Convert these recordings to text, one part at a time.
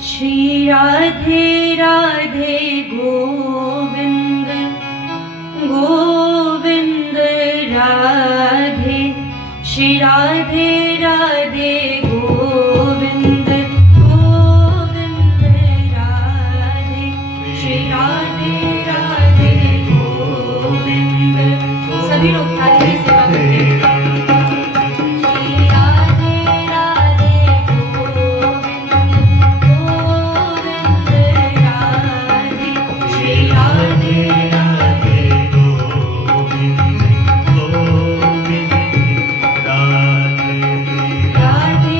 श्री राधे राधे गोविंद गोविंद राधे। श्री राधे राधे गोविंद गोविंद राधे। श्री राधे राधे गोविंद। सभी लोग ताली से सेवा करें। राधे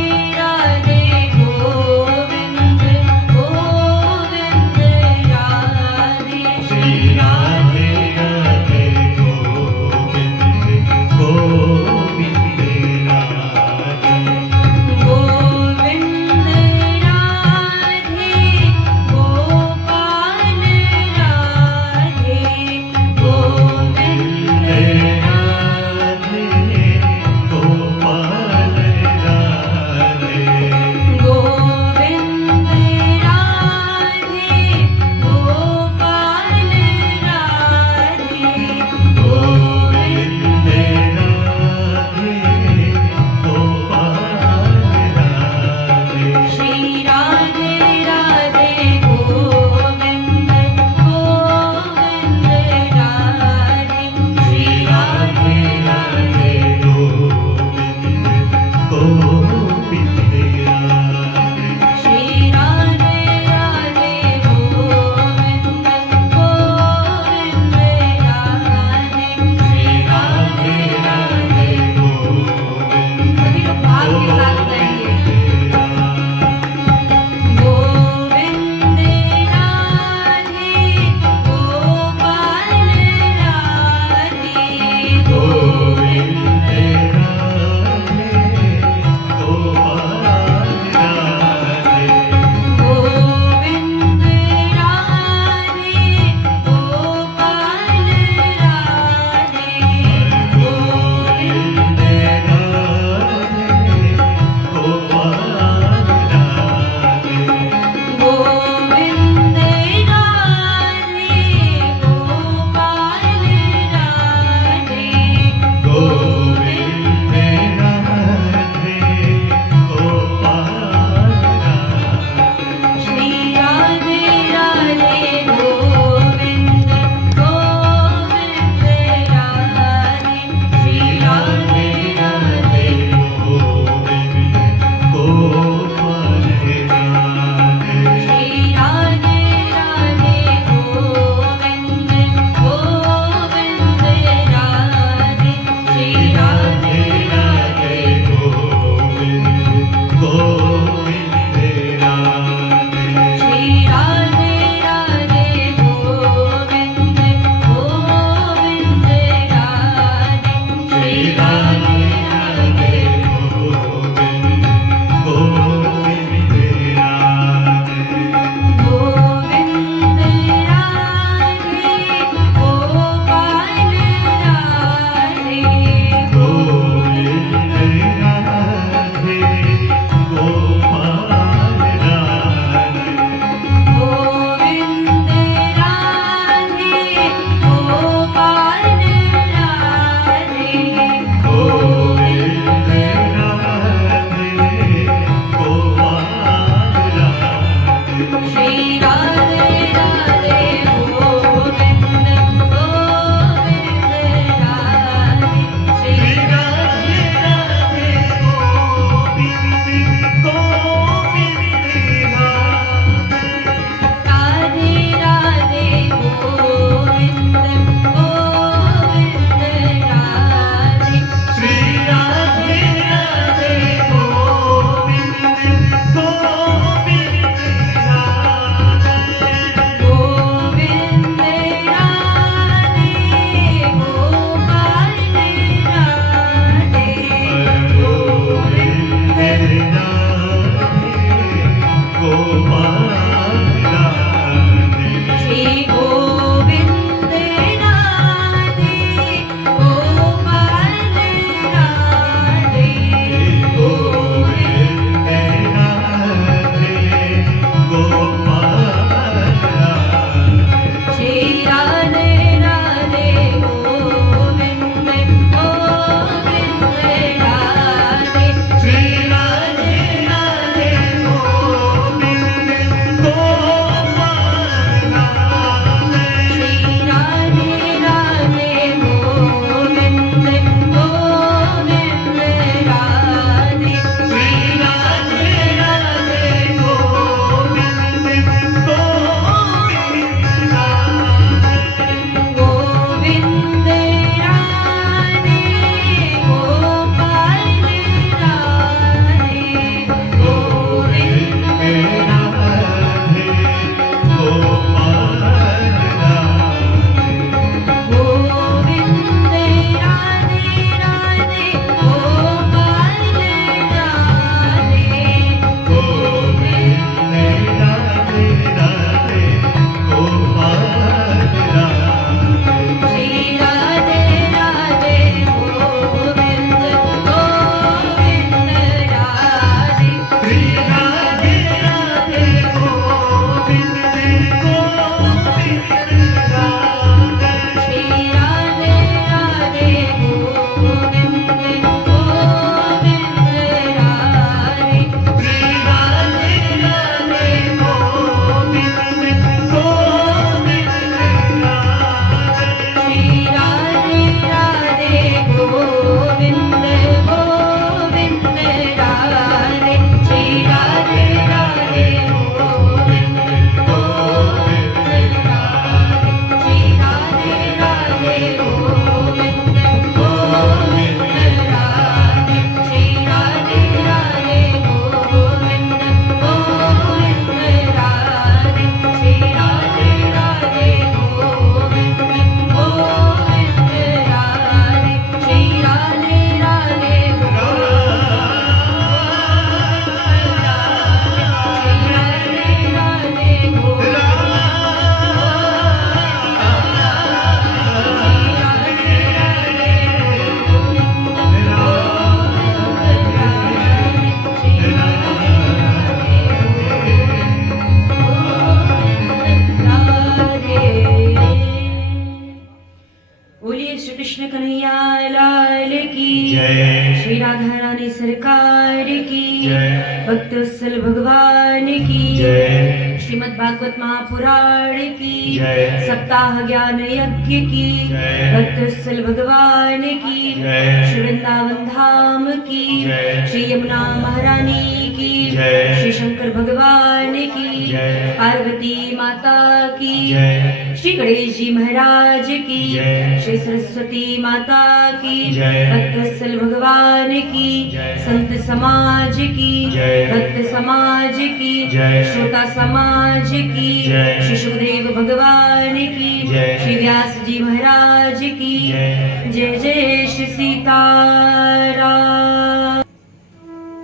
भक्तवत्सल भगवान की जय। श्रीमद् भागवत महापुराण की जय। सप्ताह ज्ञान यज्ञ की जय। भक्तवत्सल भगवान की जय। श्री वृंदावन धाम की जय। श्री यमुना महारानी की जय। श्री शंकर भगवान की जय। पार्वती माता की जय। श्री गणेश जी महाराज की जय। श्री सरस्वती माता की जय। भक्तवत्सल भगवान की जय। संत समाज की जय। भक्त समाज की जय। श्रोता समाज की जय। श्री सुखदेव भगवान की जय। श्री व्यास जी महाराज की जय। जय जय श्री सीताराम।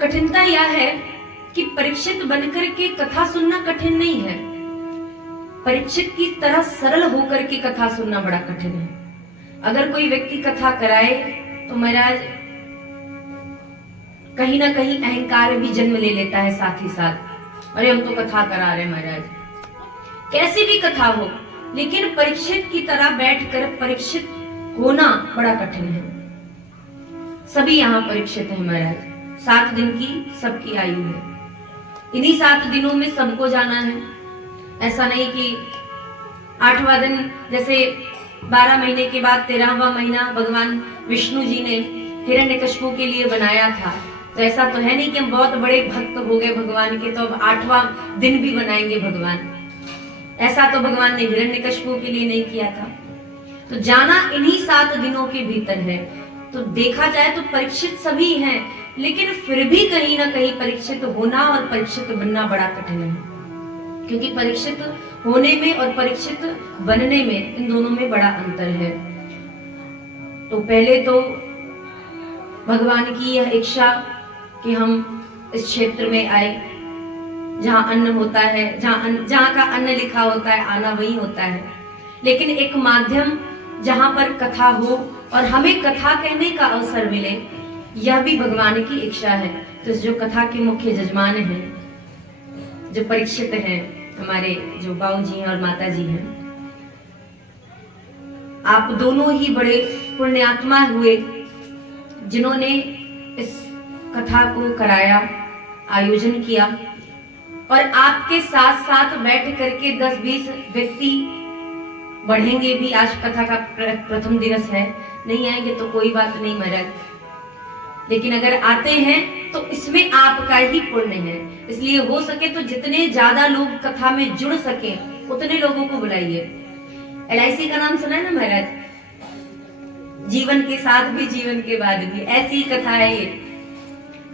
कठिनता यह है कि परीक्षित बनकर के कथा सुनना कठिन नहीं है, परीक्षित की तरह सरल होकर के कथा सुनना बड़ा कठिन है। अगर कोई व्यक्ति कथा कराए तो महाराज कहीं ना कहीं अहंकार भी जन्म ले लेता है साथ ही साथ। अरे हम तो कथा करा रहे महाराज, कैसी भी कथा हो, लेकिन परीक्षित की तरह बैठकर परीक्षित होना बड़ा कठिन है। सभी यहाँ परीक्षित हैं महाराज, 7 दिन की सबकी आयु है। इन्हीं 7 दिनों में सबको जाना है। ऐसा नहीं कि 8वां दिन, जैसे 12 महीने के बाद 13वां महीना भगवान विष्णु जी ने हिरण्यकशिपु के लिए बनाया था, तो ऐसा तो है नहीं कि हम बहुत बड़े भक्त हो गए भगवान के तो अब 8वां दिन भी बनाएंगे भगवान। ऐसा तो भगवान ने हिरण्यकशिपु के लिए नहीं किया था। तो जाना इन्हीं 7 दिनों के भीतर है। तो देखा जाए तो परीक्षित सभी हैं, लेकिन फिर भी कहीं ना कहीं परीक्षित होना और परीक्षित बनना बड़ा कठिन है, क्योंकि परीक्षित होने में और परीक्षित बनने में, इन दोनों में बड़ा अंतर है। तो पहले तो भगवान की यह इच्छा कि हम इस क्षेत्र में आए जहां अन्न होता है, जहां का अन्न लिखा होता है, आना वही होता है, लेकिन एक माध्यम जहां पर कथा हो और हमें कथा कहने का अवसर मिले, यह भी भगवान की इच्छा है। तो जो कथा के मुख्य जजमान हैं, जो परीक्षित हैं, हमारे जो बाबू जी हैं और माता जी हैं, आप दोनों ही बड़े पुण्यात्मा हुए जिन्होंने इस कथा को कराया, आयोजन किया, और आपके साथ साथ बैठ करके 10-20 व्यक्ति बढ़ेंगे भी। आज कथा का प्रथम दिवस है, नहीं आएंगे तो कोई बात नहीं महाराज, लेकिन अगर आते हैं तो इसमें आपका ही पुण्य है। इसलिए हो सके तो जितने ज्यादा लोग कथा में जुड़ सके उतने लोगों को बुलाइए। LIC का नाम सुना है ना महाराज, जीवन के साथ भी जीवन के बाद भी, ऐसी ही कथा है ये,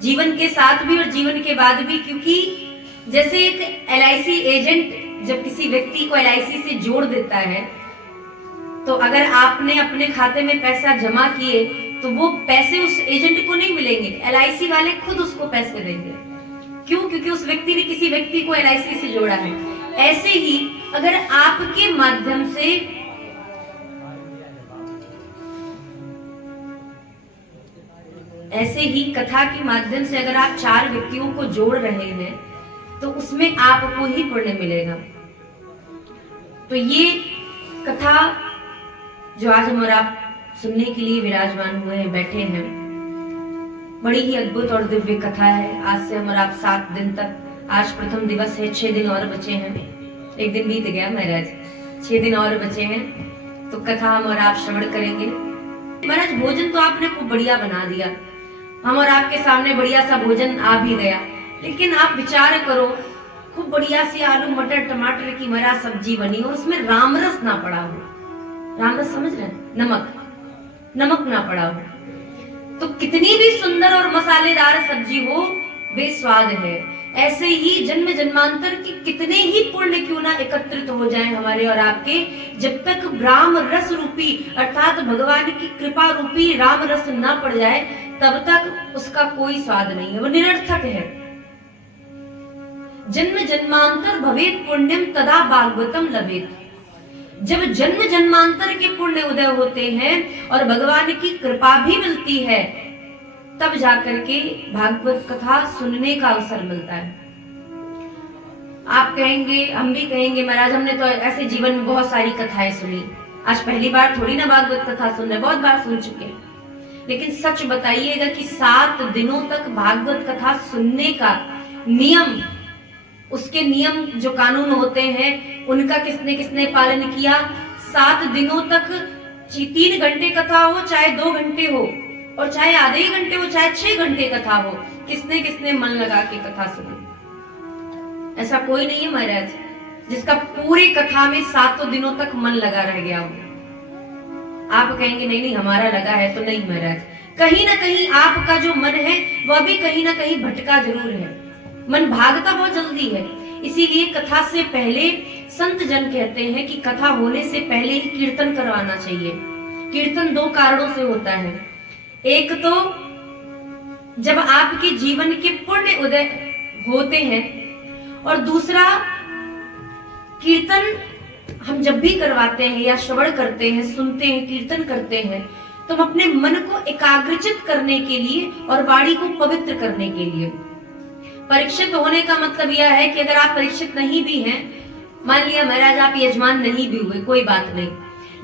जीवन के साथ भी और जीवन के बाद भी। क्योंकि जैसे एक LIC एजेंट जब किसी व्यक्ति को LIC से जोड़ देता है, तो अगर आपने अपने खाते में पैसा जमा किए तो वो पैसे उस एजेंट को नहीं मिलेंगे, LIC वाले खुद उसको पैसे देंगे। क्यों? क्योंकि उस व्यक्ति ने किसी व्यक्ति को LIC से जोड़ा है। ऐसे ही अगर आपके माध्यम से कथा के माध्यम से अगर आप 4 व्यक्तियों को जोड़ रहे हैं तो उसमें आपको ही पुण्य मिलेगा। तो ये कथा जो आज हम और आप सुनने के लिए विराजमान हुए हैं, बैठे हैं, बड़ी ही अद्भुत और दिव्य कथा है। आज से हम और आप 7 दिन तक, आज प्रथम दिवस है, 6 दिन और बचे हैं। 1 दिन बीत गया महाराज, 6 दिन और बचे हैं, तो कथा हम और आप श्रवण करेंगे। महाराज भोजन तो आपने खूब बढ़िया बना दिया, हम और आपके सामने बढ़िया सा भोजन आ भी गया, लेकिन आप विचार करो, खूब बढ़िया सी आलू मटर टमाटर की महाराज सब्जी बनी और उसमें रामरस ना पड़ा हो। रामरस समझ रहे हैं? नमक ना पड़ा हो, तो कितनी भी सुंदर और मसालेदार सब्जी हो, बेस्वाद है। ऐसे ही जन्म जन्मांतर की कितने ही पुण्य क्यों ना एकत्रित हो जाएं हमारे और आपके, जब तक राम रस रूपी अर्थात भगवान की कृपा रूपी राम रस ना पड़ जाए, तब तक उसका कोई स्वाद नहीं है, वो निरर्थक है। जन्म जन्मांतर भवेत पुण्यम तदा भागवतम लभेत। जब जन्म जन्मांतर के पुण्य उदय होते हैं और भगवान की कृपा भी मिलती है, तब जाकर के भागवत कथा सुनने का अवसर मिलता है। आप कहेंगे, हम भी कहेंगे, महाराज हमने तो ऐसे जीवन में बहुत सारी कथाएं सुनी, आज पहली बार थोड़ी ना भागवत कथा सुन रहे, बहुत बार सुन चुके हैं। लेकिन सच बताइएगा कि 7 दिनों तक भागवत कथा सुनने का नियम, उसके नियम जो कानून होते हैं उनका किसने किसने पालन किया। 7 दिनों तक 3 घंटे कथा हो, चाहे 2 घंटे हो, और चाहे आधे ही घंटे हो, चाहे 6 घंटे कथा हो, किसने किसने मन लगा के कथा सुनी। ऐसा कोई नहीं है महाराज जिसका पूरे कथा में 7 दिनों तक मन लगा रह गया हो। आप कहेंगे नहीं नहीं हमारा लगा है, तो नहीं महाराज, कहीं ना कहीं आपका जो मन है वह भी कहीं ना कहीं भटका जरूर है। मन भागता बहुत जल्दी है। इसीलिए कथा से पहले संत जन कहते हैं कि कथा होने से पहले ही कीर्तन करवाना चाहिए। कीर्तन 2 कारणों से होता है। एक तो जब आपके जीवन के पुण्य उदय होते हैं, और दूसरा कीर्तन हम जब भी करवाते हैं या श्रवण करते हैं, सुनते हैं, कीर्तन करते हैं, तो हम अपने मन को एकाग्रचित करने के लिए और वाणी को पवित्र करने के लिए। परीक्षित होने का मतलब यह है कि अगर आप परीक्षित नहीं भी हैं, मान लिया महाराज आप यजमान नहीं भी हुए, कोई बात नहीं,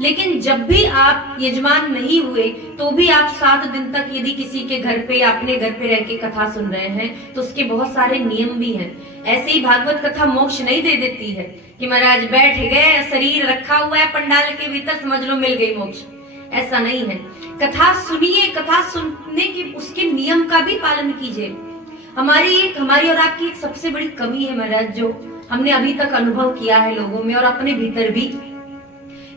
लेकिन जब भी आप यजमान नहीं हुए तो भी आप 7 दिन तक यदि किसी के घर पे या अपने घर पे रह के कथा सुन रहे हैं तो उसके बहुत सारे नियम भी हैं। ऐसे ही भागवत कथा मोक्ष नहीं दे देती है कि महाराज बैठ गए, शरीर रखा हुआ है पंडाल के भीतर, समझ लो मिल गई मोक्ष। ऐसा नहीं है। कथा सुनिए, कथा सुनने के उसके नियम का भी पालन कीजिए। हमारी और आपकी एक सबसे बड़ी कमी है महाराज, जो हमने अभी तक अनुभव किया है लोगों में और अपने भीतर भी।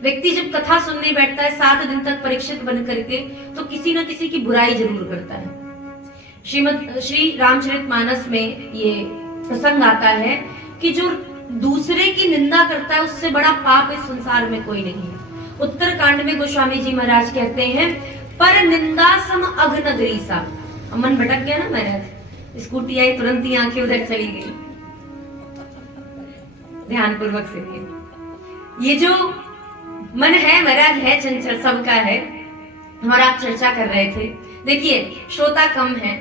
व्यक्ति जब कथा सुनने बैठता है 7 दिन तक परीक्षित बन करके, तो किसी न किसी की बुराई जरूर करता है। श्री रामचरितमानस में ये प्रसंग आता है कि जो दूसरे की निंदा करता है उससे बड़ा पाप इस संसार में कोई नहीं है। उत्तरकांड में गोस्वामी जी महाराज कहते हैं, पर निंदा सम अघनगरीसा। मन भटक गया ना महाराज, स्कूटी आई तुरंत ही आंखें उधर चली गई। ध्यान पूर्वक सुनिए। ये जो मन है महाराज है चंचल, सबका है। हमारा आप चर्चा कर रहे थे, देखिए श्रोता कम है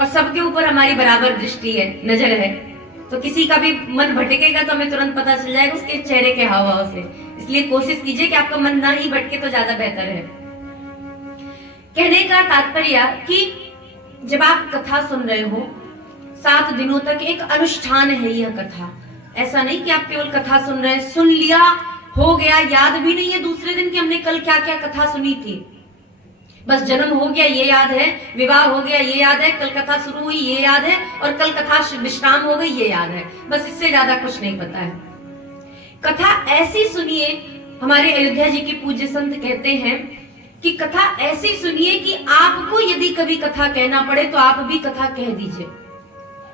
और सबके ऊपर हमारी बराबर दृष्टि है, नजर है, तो किसी का भी मन भटकेगा तो हमें तुरंत पता चल जाएगा उसके चेहरे के हाव भाव से। इसलिए कोशिश कीजिए कि आपका मन ना ही भटके तो ज्यादा बेहतर है। कहने का तात्पर्य कि जब आप कथा सुन रहे हो 7 दिनों तक, एक अनुष्ठान है यह कथा। ऐसा नहीं कि आप केवल कथा सुन रहे हैं, सुन लिया हो गया, याद भी नहीं है दूसरे दिन कि हमने कल क्या क्या कथा सुनी थी। बस जन्म हो गया ये याद है, विवाह हो गया ये याद है, कल कथा शुरू हुई ये याद है, और कल कथा विश्राम हो गई ये याद है, बस इससे ज्यादा कुछ नहीं पता है। कथा ऐसी सुनिए, हमारे अयोध्या जी के पूज्य संत कहते हैं कि कथा ऐसी सुनिए कि आपको यदि कभी कथा कहना पड़े तो आप भी कथा कह दीजिए।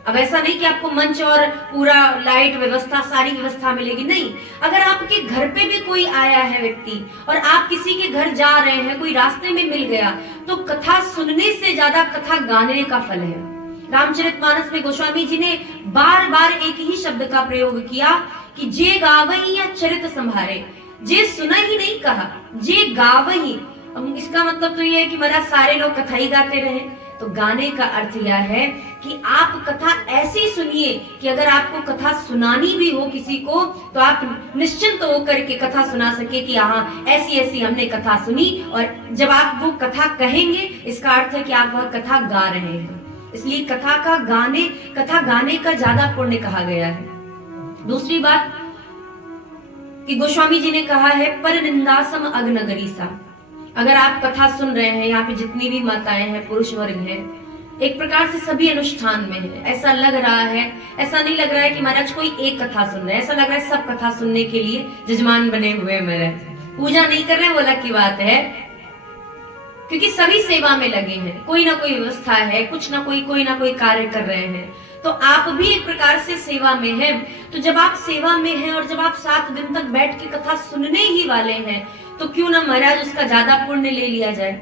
अब ऐसा नहीं कि आपको मंच और पूरा लाइट व्यवस्था, सारी व्यवस्था मिलेगी, नहीं। अगर आपके घर पे भी कोई आया है व्यक्ति और आप किसी के घर जा रहे हैं, कोई रास्ते में मिल गया, तो कथा सुनने से ज्यादा कथा गाने का फल है। रामचरितमानस में गोस्वामी जी ने बार बार एक ही शब्द का प्रयोग किया कि जे गावही या चरित संभारे। जे सुना ही नहीं कहा, जे गावही। इसका मतलब तो ये है कि महाराज सारे लोग कथा ही गाते रहे। तो गाने का अर्थ यह है कि आप कथा ऐसी सुनिए कि अगर आपको कथा सुनानी भी हो किसी को तो आप निश्चिंत होकर के कथा सुना सके कि हाँ ऐसी ऐसी हमने कथा सुनी। और जब आप वो कथा कहेंगे इसका अर्थ है कि आप वह कथा गा रहे हैं। इसलिए कथा गाने का ज्यादा पुण्य कहा गया है। दूसरी बात कि गोस्वामी जी ने कहा है पर निंदासम अग्नगरीसा। अगर आप कथा सुन रहे हैं, यहाँ पे जितनी भी माताएं हैं, पुरुष वर्ग है, एक प्रकार से सभी अनुष्ठान में है। ऐसा लग रहा है, ऐसा नहीं लग रहा है कि महाराज कोई एक कथा सुन रहे हैं, ऐसा लग रहा है सब कथा सुनने के लिए जजमान बने हुए हैं महाराज। पूजा नहीं कर रहे हैं वो अलग की बात है, क्योंकि सभी सेवा में लगे हैं, कोई ना कोई व्यवस्था है, कुछ ना कोई ना कोई कार्य कर रहे हैं। तो आप भी एक प्रकार से सेवा में हैं। तो जब आप सेवा में हैं और जब आप 7 दिन तक बैठ के कथा सुनने ही वाले हैं, तो क्यों ना महाराज उसका ज्यादा पुण्य ले लिया जाए।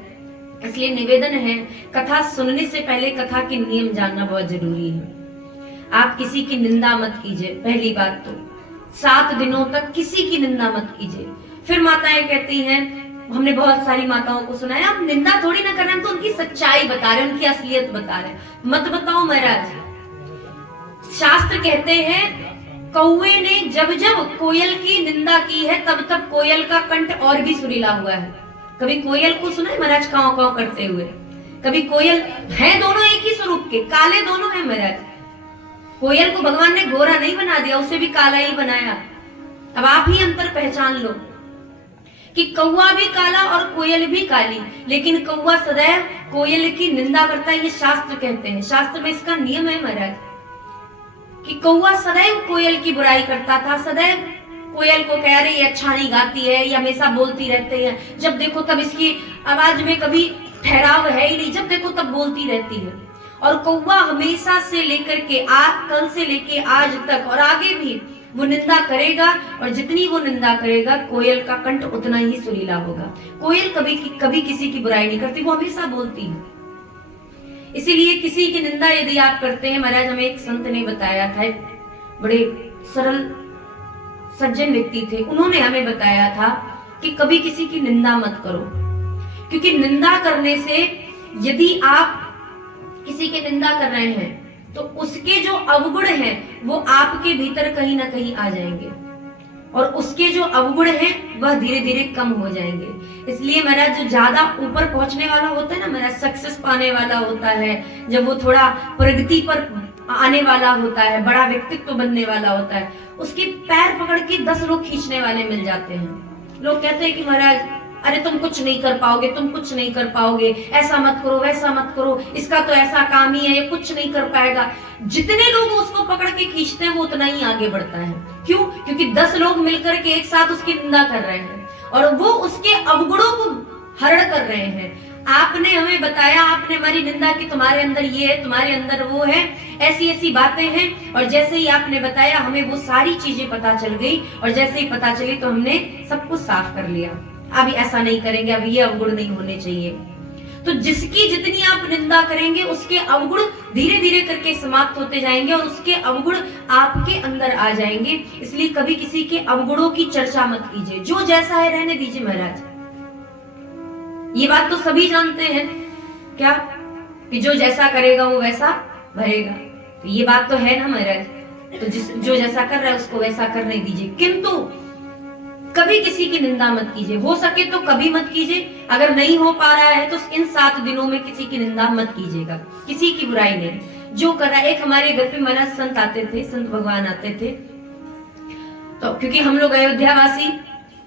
इसलिए निवेदन है, कथा सुनने से पहले कथा के नियम जानना बहुत जरूरी है। आप किसी की निंदा मत कीजिए, पहली बात तो 7 दिनों तक किसी की निंदा मत कीजिए। फिर माताएं कहती हैं, हमने बहुत सारी माताओं को सुना है, हम निंदा थोड़ी ना कर रहे हैं, तो उनकी सच्चाई बता रहे हैं, उनकी असलियत बता रहे हैं। मत बताओ महाराज। शास्त्र कहते हैं कौवे ने जब जब कोयल की निंदा की है तब तब कोयल का कंठ और भी सुरीला हुआ है। कभी कोयल को सुना है महाराज काव काव करते हुए? कभी कोयल है, दोनों एक ही स्वरूप के, काले दोनों है महाराज, कोयल को भगवान ने गोरा नहीं बना दिया, उसे भी काला ही बनाया। अब आप ही अंतर पहचान लो कि कौवा भी काला और कोयल भी काली, लेकिन कौवा सदैव कोयल की निंदा करता है, ये शास्त्र कहते हैं। शास्त्र में इसका नियम है महाराज कि कौवा सदैव कोयल की बुराई करता था, सदैव कोयल को कह रही है अच्छा नहीं गाती है, ये हमेशा बोलती रहती है, जब देखो तब इसकी आवाज में कभी ठहराव है ही नहीं, जब देखो तब बोलती रहती है। और कौवा हमेशा से लेकर के कल से लेके आज तक और आगे भी वो निंदा करेगा, और जितनी वो निंदा करेगा कोयल का कंठ उतना ही सुरीला होगा। कोयल कभी किसी की बुराई नहीं करती, वो हमेशा बोलती है। इसीलिए किसी की निंदा यदि आप करते हैं, महाराज हमें एक संत ने बताया था, एक बड़े सरल सज्जन व्यक्ति थे, उन्होंने हमें बताया था कि कभी किसी की निंदा मत करो, क्योंकि निंदा करने से यदि आप किसी की निंदा कर रहे हैं तो उसके जो अवगुण हैं वो आपके भीतर कहीं ना कहीं आ जाएंगे, और उसके जो अवगुण हैं वह धीरे धीरे कम हो जाएंगे। इसलिए महाराज जो ज्यादा ऊपर पहुंचने वाला होता है ना महाराज, सक्सेस पाने वाला होता है, जब वो थोड़ा प्रगति पर आने वाला होता है, बड़ा व्यक्तित्व बनने वाला होता है, उसके पैर पकड़ के 10 लोग खींचने वाले मिल जाते हैं। लोग कहते हैं कि महाराज अरे तुम कुछ नहीं कर पाओगे, तुम कुछ नहीं कर पाओगे, ऐसा मत करो, वैसा मत करो, इसका तो ऐसा काम ही है, ये कुछ नहीं कर पाएगा। जितने लोग उसको पकड़ के खींचते हैं वो उतना ही आगे बढ़ता है। क्यों? क्योंकि 10 लोग मिलकर के एक साथ उसकी निंदा कर रहे हैं और वो उसके अवगुणों को हरण कर रहे हैं। आपने हमें बताया, आपने हमारी निंदा की, तुम्हारे अंदर ये है, तुम्हारे अंदर वो है, ऐसी ऐसी बातें हैं, और जैसे ही आपने बताया हमें वो सारी चीजें पता चल गई, और जैसे ही पता चली तो हमने सब कुछ साफ कर लिया। अब ऐसा नहीं करेंगे, अब ये अवगुण नहीं होने चाहिए। तो जिसकी जितनी आप निंदा करेंगे उसके अवगुण धीरे धीरे करके समाप्त होते जाएंगे और उसके अवगुण आपके अंदर आ जाएंगे। इसलिए कभी किसी के अवगुणों की चर्चा मत कीजिए, जो जैसा है रहने दीजिए महाराज। ये बात तो सभी जानते हैं क्या, कि जो जैसा करेगा वो वैसा भरेगा। तो ये बात तो है ना महाराज, तो जो जैसा कर रहा है उसको वैसा करने दीजिए, किंतु कभी किसी की निंदा मत कीजिए। हो सके तो कभी मत कीजिए, अगर नहीं हो पा रहा है तो इन 7 दिनों में किसी की निंदा मत कीजिएगा, किसी की बुराई नहीं। जो कर रहा है, एक हमारे घर पे महाराज संत आते थे, संत भगवान आते थे, तो क्योंकि हम लोग अयोध्यावासी,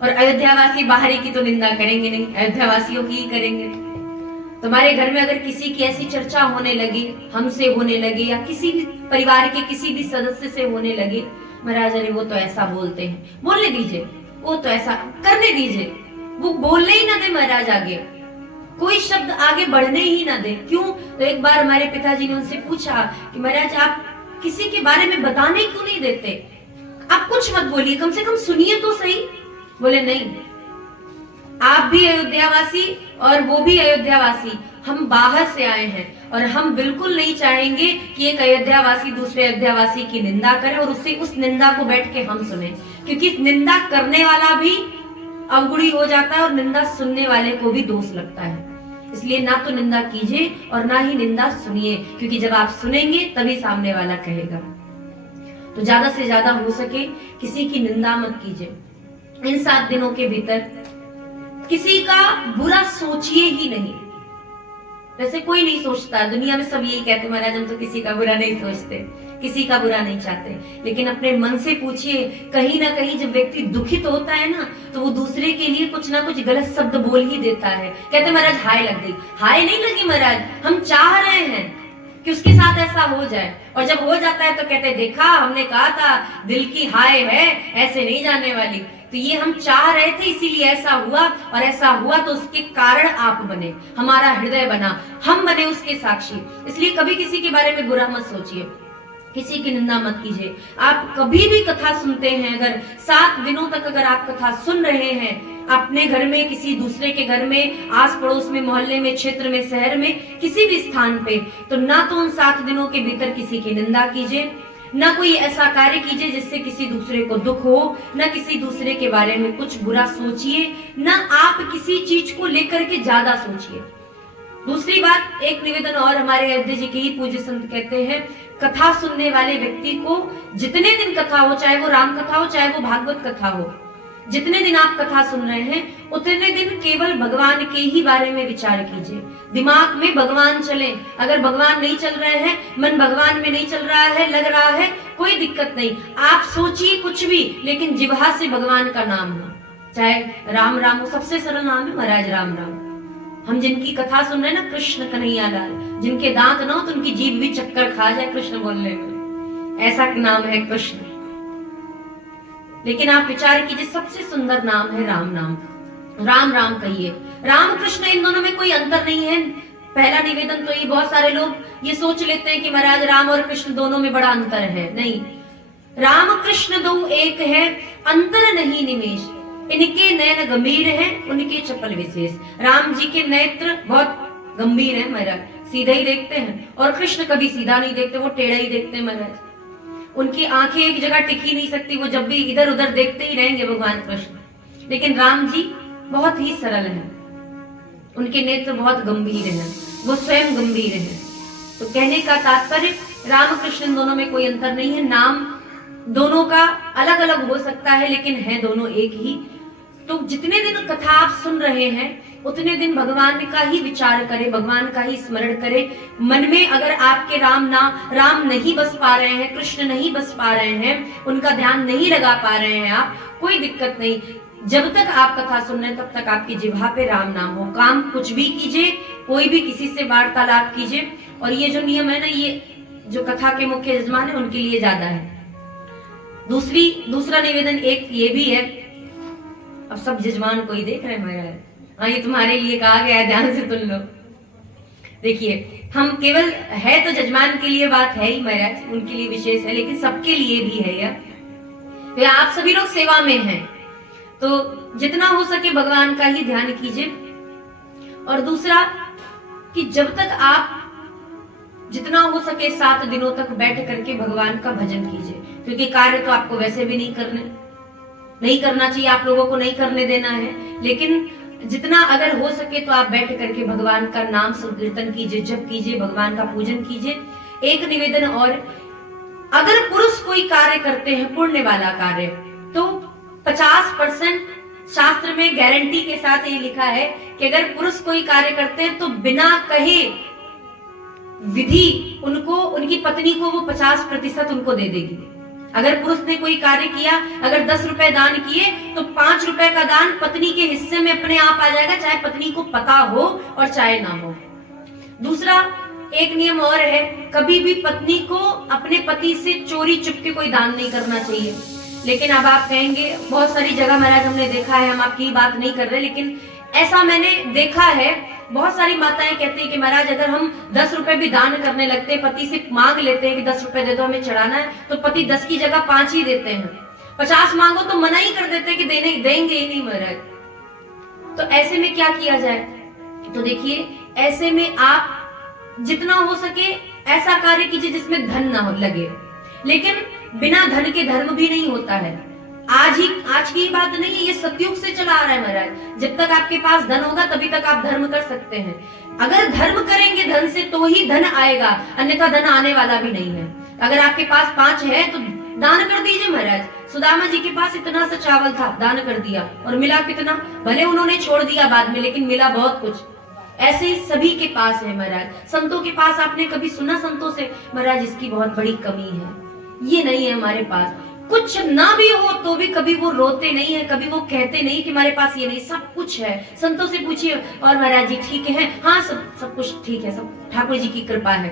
और अयोध्यावासी बाहरी की तो निंदा करेंगे नहीं, अयोध्यावासियों की ही करेंगे। तो हमारे घर में अगर किसी की ऐसी चर्चा होने लगी, हमसे होने लगे या किसी भी परिवार के किसी भी सदस्य से होने लगे, महाराज अरे वो तो ऐसा बोलते हैं, बोलने दीजिए, वो तो ऐसा करने दीजिए, वो बोलने ही ना दे महाराज, आगे कोई शब्द आगे बढ़ने ही ना दे। क्यों? तो एक बार हमारे पिताजी ने उनसे पूछा कि महाराज आप किसी के बारे में बताने क्यों नहीं देते, आप कुछ मत बोलिए, कम से कम सुनिए तो सही। बोले नहीं, आप भी अयोध्यावासी और वो भी अयोध्यावासी, हम बाहर से आए हैं और हम बिल्कुल नहीं चाहेंगे कि एक अयोध्यावासी दूसरे अयोध्यावासी की निंदा करे और उससे उस निंदा को बैठ के हम सुने, क्योंकि निंदा करने वाला भी अवगुणी हो जाता है और निंदा सुनने वाले को भी दोष लगता है। इसलिए ना तो निंदा कीजिए और ना ही निंदा सुनिए, क्योंकि जब आप सुनेंगे तभी सामने वाला कहेगा। तो ज्यादा से ज्यादा हो सके किसी की निंदा मत कीजिए। इन 7 दिनों के भीतर किसी का बुरा सोचिए ही नहीं। वैसे कोई नहीं सोचता, दुनिया में सब यही कहते महाराज हम तो किसी का बुरा नहीं सोचते, किसी का बुरा नहीं चाहते, लेकिन अपने मन से पूछिए, कहीं ना कहीं जब व्यक्ति दुखित होता है ना तो वो दूसरे के लिए कुछ ना कुछ गलत शब्द बोल ही देता है। कहते महाराज हाय लग गई, हाय नहीं लगी महाराज, हम चाह रहे हैं कि उसके साथ ऐसा हो जाए, और जब हो जाता है तो कहते देखा हमने कहा था दिल की हाय है, ऐसे नहीं जाने वाली। तो ये हम चाह रहे थे इसीलिए ऐसा हुआ, और ऐसा हुआ तो उसके कारण आप बने, हमारा हृदय बना, हम बने उसके साक्षी। इसलिए कभी किसी के बारे में बुरा मत सोचिए, किसी की निंदा मत कीजिए। आप कभी भी कथा सुनते हैं, अगर 7 दिनों तक अगर आप कथा सुन रहे हैं अपने घर में, किसी दूसरे के घर में, आस पड़ोस में, मोहल्ले में, क्षेत्र में, शहर में, किसी भी स्थान पे, तो ना तो उन 7 दिनों के भीतर किसी की निंदा कीजिए, ना कोई ऐसा कार्य कीजिए जिससे किसी दूसरे को दुख हो, ना किसी दूसरे के बारे में कुछ बुरा सोचिए, ना आप किसी चीज को लेकर के ज्यादा सोचिए। दूसरी बात, एक निवेदन और हमारे अयोध्या जी के ही पूज्य संत कहते हैं, कथा सुनने वाले व्यक्ति को जितने दिन कथा हो, चाहे वो राम कथा हो चाहे वो भागवत कथा हो, जितने दिन आप कथा सुन रहे हैं उतने दिन केवल भगवान के ही बारे में विचार कीजिए। दिमाग में भगवान चले, अगर भगवान नहीं चल रहे हैं, मन भगवान में नहीं चल रहा है, लग रहा है, कोई दिक्कत नहीं, आप सोचिए कुछ भी, लेकिन जिह्वा से भगवान का नाम हो। चाहे राम राम हो, सबसे सरल नाम है महाराज राम राम। हम जिनकी कथा सुन रहे हैं ना, कृष्ण कन्हैया लाल, जिनके दांत ना हो तो उनकी जीभ भी चक्कर खा जाए कृष्ण बोलने में, ऐसा नाम है कृष्ण। लेकिन आप विचार कीजिए, सबसे सुंदर नाम है राम नाम। राम राम कहिए, राम कृष्ण इन दोनों में कोई अंतर नहीं है। पहला निवेदन तो ये, बहुत सारे लोग ये सोच लेते हैं कि महाराज राम और कृष्ण दोनों में बड़ा अंतर है। नहीं, राम कृष्ण दो एक है, अंतर नहीं निमेश। इनके नयन गंभीर हैं, उनके चपल विशेष। राम जी के नेत्र बहुत गंभीर हैं महाराज, सीधा ही देखते हैं, और कृष्ण कभी सीधा नहीं देखते, वो टेढ़ा ही देखते हैं महाराज। उनकी आंखें एक जगह टिकी नहीं सकती, वो जब भी इधर उधर देखते ही रहेंगे भगवान कृष्ण। लेकिन राम जी बहुत ही सरल हैं, उनके नेत्र बहुत गंभीर हैं, वो स्वयं गंभीर हैं। तो कहने का तात्पर्य, राम कृष्ण दोनों में कोई अंतर नहीं है। नाम दोनों का अलग अलग हो सकता है, लेकिन है दोनों एक ही। तो जितने दिन कथा आप सुन रहे हैं उतने दिन भगवान का ही विचार करें, भगवान का ही स्मरण करें। मन में अगर आपके राम नहीं बस पा रहे हैं, कृष्ण नहीं बस पा रहे हैं, उनका ध्यान नहीं लगा पा रहे हैं आप, कोई दिक्कत नहीं। जब तक आप कथा सुन रहे हैं तब तक आपकी जिह्वा पे राम नाम हो। काम कुछ भी कीजिए, कोई भी किसी से वार्तालाप कीजिए। और ये जो नियम है ना, ये जो कथा के मुख्य यजमान है उनके लिए ज्यादा है। दूसरा निवेदन एक ये भी है, अब सब जजमान को ही देख रहे हैं महाराज, हाँ ये तुम्हारे लिए कहा गया है, ध्यान से सुन लो। देखिए, हम केवल है तो जजमान के लिए बात है ही महाराज, उनके लिए विशेष है, लेकिन सबके लिए भी है यह। तो आप सभी लोग सेवा में हैं, तो जितना हो सके भगवान का ही ध्यान कीजिए। और दूसरा कि जब तक आप जितना हो सके 7 दिनों तक बैठ करके भगवान का भजन कीजिए, क्योंकि कार्य तो आपको वैसे भी नहीं करना चाहिए, आप लोगों को नहीं करने देना है। लेकिन जितना अगर हो सके तो आप बैठ करके भगवान का नाम संकीर्तन कीजिए, जप कीजिए, भगवान का पूजन कीजिए। एक निवेदन और, अगर पुरुष कोई कार्य करते हैं पुण्य वाला कार्य, तो 50% शास्त्र में गारंटी के साथ ये लिखा है कि अगर पुरुष कोई कार्य करते हैं तो बिना कहे विधि उनको, उनकी पत्नी को वो 50% उनको दे देगी। अगर पुरुष ने कोई कार्य किया, अगर 10 रुपए दान किए तो 5 रुपए का दान पत्नी के हिस्से में अपने आप आ जाएगा, चाहे पत्नी को पता हो और चाहे ना हो। दूसरा एक नियम और है, कभी भी पत्नी को अपने पति से चोरी चुपके कोई दान नहीं करना चाहिए। लेकिन अब आप कहेंगे, बहुत सारी जगह महाराज हमने देखा है, हम आपकी बात नहीं कर रहे, लेकिन ऐसा मैंने देखा है, बहुत सारी माताएं कहती हैं कि महाराज अगर हम 10 रुपए भी दान करने लगते हैं, पति से मांग लेते हैं कि 10 रुपए दे दो हमें चढ़ाना है, तो पति 10 की जगह 5 ही देते हैं। 50 मांगो तो मना ही कर देते हैं कि देंगे ही नहीं महाराज। तो ऐसे में क्या किया जाए? तो देखिए, ऐसे में आप जितना हो सके ऐसा कार्य कीजिए जिसमें धन ना हो लगे। लेकिन बिना धन के धर्म भी नहीं होता है। आज की बात नहीं है, ये सतयुग से चला आ रहा है महाराज। जब तक आपके पास धन होगा तभी तक आप धर्म कर सकते हैं। अगर धर्म करेंगे धन से तो ही धन आएगा, अन्यथा धन आने वाला भी नहीं है। अगर आपके पास 5 है तो दान कर दीजिए महाराज। सुदामा जी के पास इतना सा चावल था, दान कर दिया और मिला कितना, भले उन्होंने छोड़ दिया बाद में, लेकिन मिला बहुत कुछ। ऐसे ही सभी के पास है महाराज। संतों के पास आपने कभी सुना संतों से महाराज इसकी बहुत बड़ी कमी है? ये नहीं है हमारे पास। कुछ ना भी हो तो भी कभी वो रोते नहीं है, कभी वो कहते नहीं कि हमारे पास ये नहीं, सब कुछ है। संतों से पूछिए, और महाराज जी ठीक है? हाँ सब कुछ ठीक है, सब ठाकुर जी की कृपा है,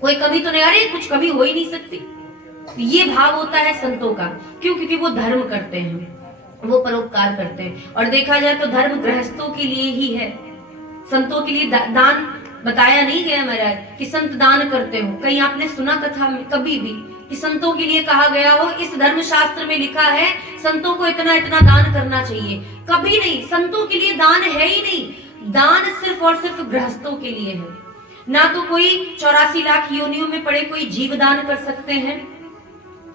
कोई कमी तो नहीं। अरे कुछ कमी हो ही नहीं सकती। ये भाव होता है संतों का। क्यों? क्योंकि वो धर्म करते हैं, वो परोपकार करते हैं। और देखा जाए तो धर्म गृहस्थों के लिए ही है, संतों के लिए दान बताया नहीं गया महाराज कि संत दान करते हो। कहीं आपने सुना कथा में कभी भी कि संतों के लिए कहा गया हो इस धर्म शास्त्र में लिखा है संतों को इतना इतना दान करना चाहिए? कभी नहीं। संतों के लिए दान है ही नहीं। दान सिर्फ और सिर्फ गृहस्थों के लिए है। ना तो कोई 84 लाख योनियों में पड़े कोई जीव दान कर सकते हैं।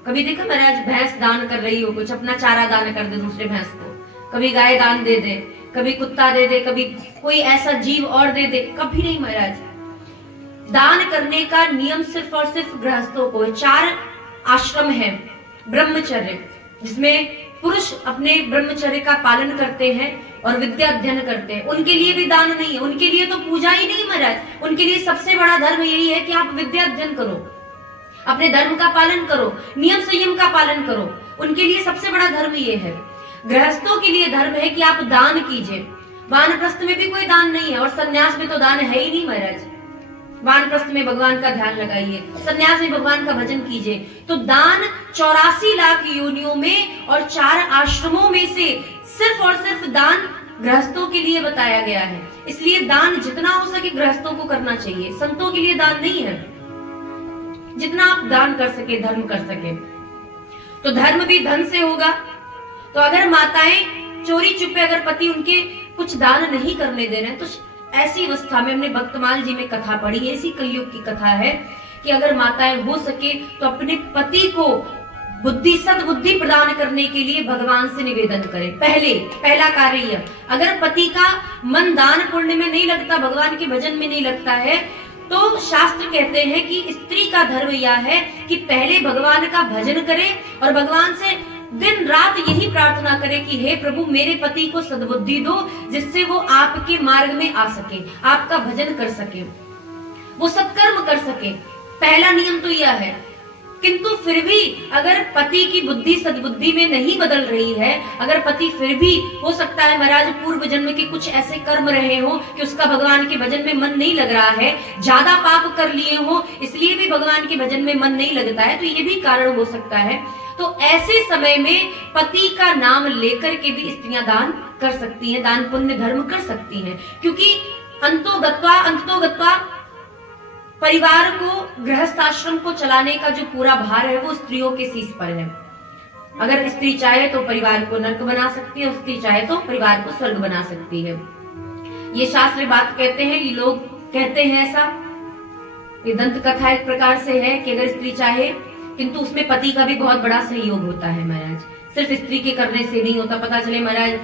कभी देखा महाराज भैंस दान कर रही हो, कुछ अपना चारा दान कर दे दूसरे भैंस को, कभी गाय दान दे दे, कभी कुत्ता दे दे, कभी कोई ऐसा जीव और दे दे, कभी नहीं महाराज। दान करने का नियम सिर्फ और सिर्फ गृहस्थों को है। 4 आश्रम है ब्रह्मचर्य, जिसमें पुरुष अपने ब्रह्मचर्य का पालन करते हैं और विद्या अध्ययन करते हैं, उनके लिए भी दान नहीं है, उनके लिए तो पूजा ही नहीं महाराज। उनके लिए सबसे बड़ा धर्म यही है कि आप विद्या अध्ययन करो, अपने धर्म का पालन करो, नियम संयम का पालन करो। उनके लिए सबसे बड़ा धर्म ये है। गृहस्थों के लिए धर्म है कि आप दान कीजिए। वानप्रस्थ में भी कोई दान नहीं है और सन्यास में तो दान है ही नहीं महाराज। वानप्रस्थ में भगवान का ध्यान लगाइए, सन्यास में भगवान का भजन कीजिए। तो दान 84 लाख योनियों में और 4 आश्रमों में से सिर्फ और सिर्फ दान गृहस्थों के लिए बताया गया है। इसलिए दान जितना हो सके गृहस्थों को करना चाहिए, संतों के लिए दान नहीं है। जितना आप दान कर सके, धर्म कर सके। तो धर्म भी धन से होगा। तो अगर माताएं चोरी चुपे अगर पति उनके कुछ दान नहीं करने दे रहे हैं, तो ऐसी अवस्था में हमने भक्तमाल जी में कथा पढ़ी, ऐसी कलयुग की कथा है कि अगर माताएं हो सके तो अपने पति को बुद्धि सद्बुद्धि प्रदान करने के लिए भगवान से निवेदन करें। पहला कार्य यह, अगर पति का मन दान पुण्य में नहीं लगता, भगवान के भजन में नहीं लगता है, तो शास्त्र कहते हैं कि स्त्री का धर्म यह है कि पहले भगवान का भजन करे और भगवान से दिन रात यही प्रार्थना करे कि हे प्रभु मेरे पति को सद्बुद्धि दो, जिससे वो आपके मार्ग में आ सके, आपका भजन कर सके, वो सत्कर्म कर सके। पहला नियम तो यह है। किंतु फिर भी अगर पति की बुद्धि सद्बुद्धि में नहीं बदल रही है, अगर पति फिर भी हो सकता है महाराज पूर्व जन्म के कुछ ऐसे कर्म रहे हो कि उसका भगवान के भजन में मन नहीं लग रहा है, ज्यादा पाप कर लिए हो इसलिए भी भगवान के भजन में मन नहीं लगता है, तो ये भी कारण हो सकता है। तो ऐसे समय में पति का नाम लेकर के भी स्त्रियां दान कर सकती हैं, दान पुण्य धर्म कर सकती हैं, क्योंकि अंतोगत्वा परिवार को, गृहस्थ आश्रम को चलाने का जो पूरा भार है वो स्त्रियों के शीश पर है। अगर स्त्री चाहे तो परिवार को नरक बना सकती है, और स्त्री चाहे तो परिवार को स्वर्ग बना सकती है। ये शास्त्र बात कहते हैं, ये लोग कहते हैं ऐसा। ये दंत कथा एक प्रकार से है कि अगर स्त्री चाहे, किंतु उसमें पति का भी बहुत बड़ा सहयोग होता है महाराज। सिर्फ स्त्री के करने से नहीं होता। पता चले महाराज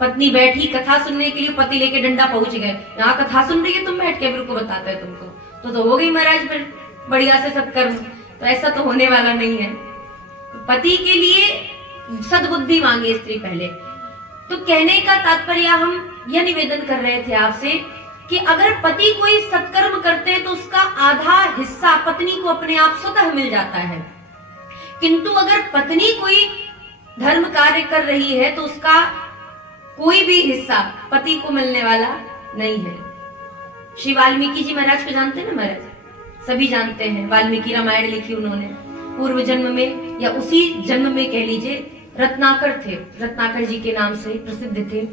पत्नी बैठी कथा सुनने के लिए, पति लेके डंडा पहुंच गए, यहाँ कथा सुन रही है तुम बैठ के, मेरे को बताता है तुमको, तो हो गई महाराज फिर बढ़िया से सत्कर्म। तो ऐसा तो होने वाला नहीं है। पति के लिए सद्बुद्धि मांगे स्त्री पहले। तो कहने का तात्पर्य हम यह निवेदन कर रहे थे आपसे कि अगर पति कोई सत्कर्म करते हैं तो उसका आधा हिस्सा पत्नी को अपने आप स्वतः मिल जाता है। किंतु अगर पत्नी कोई धर्म कार्य कर रही है तो उसका कोई भी हिस्सा पति को मिलने वाला नहीं है। श्री वाल्मीकि जी महाराज को जानते हैं ना महाराज, सभी जानते हैं। वाल्मीकि रामायण लिखी उन्होंने। पूर्व जन्म में या उसी जन्म में कह लीजिए रत्नाकर थे, रत्नाकर जी के नाम से प्रसिद्ध थे।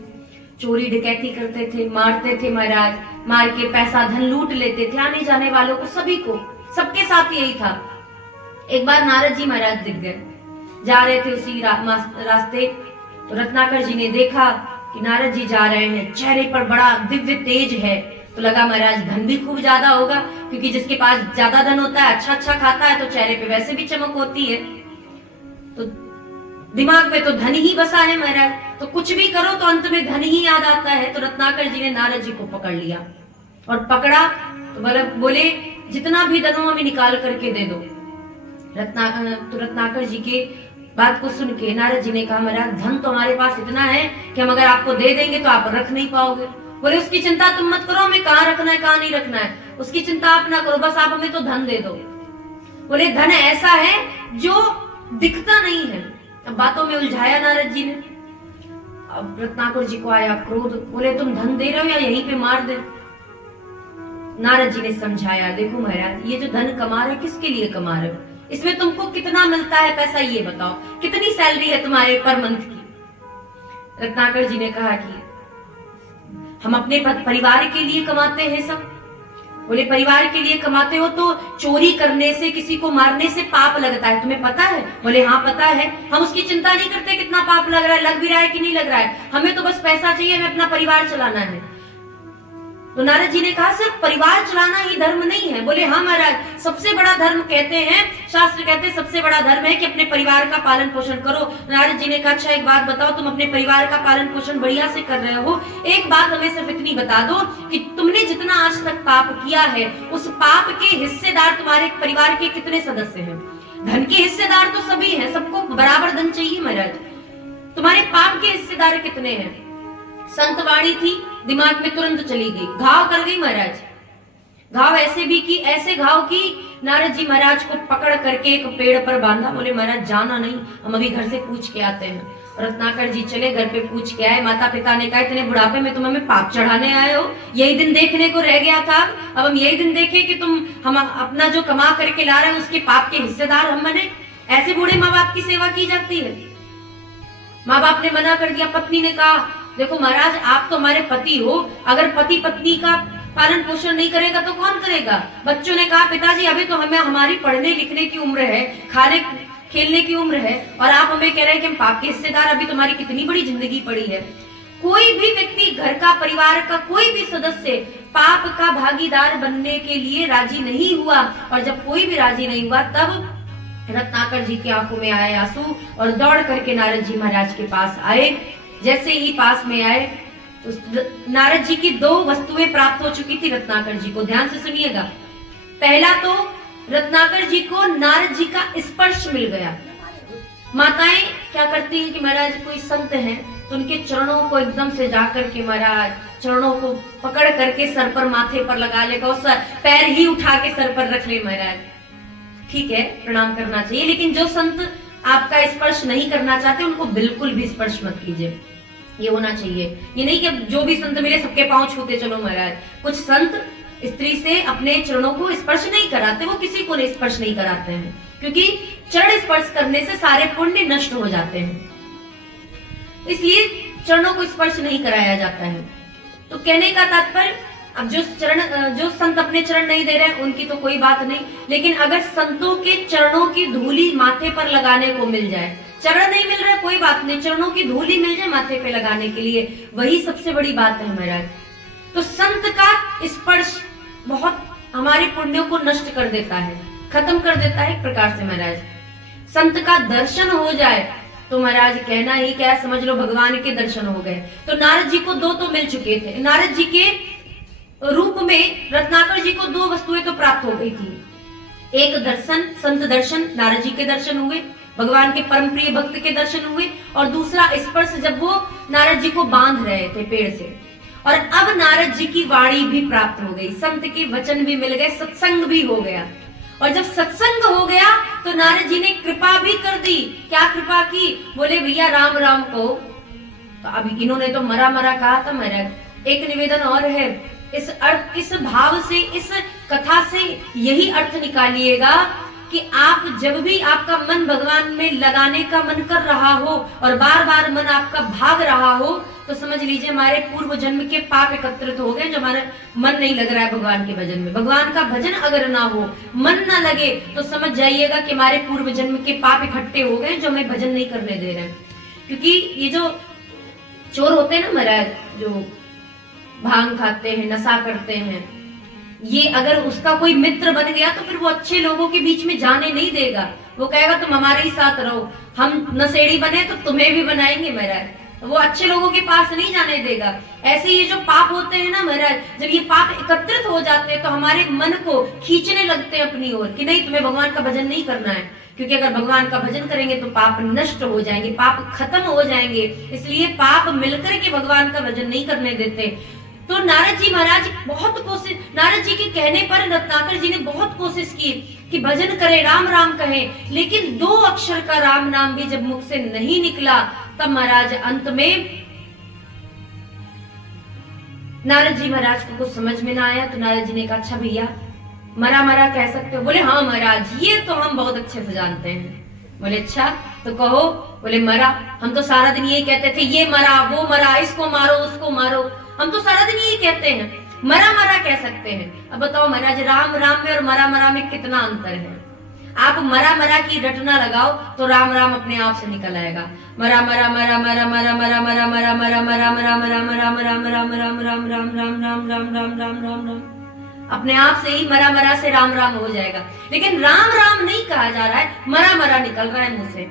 चोरी डकैती करते थे, मारते थे महाराज, मार के पैसा धन लूट लेते थे, आने जाने वालों को, सभी को, सबके साथ यही था। एक बार नारद जी महाराज दिख गए, जा रहे थे उसी रास्ते। तो रत्नाकर जी ने देखा कि नारद जी जा रहे हैं, चेहरे पर बड़ा दिव्य तेज है, तो लगा महाराज धन भी खूब ज्यादा होगा, क्योंकि जिसके पास ज्यादा धन होता है, अच्छा अच्छा खाता है, तो चेहरे पे वैसे भी चमक होती है। तो दिमाग में तो धन ही बसा है महाराज, तो कुछ भी करो तो अंत में धन ही याद आता है। तो रत्नाकर जी ने नारद जी को पकड़ लिया और पकड़ा तो बोले जितना भी धन हो हमें निकाल करके दे दो। रत्नाकर जी के बात को सुन के नारद जी ने कहा महाराज धन तो हमारे पास इतना है कि हम अगर आपको दे देंगे तो आप रख नहीं पाओगे। बोले उसकी चिंता तुम मत करो, हमें कहाँ रखना है कहाँ नहीं रखना है, उसकी चिंता आप ना करो, बस आप हमें तो धन दे दो। बोले धन ऐसा है जो दिखता नहीं है। अब बातों में उलझाया नारद जी ने। अब रत्नाकर जी को आया क्रोध, बोले तुम धन दे रहे हो या यहीं पे मार दे। नारद जी ने समझाया, देखो महाराज ये जो धन कमा रहे किसके लिए कमा रहे हो, इसमें तुमको कितना मिलता है पैसा ये बताओ, कितनी सैलरी है तुम्हारे पर मंथ की। रत्नाकर जी ने कहा कि हम अपने परिवार के लिए कमाते हैं सब। बोले परिवार के लिए कमाते हो तो चोरी करने से, किसी को मारने से पाप लगता है, तुम्हें पता है? बोले हाँ पता है। हम उसकी चिंता नहीं करते कितना पाप लग रहा है, लग भी रहा है कि नहीं लग रहा है, हमें तो बस पैसा चाहिए, हमें अपना परिवार चलाना है। तो नारद जी ने कहा सिर्फ परिवार चलाना ही धर्म नहीं है। बोले हाँ महाराज सबसे बड़ा धर्म कहते हैं, शास्त्र कहते हैं सबसे बड़ा धर्म है कि अपने परिवार का पालन पोषण करो। नारद जी ने कहा अच्छा एक बात बताओ, तुम अपने परिवार का पालन पोषण बढ़िया से कर रहे हो, एक बात हमें सिर्फ इतनी बता दो कि तुमने जितना आज तक पाप किया है उस पाप के हिस्सेदार तुम्हारे परिवार के कितने सदस्य हैं? धन के हिस्सेदार तो सभी हैं, सबको बराबर धन चाहिए महाराज। तुम्हारे पाप के हिस्सेदार कितने हैं? संतवाणी थी, दिमाग में तुरंत चली गई, घाव कर गई महाराज। घाव ऐसे भी कि ऐसे घाव की नारद जी महाराज को पकड़ करके एक पेड़ पर बांधा, बोले महाराज जाना नहीं, हम अभी घर से पूछ के आते हैं। रत्नाकर जी चले, घर पे पूछ के आए। माता पिता ने कहा इतने बुढ़ापे में तुम हमें पाप चढ़ाने आए हो, यही दिन देखने को रह गया था, अब हम यही दिन देखें कि तुम हम अपना जो कमा करके ला रहे हैं उसके पाप के हिस्सेदार हम बने। ऐसे बूढ़े माँ बाप की सेवा की जाती है? माँ बाप ने मना कर दिया। पत्नी ने कहा देखो महाराज आप तो हमारे पति हो, अगर पति पत्नी का पालन पोषण नहीं करेगा तो कौन करेगा? बच्चों ने कहा पिताजी अभी तो हमें हमारी पढ़ने लिखने की उम्र है, खाने खेलने की उम्र है, और आप हमें कह रहे हैं कि हम पाप के हिस्सेदार, अभी तुम्हारी कितनी बड़ी जिंदगी पड़ी है। कोई भी व्यक्ति, घर का, परिवार का कोई भी सदस्य पाप का भागीदार बनने के लिए राजी नहीं हुआ, और जब कोई भी राजी नहीं हुआ तब रत्नाकर जी की आंखों में आए आंसू और दौड़ करके नारद जी महाराज के पास आए। जैसे ही पास में आए तो नारद जी की दो वस्तुएं प्राप्त हो चुकी थी रत्नाकर जी को। ध्यान से सुनिएगा। पहला तो रत्नाकर जी को नारद जी का स्पर्श मिल गया। माताएं क्या करती हैं कि महाराज कोई संत हैं तो उनके चरणों को एकदम से जाकर के महाराज चरणों को पकड़ करके सर पर, माथे पर लगा लेगा, और पैर ही उठा के सर पर रख ले महाराज, ठीक है प्रणाम करना चाहिए। लेकिन जो संत आपका स्पर्श नहीं करना चाहते उनको बिल्कुल भी स्पर्श मत कीजिए, ये होना चाहिए। ये नहीं कि जो भी संत मिले सबके पांव छूते चलो महाराज। कुछ संत स्त्री से अपने चरणों को स्पर्श नहीं कराते, वो किसी को स्पर्श नहीं कराते हैं, क्योंकि चरण स्पर्श करने से सारे पुण्य नष्ट हो जाते हैं, इसलिए चरणों को स्पर्श नहीं कराया जाता है। तो कहने का तात्पर्य, अब जो संत अपने चरण नहीं दे रहे हैं उनकी तो कोई बात नहीं, लेकिन अगर संतों के चरणों की धूली माथे पर लगाने को मिल जाए, चरण नहीं मिल रहा कोई बात नहीं, चरणों की धूली मिल जाए माथे पे लगाने के लिए, वही सबसे बड़ी बात है महाराज। तो संत का स्पर्श बहुत हमारे पुण्यों को नष्ट कर देता है, खत्म कर देता है एक प्रकार से महाराज। संत का दर्शन हो जाए तो महाराज कहना ही क्या, समझ लो भगवान के दर्शन हो गए। तो नारद जी को दो तो मिल चुके थे, नारद जी के रूप में रत्नाकर जी को दो वस्तुएं तो प्राप्त हो गई थी। एक दर्शन, संत दर्शन, नारद जी के दर्शन हुए, भगवान के परम प्रिय भक्त के दर्शन हुए, और दूसरा स्पर्श जब वो नारद जी को बांध रहे थे पेड़ से। और अब नारद जी की वाणी भी प्राप्त हो गई, संत के वचन भी मिल गए, सत्संग भी हो गया। और जब सत्संग हो गया तो नारद जी ने कृपा भी कर दी। क्या कृपा की? बोले भैया राम राम को। तो अभी इन्होंने तो मरा मरा कहा था महाराज। एक निवेदन और है, इस भाव से, इस कथा से यही अर्थ निकालिएगा कि आप जब भी आपका मन भगवान में लगाने का मन कर रहा हो और बार बार मन आपका भाग रहा हो, तो समझ लीजिए हमारे पूर्व जन्म के पाप एकत्रित हो गए, जो हमारा मन नहीं लग रहा है भगवान के भजन में। भगवान का भजन अगर ना हो, मन ना लगे, तो समझ जाइएगा कि हमारे पूर्व जन्म के पाप इकट्ठे हो गए जो हमें भजन नहीं करने दे रहे हैं। क्योंकि ये जो चोर होते हैं ना महाराज, जो भांग खाते हैं, नशा करते हैं, ये अगर उसका कोई मित्र बन गया तो फिर वो अच्छे लोगों के बीच में जाने नहीं देगा। वो कहेगा तुम हमारे ही साथ रहो, हम नशेड़ी बने तो तुम्हें भी बनाएंगे महाराज। वो अच्छे लोगों के पास नहीं जाने देगा। ऐसे ये जो पाप होते हैं ना महाराज, जब ये पाप एकत्रित हो जाते हैं तो हमारे मन को खींचने लगते हैं अपनी ओर कि नहीं तुम्हें भगवान का भजन नहीं करना है, क्योंकि अगर भगवान का भजन करेंगे तो पाप नष्ट हो जाएंगे, पाप खत्म हो जाएंगे। इसलिए पाप मिलकर के भगवान का भजन नहीं करने देते। तो नारद जी महाराज बहुत कोशिश, नारद जी के कहने पर रत्नाकर जी ने बहुत कोशिश की कि भजन करें, राम राम कहें, लेकिन 2 अक्षर का राम नाम भी जब मुख से नहीं निकला, तब महाराज अंत में नारद जी महाराज को कुछ समझ में ना आया। तो नारद जी ने कहा अच्छा भैया मरा मरा कह सकते हो? बोले हाँ महाराज, ये तो हम बहुत अच्छे से जानते हैं। बोले अच्छा तो कहो। बोले मरा, हम तो सारा दिन यही कहते थे, ये मरा, वो मरा, इसको मारो, उसको मारो, हम तो सारा दिन यही कहते हैं, मरा मरा कह सकते हैं। अब बताओ महाराज, राम राम में और मरा मरा में कितना अंतर है? आप मरा मरा की रटना लगाओ तो राम राम अपने आप से निकल आएगा। मरा मरा मरा मरा मरा मरा मरा मरा मरा मरा मरा मरा मरा मरा मरा मरा राम राम राम राम राम राम राम राम राम राम, अपने आप से ही मरा मरा से राम राम हो जाएगा। लेकिन राम राम नहीं कहा जा रहा है, मरा मरा निकल रहा है मुंह से।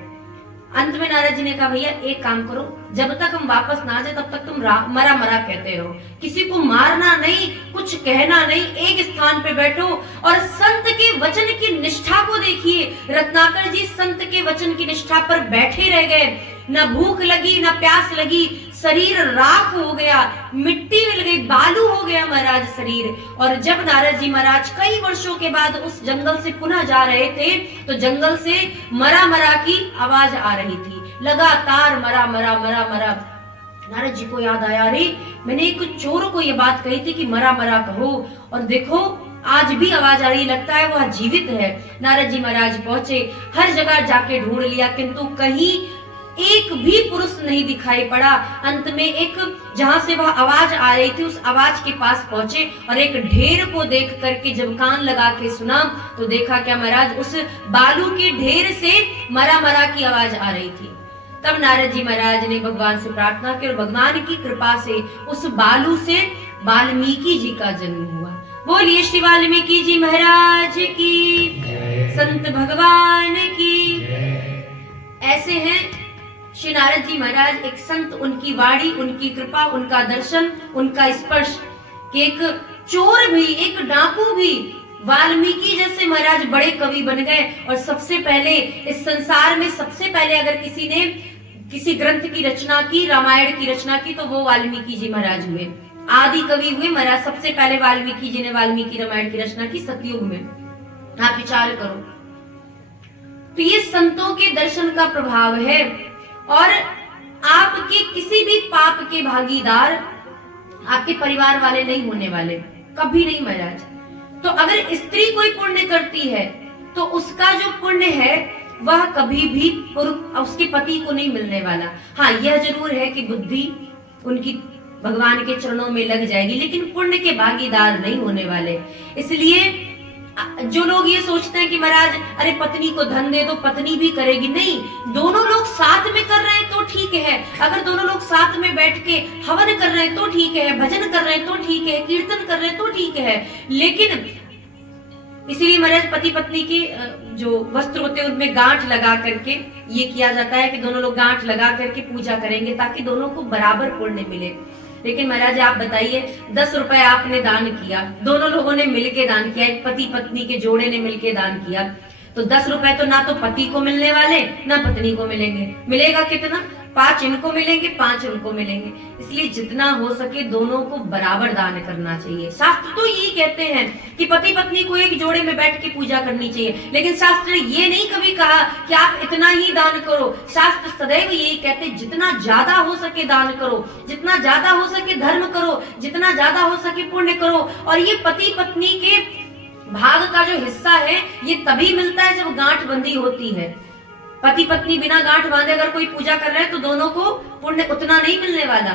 अंत में नारद जी ने कहा भैया एक काम करो, जब तक हम वापस ना आ जाए तब तक तुम मरा मरा कहते रहो, किसी को मारना नहीं, कुछ कहना नहीं, एक स्थान पे बैठो और संत के वचन की निष्ठा को देखिए। रत्नाकर जी संत के वचन की निष्ठा पर बैठे रह गए। न भूख लगी न प्यास लगी, शरीर राख हो गया, मिट्टी मिल गई, बालू हो गया महाराज शरीर। और जब नारद जी महाराज कई वर्षों के बाद उस जंगल से पुनः जा रहे थे तो जंगल से मरा मरा की आवाज आ रही थी, लगातार मरा मरा मरा मरा। नारद जी को याद आया, अरे मैंने एक चोर को ये बात कही थी कि मरा मरा कहो, और देखो आज भी आवाज आ रही, लगता है वह जीवित है। नारद जी महाराज पहुंचे, हर जगह जाके ढूंढ लिया, किंतु कहीं एक भी पुरुष नहीं दिखाई पड़ा। अंत में एक जहां से वह आवाज आ रही थी उस आवाज के पास पहुंचे और एक ढेर को देख करके जब कान लगा के सुना तो देखा क्या महाराज, उस बालू के ढेर से मरा मरा की आवाज आ रही थी। तब नारद जी महाराज ने भगवान से प्रार्थना की और भगवान की कृपा से उस बालू से वाल्मीकि जी का जन्म हुआ। बोलिए श्री वाल्मीकि जी महाराज की, संत भगवान की। ऐसे हैं श्री नारद जी महाराज, एक संत, उनकी वाणी, उनकी कृपा, उनका दर्शन, उनका स्पर्श, कि एक चोर भी, एक डाकू भी वाल्मीकि जैसे महाराज बड़े कवि बन गए। और सबसे पहले इस संसार में सबसे पहले अगर किसी ने किसी ग्रंथ की रचना की, रामायण की रचना की, तो वो वाल्मीकि जी महाराज हुए, आदि कवि हुए महाराज। सबसे पहले वाल्मीकि जी ने वाल्मीकि रामायण की रचना की सतयुग में। आप विचार करो, तो ये संतों के दर्शन का प्रभाव है। और आपके किसी भी पाप के भागीदार आपके परिवार वाले नहीं होने वाले, कभी नहीं महाराज। तो अगर स्त्री कोई पुण्य करती है तो उसका जो पुण्य है वह कभी भी उसके पति को नहीं मिलने वाला। हाँ, यह जरूर है कि बुद्धि उनकी भगवान के चरणों में लग जाएगी, लेकिन पुण्य के भागीदार नहीं होने वाले। इसलिए जो लोग ये सोचते हैं कि महाराज अरे पत्नी को धन दे दो, पत्नी भी करेगी, नहीं, दोनों लोग साथ में कर रहे हैं तो ठीक है। अगर दोनों लोग साथ में बैठ के हवन कर रहे हैं तो ठीक है, भजन कर रहे हैं तो ठीक है, कीर्तन कर रहे हैं तो ठीक है। लेकिन इसीलिए महाराज पति पत्नी के जो वस्त्र होते हैं उनमें गांठ लगा करके ये किया जाता है कि दोनों लोग गांठ लगा करके पूजा करेंगे ताकि दोनों को बराबर पुण्य मिले। लेकिन महाराज आप बताइए, 10 रुपए आपने दान किया, दोनों लोगों ने मिलके दान किया, एक पति पत्नी के जोड़े ने मिलके दान किया, तो 10 रुपए तो ना तो पति को मिलने वाले ना पत्नी को मिलेंगे। मिलेगा कितना? 5 इनको मिलेंगे, 5 उनको मिलेंगे। इसलिए जितना हो सके दोनों को बराबर दान करना चाहिए। शास्त्र तो यही कहते हैं कि पति पत्नी को एक जोड़े में बैठ के पूजा करनी चाहिए, लेकिन शास्त्र ने ये नहीं कभी कहा कि आप इतना ही दान करो। शास्त्र सदैव यही कहते हैं जितना ज्यादा हो सके दान करो, जितना ज्यादा हो सके धर्म करो, जितना ज्यादा हो सके पुण्य करो। और ये पति पत्नी के भाग का जो हिस्सा है ये तभी मिलता है जब गांठ बंधी होती है। पति पत्नी बिना गांठ बांधे अगर कोई पूजा कर रहा है तो दोनों को पुण्य उतना नहीं मिलने वाला।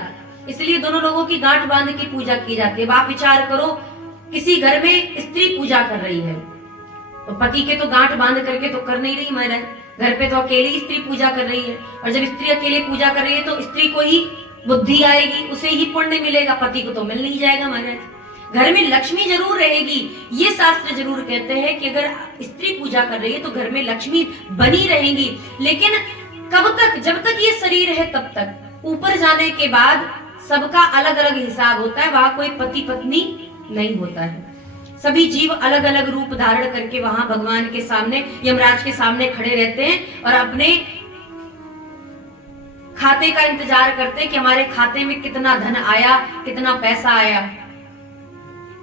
इसलिए दोनों लोगों की गांठ बांध की पूजा की जाती है। आप विचार करो, किसी घर में स्त्री पूजा कर रही है तो पति के तो गांठ बांध करके तो कर नहीं रही महाराज, घर पे तो अकेली स्त्री पूजा कर रही है। और जब स्त्री अकेले पूजा कर रही है तो स्त्री को ही बुद्धि आएगी, उसे ही पुण्य मिलेगा, पति को तो मिल नहीं जाएगा महाराज। घर में लक्ष्मी जरूर रहेगी, ये शास्त्र जरूर कहते हैं कि अगर स्त्री पूजा कर रही है तो घर में लक्ष्मी बनी रहेंगी। लेकिन कब तक? जब तक ये शरीर है तब तक। ऊपर जाने के बाद सबका अलग अलग हिसाब होता है, वहां कोई पति पत्नी नहीं होता है। सभी जीव अलग अलग रूप धारण करके वहां भगवान के सामने, यमराज के सामने खड़े रहते हैं और अपने खाते का इंतजार करते हैं कि हमारे खाते में कितना धन आया, कितना पैसा आया,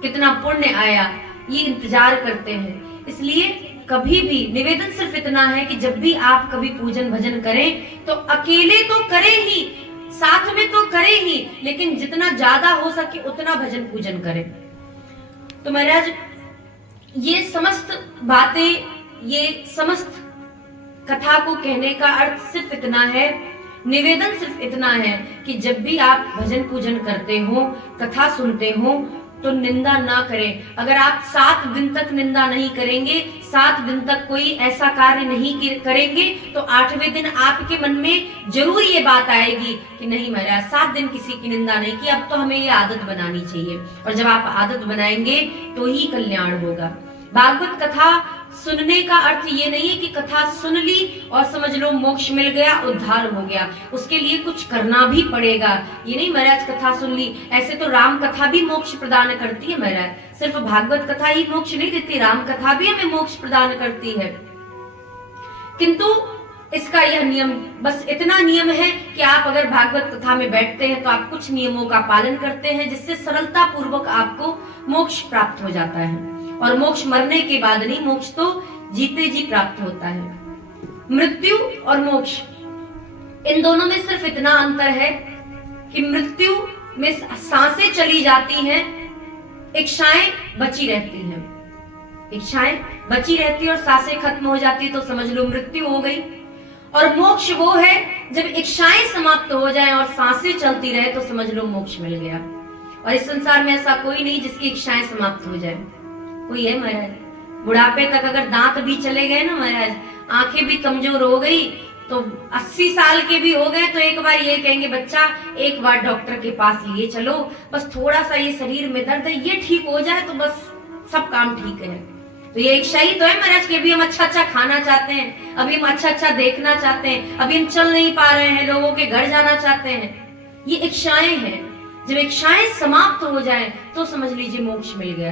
कितना पुण्य आया, ये इंतजार करते हैं। इसलिए कभी भी निवेदन सिर्फ इतना है कि जब भी आप कभी पूजन भजन करें तो अकेले तो करें ही, साथ में तो करें ही, लेकिन जितना ज्यादा हो सके उतना भजन पूजन करें। तो महाराज ये समस्त बातें, ये समस्त कथा को कहने का अर्थ सिर्फ इतना है, निवेदन सिर्फ इतना है कि जब भी आप भजन पूजन करते हो, कथा सुनते हो, तो निंदा ना करें। अगर आप 7 दिन तक निंदा नहीं करेंगे, 7 दिन तक कोई ऐसा कार्य नहीं करेंगे, तो 8वें दिन आपके मन में जरूर ये बात आएगी कि नहीं महाराज 7 दिन किसी की निंदा नहीं की, अब तो हमें ये आदत बनानी चाहिए। और जब आप आदत बनाएंगे तो ही कल्याण होगा। भागवत कथा सुनने का अर्थ ये नहीं है कि कथा सुन ली और समझ लो मोक्ष मिल गया, उद्धार हो गया। उसके लिए कुछ करना भी पड़ेगा। ये नहीं महाराज कथा सुन ली, ऐसे तो राम कथा भी मोक्ष प्रदान करती है महाराज। सिर्फ भागवत कथा ही मोक्ष नहीं देती, राम कथा भी हमें मोक्ष प्रदान करती है। किंतु इसका यह नियम, बस इतना नियम है कि आप अगर भागवत कथा में बैठते हैं तो आप कुछ नियमों का पालन करते हैं, जिससे सरलता पूर्वक आपको मोक्ष प्राप्त हो जाता है। और मोक्ष मरने के बाद नहीं, मोक्ष तो जीते जी प्राप्त होता है। मृत्यु और मोक्ष, इन दोनों में सिर्फ इतना अंतर है कि मृत्यु में सांसें चली जाती हैं, इच्छाएं बची रहती हैं। इच्छाएं बची रहती है और सांसें खत्म हो जाती है तो समझ लो मृत्यु हो गई। और मोक्ष वो है जब इच्छाएं समाप्त हो जाएं और सांसें चलती रहे तो समझ लो मोक्ष मिल गया। और इस संसार में ऐसा कोई नहीं जिसकी इच्छाएं समाप्त हो जाए। कोई है महाराज? बुढ़ापे तक अगर दांत भी चले गए ना महाराज, आंखें भी कमजोर हो गई, तो 80 साल के भी हो गए तो एक बार ये कहेंगे बच्चा एक बार डॉक्टर के पास लिए चलो, बस थोड़ा सा ये शरीर में दर्द है, ये ठीक हो जाए तो बस सब काम ठीक है। तो ये इच्छा ही तो है महाराज कि अभी हम अच्छा अच्छा खाना चाहते हैं, अभी हम अच्छा अच्छा देखना चाहते हैं, अभी हम चल नहीं पा रहे हैं, लोगों के घर जाना चाहते हैं। ये इच्छाएं हैं। जब इच्छाएं समाप्त हो जाएं तो समझ लीजिए मोक्ष मिल गया।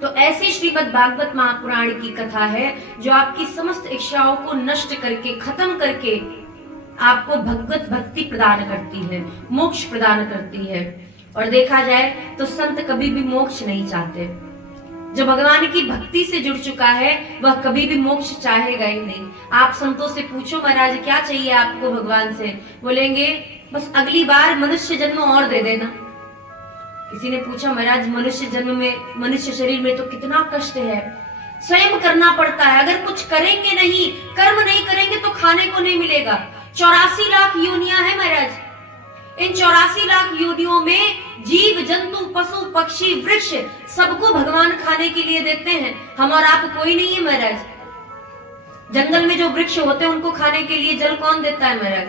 तो ऐसी श्रीमद् भागवत महापुराण की कथा है जो आपकी समस्त इच्छाओं को नष्ट करके, खत्म करके आपको भगवत भक्ति प्रदान करती है, मोक्ष प्रदान करती है। और देखा जाए तो संत कभी भी मोक्ष नहीं चाहते। जो भगवान की भक्ति से जुड़ चुका है वह कभी भी मोक्ष चाहेगा ही नहीं। आप संतों से पूछो महाराज क्या चाहिए आपको भगवान से, बोलेंगे बस अगली बार मनुष्य जन्म और दे देना। किसी ने पूछा महाराज मनुष्य जन्म में, मनुष्य शरीर में तो कितना कष्ट है, स्वयं करना पड़ता है, अगर कुछ करेंगे नहीं, कर्म नहीं करेंगे तो खाने को नहीं मिलेगा। 84 लाख योनियां हैं महाराज। इन 84 लाख योनियों में जीव जंतु पशु पक्षी वृक्ष सबको भगवान खाने के लिए देते हैं। हम और आप कोई नहीं है महाराज। जंगल में जो वृक्ष होते हैं उनको खाने के लिए जल कौन देता है महाराज?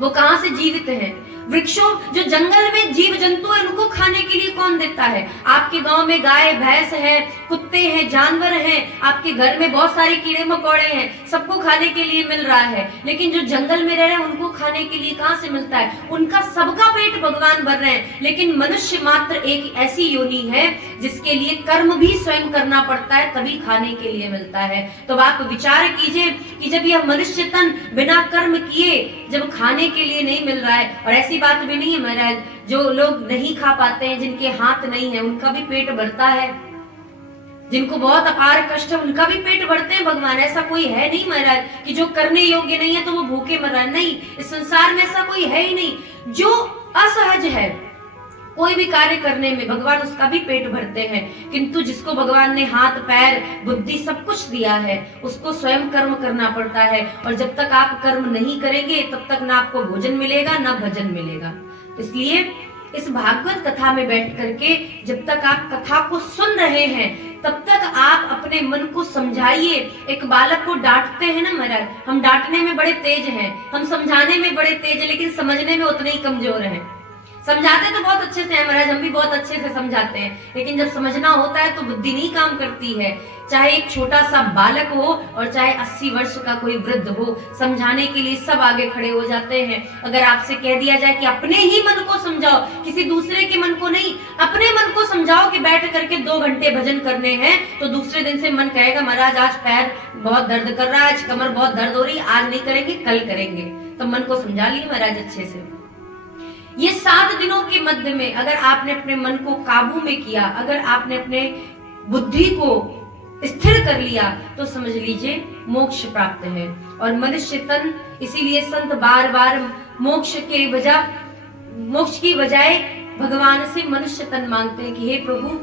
वो कहां से जीवित हैं? वृक्षों, जो जंगल में जीव जंतु है उनको खाने के लिए कौन देता है? आपके गांव में गाय भैंस है, कुत्ते हैं, जानवर हैं, आपके घर में बहुत सारे कीड़े मकोड़े हैं, सबको खाने के लिए मिल रहा है। लेकिन जो जंगल में रह रहे हैं उनको खाने के लिए कहां से मिलता है? उनका सबका पेट भगवान भर रहे हैं। लेकिन मनुष्य मात्र एक ऐसी योनि है जिसके लिए कर्म भी स्वयं करना पड़ता है, तभी खाने के लिए मिलता है। तो आप विचार कीजिए कि जब यह मनुष्य तन बिना कर्म किए जब खाने के लिए नहीं मिल रहा है, और ऐसी बात भी नहीं है महाराज जो लोग नहीं खा पाते हैं, जिनके हाथ नहीं है उनका भी पेट भरता है, जिनको बहुत अपार कष्ट है उनका भी पेट भरते हैं भगवान। ऐसा कोई है नहीं महाराज कि जो करने योग्य नहीं है तो वो भूखे मर रहा है। नहीं, इस संसार में ऐसा कोई है ही नहीं। जो असहज है कोई भी कार्य करने में भगवान उसका भी पेट भरते हैं। किंतु जिसको भगवान ने हाथ पैर बुद्धि सब कुछ दिया है उसको स्वयं कर्म करना पड़ता है। और जब तक आप कर्म नहीं करेंगे तब तक ना आपको भोजन मिलेगा ना भजन मिलेगा। इसलिए इस भागवत कथा में बैठ करके जब तक आप कथा को सुन रहे हैं तब तक आप अपने मन को समझाइए। एक बालक को डांटते हैं ना महाराज, हम डांटने में बड़े तेज हैं, हम समझाने में बड़े तेज हैं, लेकिन समझने में उतने ही कमजोर हैं। समझाते तो बहुत अच्छे से हैं महाराज, हम भी बहुत अच्छे से समझाते हैं, लेकिन जब समझना होता है तो बुद्धि नहीं काम करती है। चाहे एक छोटा सा बालक हो और चाहे 80 वर्ष का कोई वृद्ध हो, समझाने के लिए सब आगे खड़े हो जाते हैं। अगर आपसे कह दिया जाए कि अपने ही मन को समझाओ, किसी दूसरे के मन को नहीं, अपने मन को समझाओ कि बैठ करके 2 घंटे भजन करने हैं, तो दूसरे दिन से मन कहेगा महाराज आज पैर बहुत दर्द कर रहा है, आज कमर बहुत दर्द हो रही है, आज नहीं करेंगे कल करेंगे। तो मन को समझा लिए महाराज अच्छे से। ये 7 दिनों के मध्य में अगर आपने अपने मन को काबू में किया, अगर आपने अपने बुद्धि को स्थिर कर लिया तो समझ लीजिए मोक्ष प्राप्त है। और मनुष्य तन, इसीलिए संत बार बार मोक्ष की बजाय भगवान से मनुष्य तन मांगते हैं कि हे प्रभु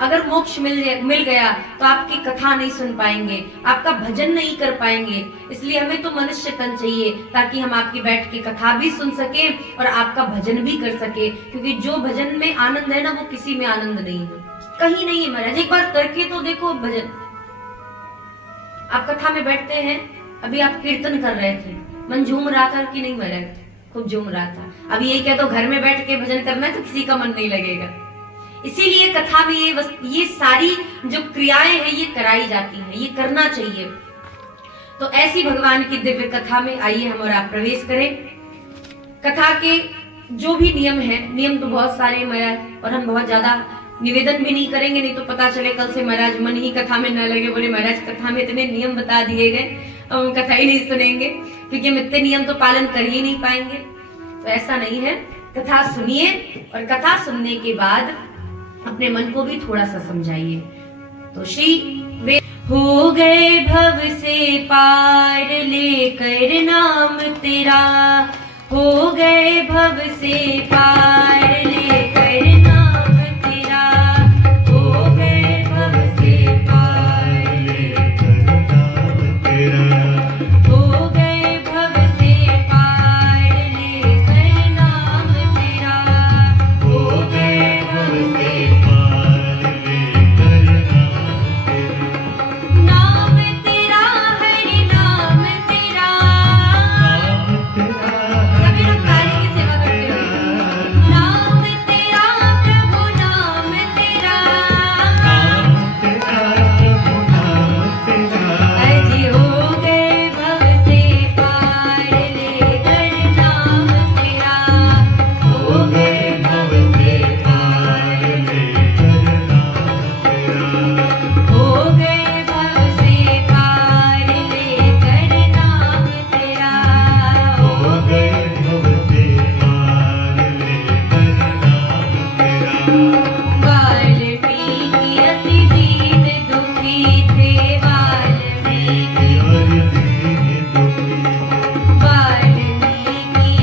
अगर मोक्ष मिल गया तो आपकी कथा नहीं सुन पाएंगे, आपका भजन नहीं कर पाएंगे, इसलिए हमें तो मनुष्य तन चाहिए ताकि हम आपकी बैठ के कथा भी सुन सके और आपका भजन भी कर सके। क्योंकि जो भजन में आनंद है ना वो किसी में आनंद नहीं है, कहीं नहीं है महाराज। एक बार करके तो देखो भजन। आप कथा में बैठते हैं, अभी आप कीर्तन कर रहे थे, मन झूम रहा था कि नहीं महाराज? खूब झूम रहा था। अभी ये क्या तो घर में बैठ के भजन करना है तो किसी का मन नहीं लगेगा। इसीलिए कथा में ये सारी जो क्रियाएं हैं ये कराई जाती हैं, ये करना चाहिए। तो ऐसी भगवान की दिव्य कथा में आइए हम और आप प्रवेश करें। कथा के जो भी नियम है, नियम तो बहुत सारे महाराज, और हम बहुत ज्यादा निवेदन भी नहीं करेंगे, नहीं तो पता चले कल से महाराज मन ही कथा में न लगे, बोले महाराज कथा में इतने नियम बता दिए गए, हम कथा ही नहीं सुनेंगे, क्योंकि हम इतने नियम तो पालन कर ही नहीं पाएंगे। तो ऐसा नहीं है, कथा सुनिए और कथा सुनने के बाद अपने मन को भी थोड़ा सा समझाइए। तो श्री वे हो गए भव से पार लेकर नाम तेरा, हो गए भव से पार लेकर नाम तेरा, हो गए भव से पार लेकर नाम तेरा, हो गए भव से पार लेकर नाम तेरा, हो गए भव से पार लेकर नाम तेरा, नाम तेरा हरि नाम तेरा, सभी लोग ताली की सेवा करते हुए, नाम तेरा प्रभु नाम तेरा, अजी हो गए भव से पार लेकर नाम तेरा, हो गए भव से पार लेकर नाम तेरा, हो गए भव से पार लेकर नाम तेरा, हो गए भव से पार लेकर नाम तेरा। वाल्मीकि अति दीन दुखी थे, वाल्मीकि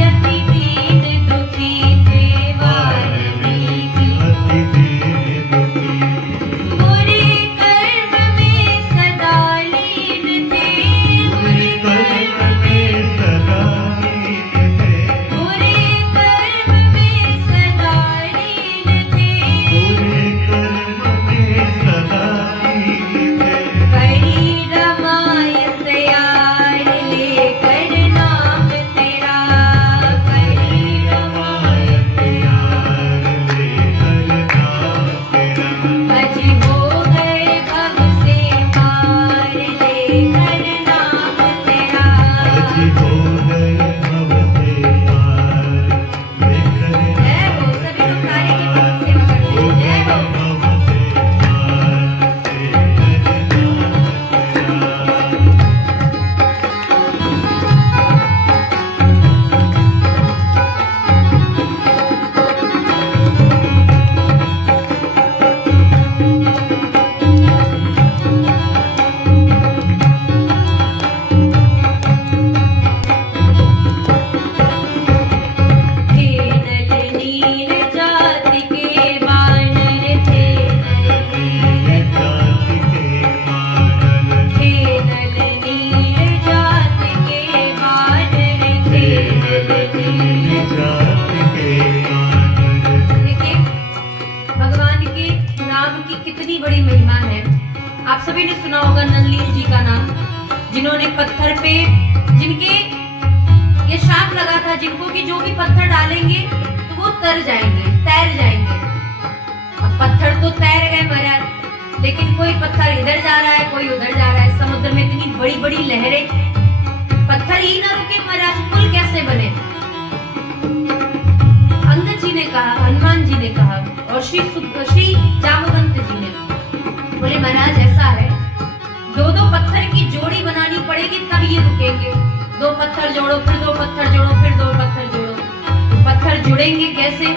अति दीन दुखी थे, वाल्मीकि बुरे कर्म में सदा लीन थे, बुरे कर्म में सदा लीन थे, बुरे कर्म में सदा लीन थे, बुरे कर्म में सदा लीन थे, करी रामायण तैयार लेकर नाम तेरा, करी रामायण तैयार लेकर नाम तेरा, अजी हो गए भव से पार लेकर नाम तेरा, अजी हो गए भव से पार लेकर, जय हो, सभी लोग ताली की सेवा करते हैं, जय हो। भव से पार लेकर नाम तेरा। थे नल नील जाति के वानर, थे नल नील जाति के वानर, थे नल नील जाति के वानर, थे नल नील जाति के वानर। देखिए भगवान के नाम की कितनी बड़ी महिमा है। आप सभी ने सुना होगा नंदलील जी का नाम, जिन्होंने पत्थर पे, जिनके ये शाप लगा था, जिनको कि जो भी पत्थर डालेंगे तो वो तर जाएंगे, तैर जाएंगे। अब पत्थर तो तैर गए महाराज, लेकिन कोई पत्थर इधर जा रहा है, कोई उधर जा रहा है। समुद्र में इतनी बड़ी बड़ी लहरें, पत्थर ही ना रुके महाराज, पुल कैसे बने? अंगद जी ने कहा, हनुमान जी ने कहा, और श्री जामवंत जी ने बोले महाराज ऐसा है, दो दो पत्थर की जोड़ी बनानी पड़ेगी तब ये रुकेंगे। दो पत्थर जोड़ो, फिर दो पत्थर जोड़ो, फिर दो पत्थर जोड़ो। तो पत्थर जुड़ेंगे कैसे?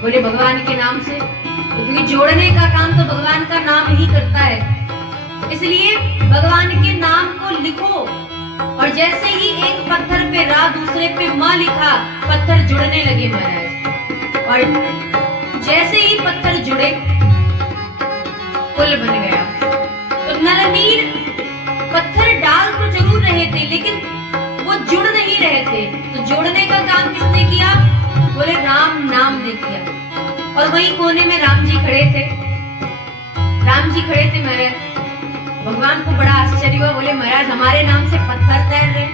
बोले भगवान के नाम से, क्योंकि जोड़ने का काम तो भगवान का नाम ही करता है। इसलिए भगवान के नाम को लिखो, और जैसे ही एक पत्थर पे रा, दूसरे पे म लिखा, पत्थर जुड़ने लगे महाराज। और जैसे ही पत्थर जुड़े, पुल बन गया। तो नलनील पत्थर डाल तो जरूर रहे थे, लेकिन वो जुड़ नहीं रहे थे। तो जोड़ने का काम किसने किया? बोले राम नाम ने किया। और वहीं कोने में राम जी खड़े थे। राम जी खड़े थे महाराज। भगवान को बड़ा आश्चर्य हुआ, बोले महाराज हमारे नाम से पत्थर तैर रहे,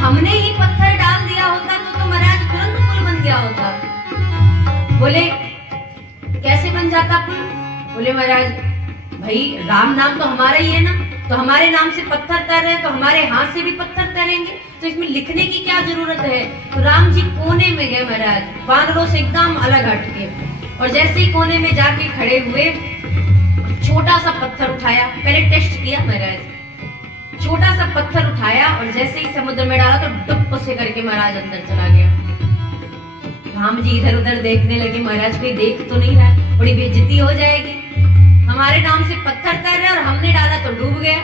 हमने ही पत्थर डाल दिया होता तो महाराज तुरंत पुल बन गया होता। बोले कैसे बन जाता पुल? बोले महाराज भाई राम नाम तो हमारा ही है ना, तो हमारे नाम से पत्थर तैर रहे, तो हमारे हाथ से भी पत्थर तैरेंगे, तो इसमें लिखने की क्या जरूरत है? तो राम जी कोने में गए महाराज, वानरों से एकदम अलग हटके, और जैसे ही कोने में जाके खड़े हुए, छोटा सा पत्थर उठाया, पहले टेस्ट किया महाराज, छोटा सा पत्थर उठाया और जैसे ही समुद्र में डाला तो डुप से करके महाराज अंदर चला गया। राम जी इधर उधर देखने लगे, महाराज कोई देख तो नहीं रहा है, बड़ी बेइज्जती हो जाएगी, हमारे नाम से पत्थर तैर रहे और हमने डाला तो डूब गया,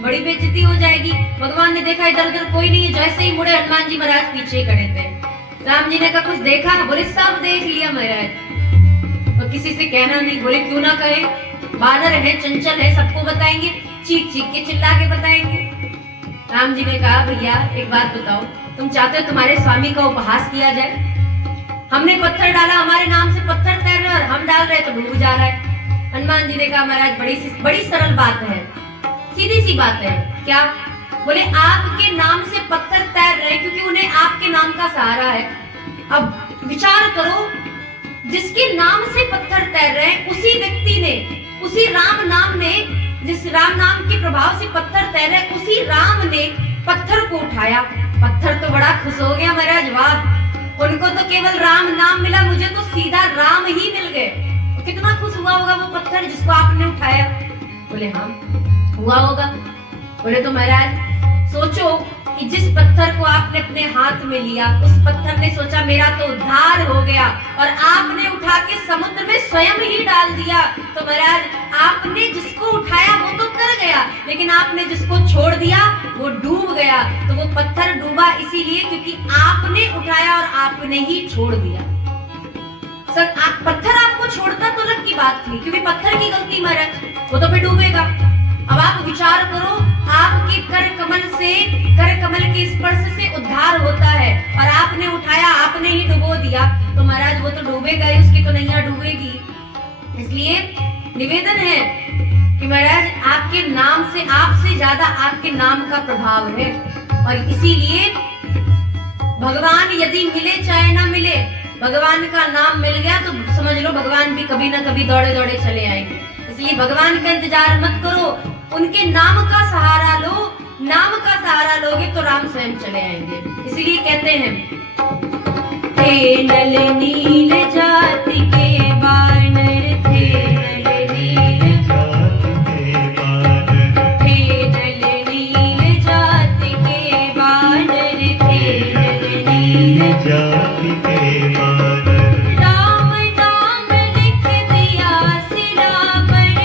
बड़ी बेइज्जती हो जाएगी। भगवान ने देखा इधर उधर कोई नहीं है, जैसे ही मुड़े हनुमान जी महाराज पीछे ही खड़े थे। राम जी ने कहा कुछ देखा? बोले सब देख लिया महाराज, और किसी से कहना नहीं। बोले क्यों ना कहे, बानर है, चंचल है, सबको बताएंगे, चीख चीख के चिल्ला के बताएंगे। राम जी ने कहा भैया एक बात बताओ, तुम चाहते हो तुम्हारे स्वामी का उपहास किया जाए? हमने पत्थर डाला, हमारे नाम से पत्थर तैर रहे और हम डाल रहे तो डूब जा रहा है। हनुमान जी ने कहा महाराज बड़ी सरल बात है, सीधी सी बात है। क्या? बोले आपके नाम से पत्थर तैर रहे क्योंकि उन्हें आपके नाम का सहारा है। अब विचार करो, जिसके नाम से पत्थर तैर रहे उसी व्यक्ति ने, उसी राम नाम ने, जिस राम नाम के प्रभाव से पत्थर तैर रहे, उसी राम ने पत्थर को उठाया। पत्थर तो बड़ा खुश हो गया महाराज, वाह उनको तो केवल राम नाम मिला, मुझे तो सीधा राम ही मिल गए। कितना खुश हुआ होगा वो पत्थर जिसको आपने उठाया? बोले हाँ हुआ होगा। बोले तो महाराज सोचो कि जिस पत्थर को आपने अपने हाथ में लिया, उस पत्थर ने सोचा मेरा तो उद्धार हो गया, और आपने उठा के समुद्र में स्वयं ही डाल दिया। तो महाराज आपने जिसको उठाया वो तो तर गया, लेकिन आपने जिसको छोड़ दिया वो डूब गया। तो वो पत्थर डूबा इसीलिए क्योंकि आपने उठाया और आपने ही छोड़ दिया। सर पत्थर आपको छोड़ता तो अलग की बात थी, क्योंकि पत्थर की गलती महाराज, वो तो फिर डूबेगा। अब आप विचार करो, आपके कर कमल के स्पर्श से उद्धार होता है और आपने उठाया, आपने ही डुबो दिया, तो महाराज वो तो डूबेगा ही, उसकी तो नैया डूबेगी। इसलिए निवेदन है कि महाराज आपके नाम से, आपसे ज्यादा आपके नाम का प्रभाव है, और इसीलिए भगवान यदि मिले चाहे ना मिले, भगवान का नाम मिल गया तो समझ लो भगवान भी कभी ना कभी दौड़े दौड़े चले आएंगे। इसलिए भगवान का इंतजार मत करो, उनके नाम का सहारा लो, नाम का सहारा लोगे तो राम स्वयं चले आएंगे। इसलिए कहते हैं थे नल नील जाति के बानर, थे नल नील जाति के बानर, थे नल नील जाति के बानर। राम नाम लिख दिया सिला पर,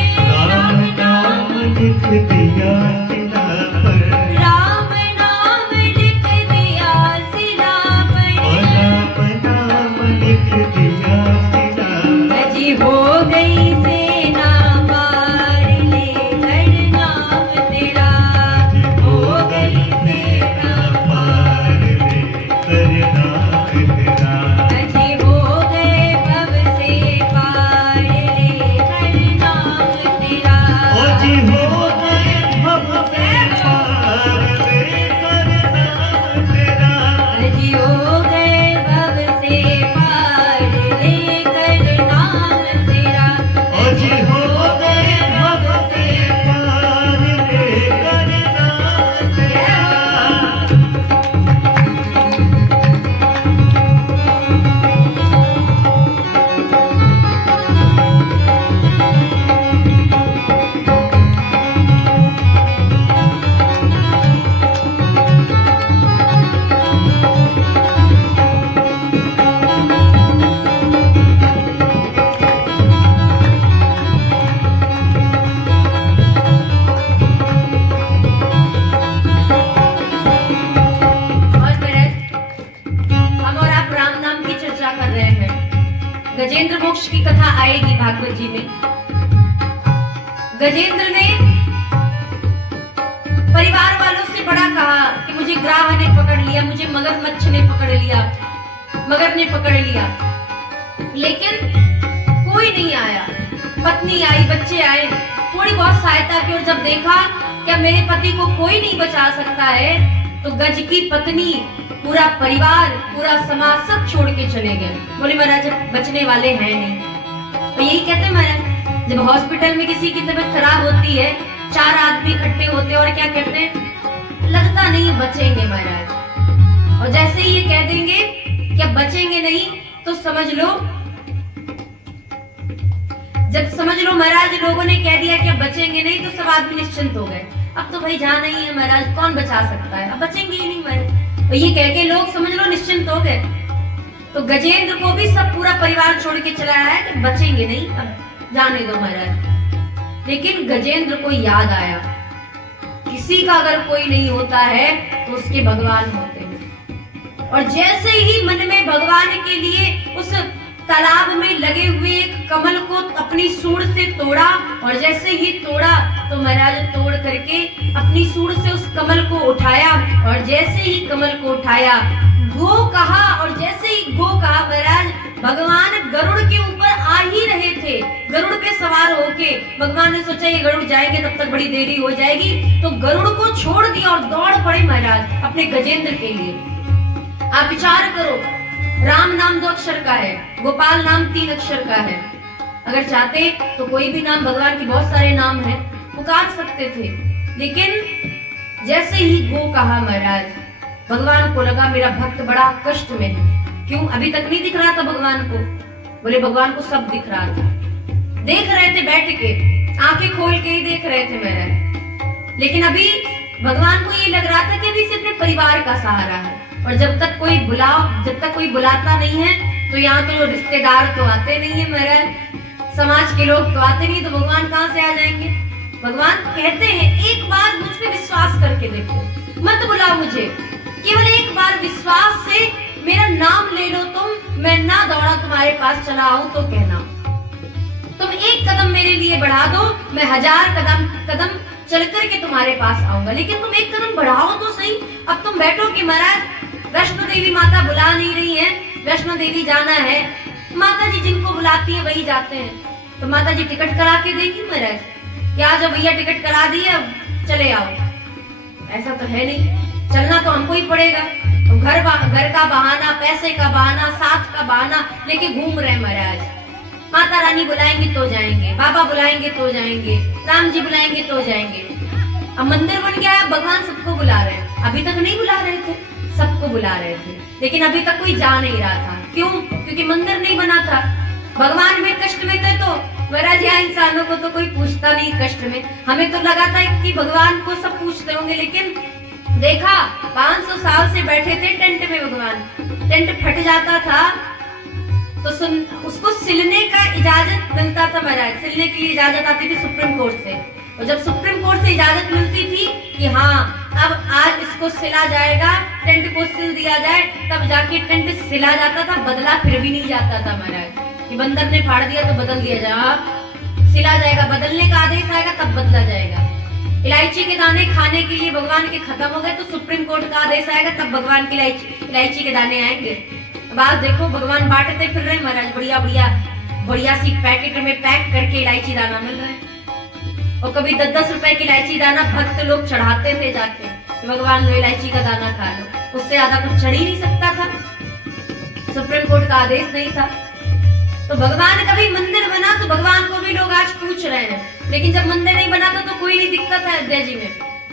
राम नाम लिख दिया सिला पर, राम नाम लिख दिया सिला पर, राम नाम लिख दिया सिला पर। जी हो गई सेना पार लेकर नाम तेरा, हो गई सेना पार लेकर नाम तेरा। जी हो गए भव से पार लेकर नाम तेरा, जी हो गए भव से पार लेकर नाम तेरा, जी हो गए भव से पार लेकर नाम तेरा, जी हो गए भव से पार लेकर नाम तेरा। गजेंद्र मोक्ष की कथा आएगी भागवत जी में। गजेंद्र ने परिवार वालों से बड़ा कहा कि मुझे ग्राह ने पकड़ लिया, मुझे मगरमच्छ ने पकड़ लिया, मगर ने पकड़ लिया, लेकिन कोई नहीं आया। पत्नी आई, बच्चे आए, थोड़ी बहुत सहायता की, और जब देखा कि मेरे पति को कोई नहीं बचा सकता है, तो गज की पत्नी, पूरा परिवार, पूरा समाज सब छोड़ के चले गए। बोले महाराज बचने वाले हैं नहीं। तो यही कहते हैं महाराज, जब हॉस्पिटल में किसी की तबीयत खराब होती है, 4 आदमी इकट्ठे होते हैं और क्या कहते हैं, लगता नहीं बचेंगे महाराज। और जैसे ही ये कह देंगे कि अब बचेंगे नहीं, तो समझ लो, जब समझ लो महाराज लोगों ने कह दिया कि अब बचेंगे नहीं, तो सब आदमी निश्चिंत हो गए। अब तो भाई जाना ही है महाराज, कौन बचा सकता है, अब बचेंगे ही नहीं महाराज। तो ये कह के लोग समझ लो निश्चिंत हो गए। तो गजेंद्र को भी सब पूरा परिवार छोड़ के चला आया कि बचेंगे नहीं, अब जाने दो महाराज। लेकिन गजेंद्र को याद आया, किसी का अगर कोई नहीं होता है तो उसके भगवान होते हैं। और जैसे ही मन में भगवान के लिए उस तालाब में लगे हुए एक कमल को अपनी सूंड से तोड़ा, और जैसे ही तोड़ा तो महाराज तोड़ करके अपनी सूंड से उस कमल को उठाया, और जैसे ही कमल को उठाया गो कहा, और जैसे ही गो कहा महाराज भगवान गरुड़ के ऊपर आ ही रहे थे। गरुड़ पे सवार होके भगवान ने सोचा ये गरुड़ जाएंगे तब तक बड़ी देरी हो जाएगी, तो गरुड़ को छोड़ दिया और दौड़ पड़े महाराज अपने गजेंद्र के लिए। आप विचार करो, राम नाम 2 अक्षर का है, गोपाल नाम 3 अक्षर का है। अगर चाहते तो कोई भी नाम, भगवान के बहुत सारे नाम हैं, पुकार सकते थे। लेकिन जैसे ही गो कहा महाराज भगवान को लगा मेरा भक्त बड़ा कष्ट में है। क्यों? अभी तक नहीं दिख रहा था भगवान को। बोले भगवान को सब दिख रहा था, देख रहे थे बैठ के, आंखें खोल के ही देख रहे थे महाराज। लेकिन अभी भगवान को ये लग रहा था कि अभी सिर्फ अपने परिवार का सहारा है, और जब तक कोई बुलाता नहीं है तो यहाँ तो रिश्तेदार तो आते नहीं है महाराज, समाज के लोग तो आते नहीं, तो भगवान कहाँ से आ जाएंगे। भगवान कहते हैं एक बार मुझ पे विश्वास करके देखो, मत बुलाओ मुझे, केवल एक बार विश्वास से मेरा नाम ले लो तुम, मैं ना दौड़ा तुम्हारे पास चला आऊं तो कहना। तुम एक कदम मेरे लिए बढ़ा दो, मैं 1000 कदम चल करके तुम्हारे पास आऊंगा, लेकिन तुम एक कदम बढ़ाओ तो सही। अब तुम बैठो कि महाराज वैष्णो देवी माता बुला नहीं रही है, वैष्णो देवी जाना है, माता जी जिनको बुलाती है वही जाते हैं। तो माता जी टिकट करा के देगी महाराज, क्या जब भैया टिकट करा दिए अब चले आओ, ऐसा तो है नहीं, चलना तो हमको ही पड़ेगा। तो घर का बहाना, पैसे का बहाना, साथ का बहाना लेके घूम रहे महाराज। माता रानी बुलाएंगे तो जाएंगे, बाबा बुलाएंगे तो जाएंगे, राम जी बुलाएंगे तो जाएंगे। अब मंदिर बन गया है, भगवान सबको बुला रहे हैं। अभी तक नहीं बुला रहे थे, सबको बुला रहे थे, लेकिन अभी तक कोई जा नहीं रहा था। क्यों? क्योंकि मंदिर नहीं बना था। भगवान भी कष्ट में थे तो महाराज यहाँ इंसानों को तो कोई पूछता नहीं कष्ट में। हमें तो लगा था कि भगवान को सब पूछते होंगे, लेकिन देखा 500 साल से बैठे थे टेंट में भगवान, टेंट फट जाता था तो उसको सिलने का इजाजत मिलता था महाराज, सिलने की इजाजत आती थी सुप्रीम कोर्ट से। और जब सुप्रीम कोर्ट से इजाजत मिलती थी कि हाँ अब आज इसको सिला जाएगा, टेंट को सिल दिया जाए, तब जाके टेंट सिला जाता था, बदला फिर भी नहीं जाता था महाराज। कि बंदर ने फाड़ दिया तो बदल दिया जाए, सिला जाएगा, बदलने का आदेश आएगा तब बदला जाएगा। इलायची के दाने खाने के लिए भगवान के खत्म हो गए तो सुप्रीम कोर्ट का आदेश आएगा तब भगवान के इलायची के दाने आएंगे। अब आप देखो भगवान बांटते फिर रहे महाराज, बढ़िया सी पैकेट में पैक करके इलायची दाना मिल रहा है। और कभी 10-10 रुपए की इलायची दाना भक्त लोग चढ़ाते थे जाके, तो भगवान लो इलायची का दाना खा लो, उससे ज्यादा कुछ चढ़ ही नहीं सकता था, सुप्रीम कोर्ट का आदेश नहीं था। तो भगवान का भी मंदिर बना तो भगवान को भी लोग आज पूछ रहे हैं, लेकिन जब मंदिर नहीं बना था तो कोई नहीं दिक्कत है अयोध्या जी में।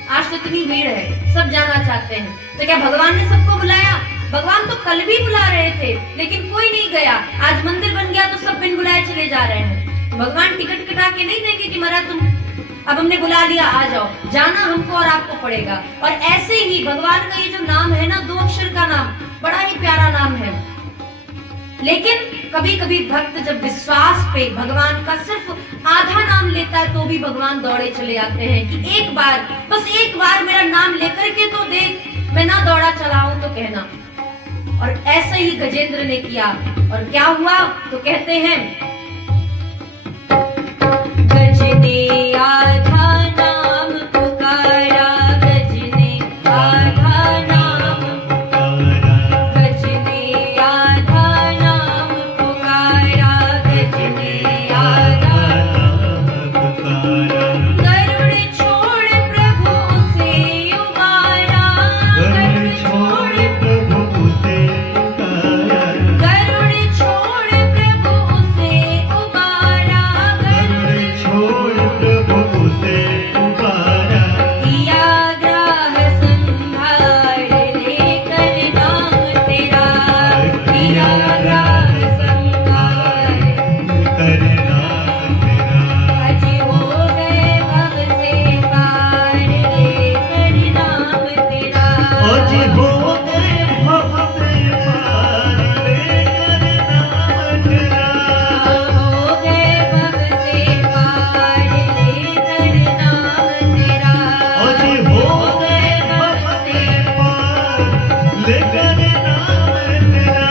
आज तो इतनी भीड़ है, सब जाना चाहते हैं। तो क्या भगवान ने सबको बुलाया? भगवान तो कल भी बुला रहे थे लेकिन कोई नहीं गया। आज मंदिर बन गया तो सब बिन बुलाए चले जा रहे हैं। तो भगवान टिकट कटा के नहीं देंगे कि महाराज तुम अब हमने बुला लिया आ जाओ, जाना हमको और आपको पड़ेगा। और ऐसे ही भगवान का ये जो नाम है ना, 2 अक्षर का नाम, बड़ा ही प्यारा नाम है। लेकिन कभी कभी भक्त जब विश्वास पे भगवान का सिर्फ आधा नाम लेता है तो भी भगवान दौड़े चले आते हैं कि एक बार, बस एक बार मेरा नाम लेकर के तो देख, मैं ना दौड़ा चलाऊं तो कहना। और ऐसे ही गजेंद्र ने किया। और क्या हुआ तो कहते हैं गज ने आधा नाम पुकारा, गज ने आधा नाम पुकारा, गज ने आधा नाम पुकारा, गज ने आधा नाम पुकारा। गरुड़ छोड़ प्रभु उसे उबारा, गरुड़ छोड़ प्रभु उसे उबारा, गरुड़ छोड़ प्रभु उसे उबारा, गरुड़ छोड़ प्रभु लेकर नाम तेरा।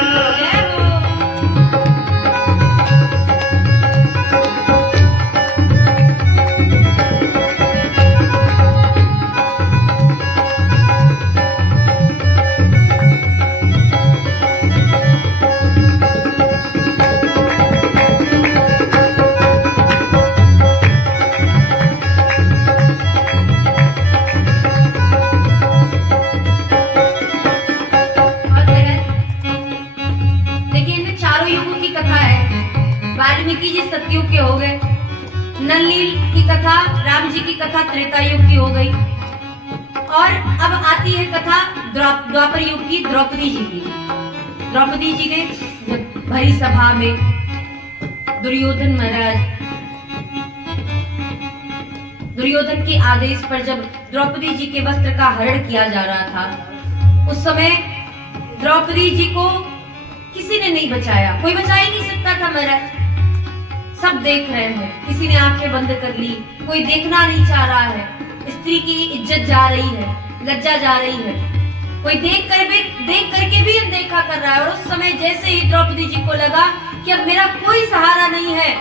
वाल्मीकि जी सतयुग के हो गए, नलनील की कथा, राम जी की कथा त्रेता युग की हो गई, और अब आती है कथा द्वापर युग की द्रौपदी जी की। द्रौपदी जी ने जब भरी सभा में दुर्योधन के आदेश पर जब द्रौपदी जी के वस्त्र का हरण किया जा रहा था, उस समय द्रौपदी जी को किसी ने नहीं बचाया, कोई बचा ही नहीं सकता था महाराज। सब देख रहे हैं, किसी ने आंखें बंद कर ली, कोई देखना नहीं चाह रहा है, स्त्री की इज्जत जा रही है, लज्जा जा रही है, कोई देख करके भी अनदेखा कर रहा है। और उस समय जैसे ही द्रौपदी जी को लगा कि अब मेरा कोई सहारा नहीं है,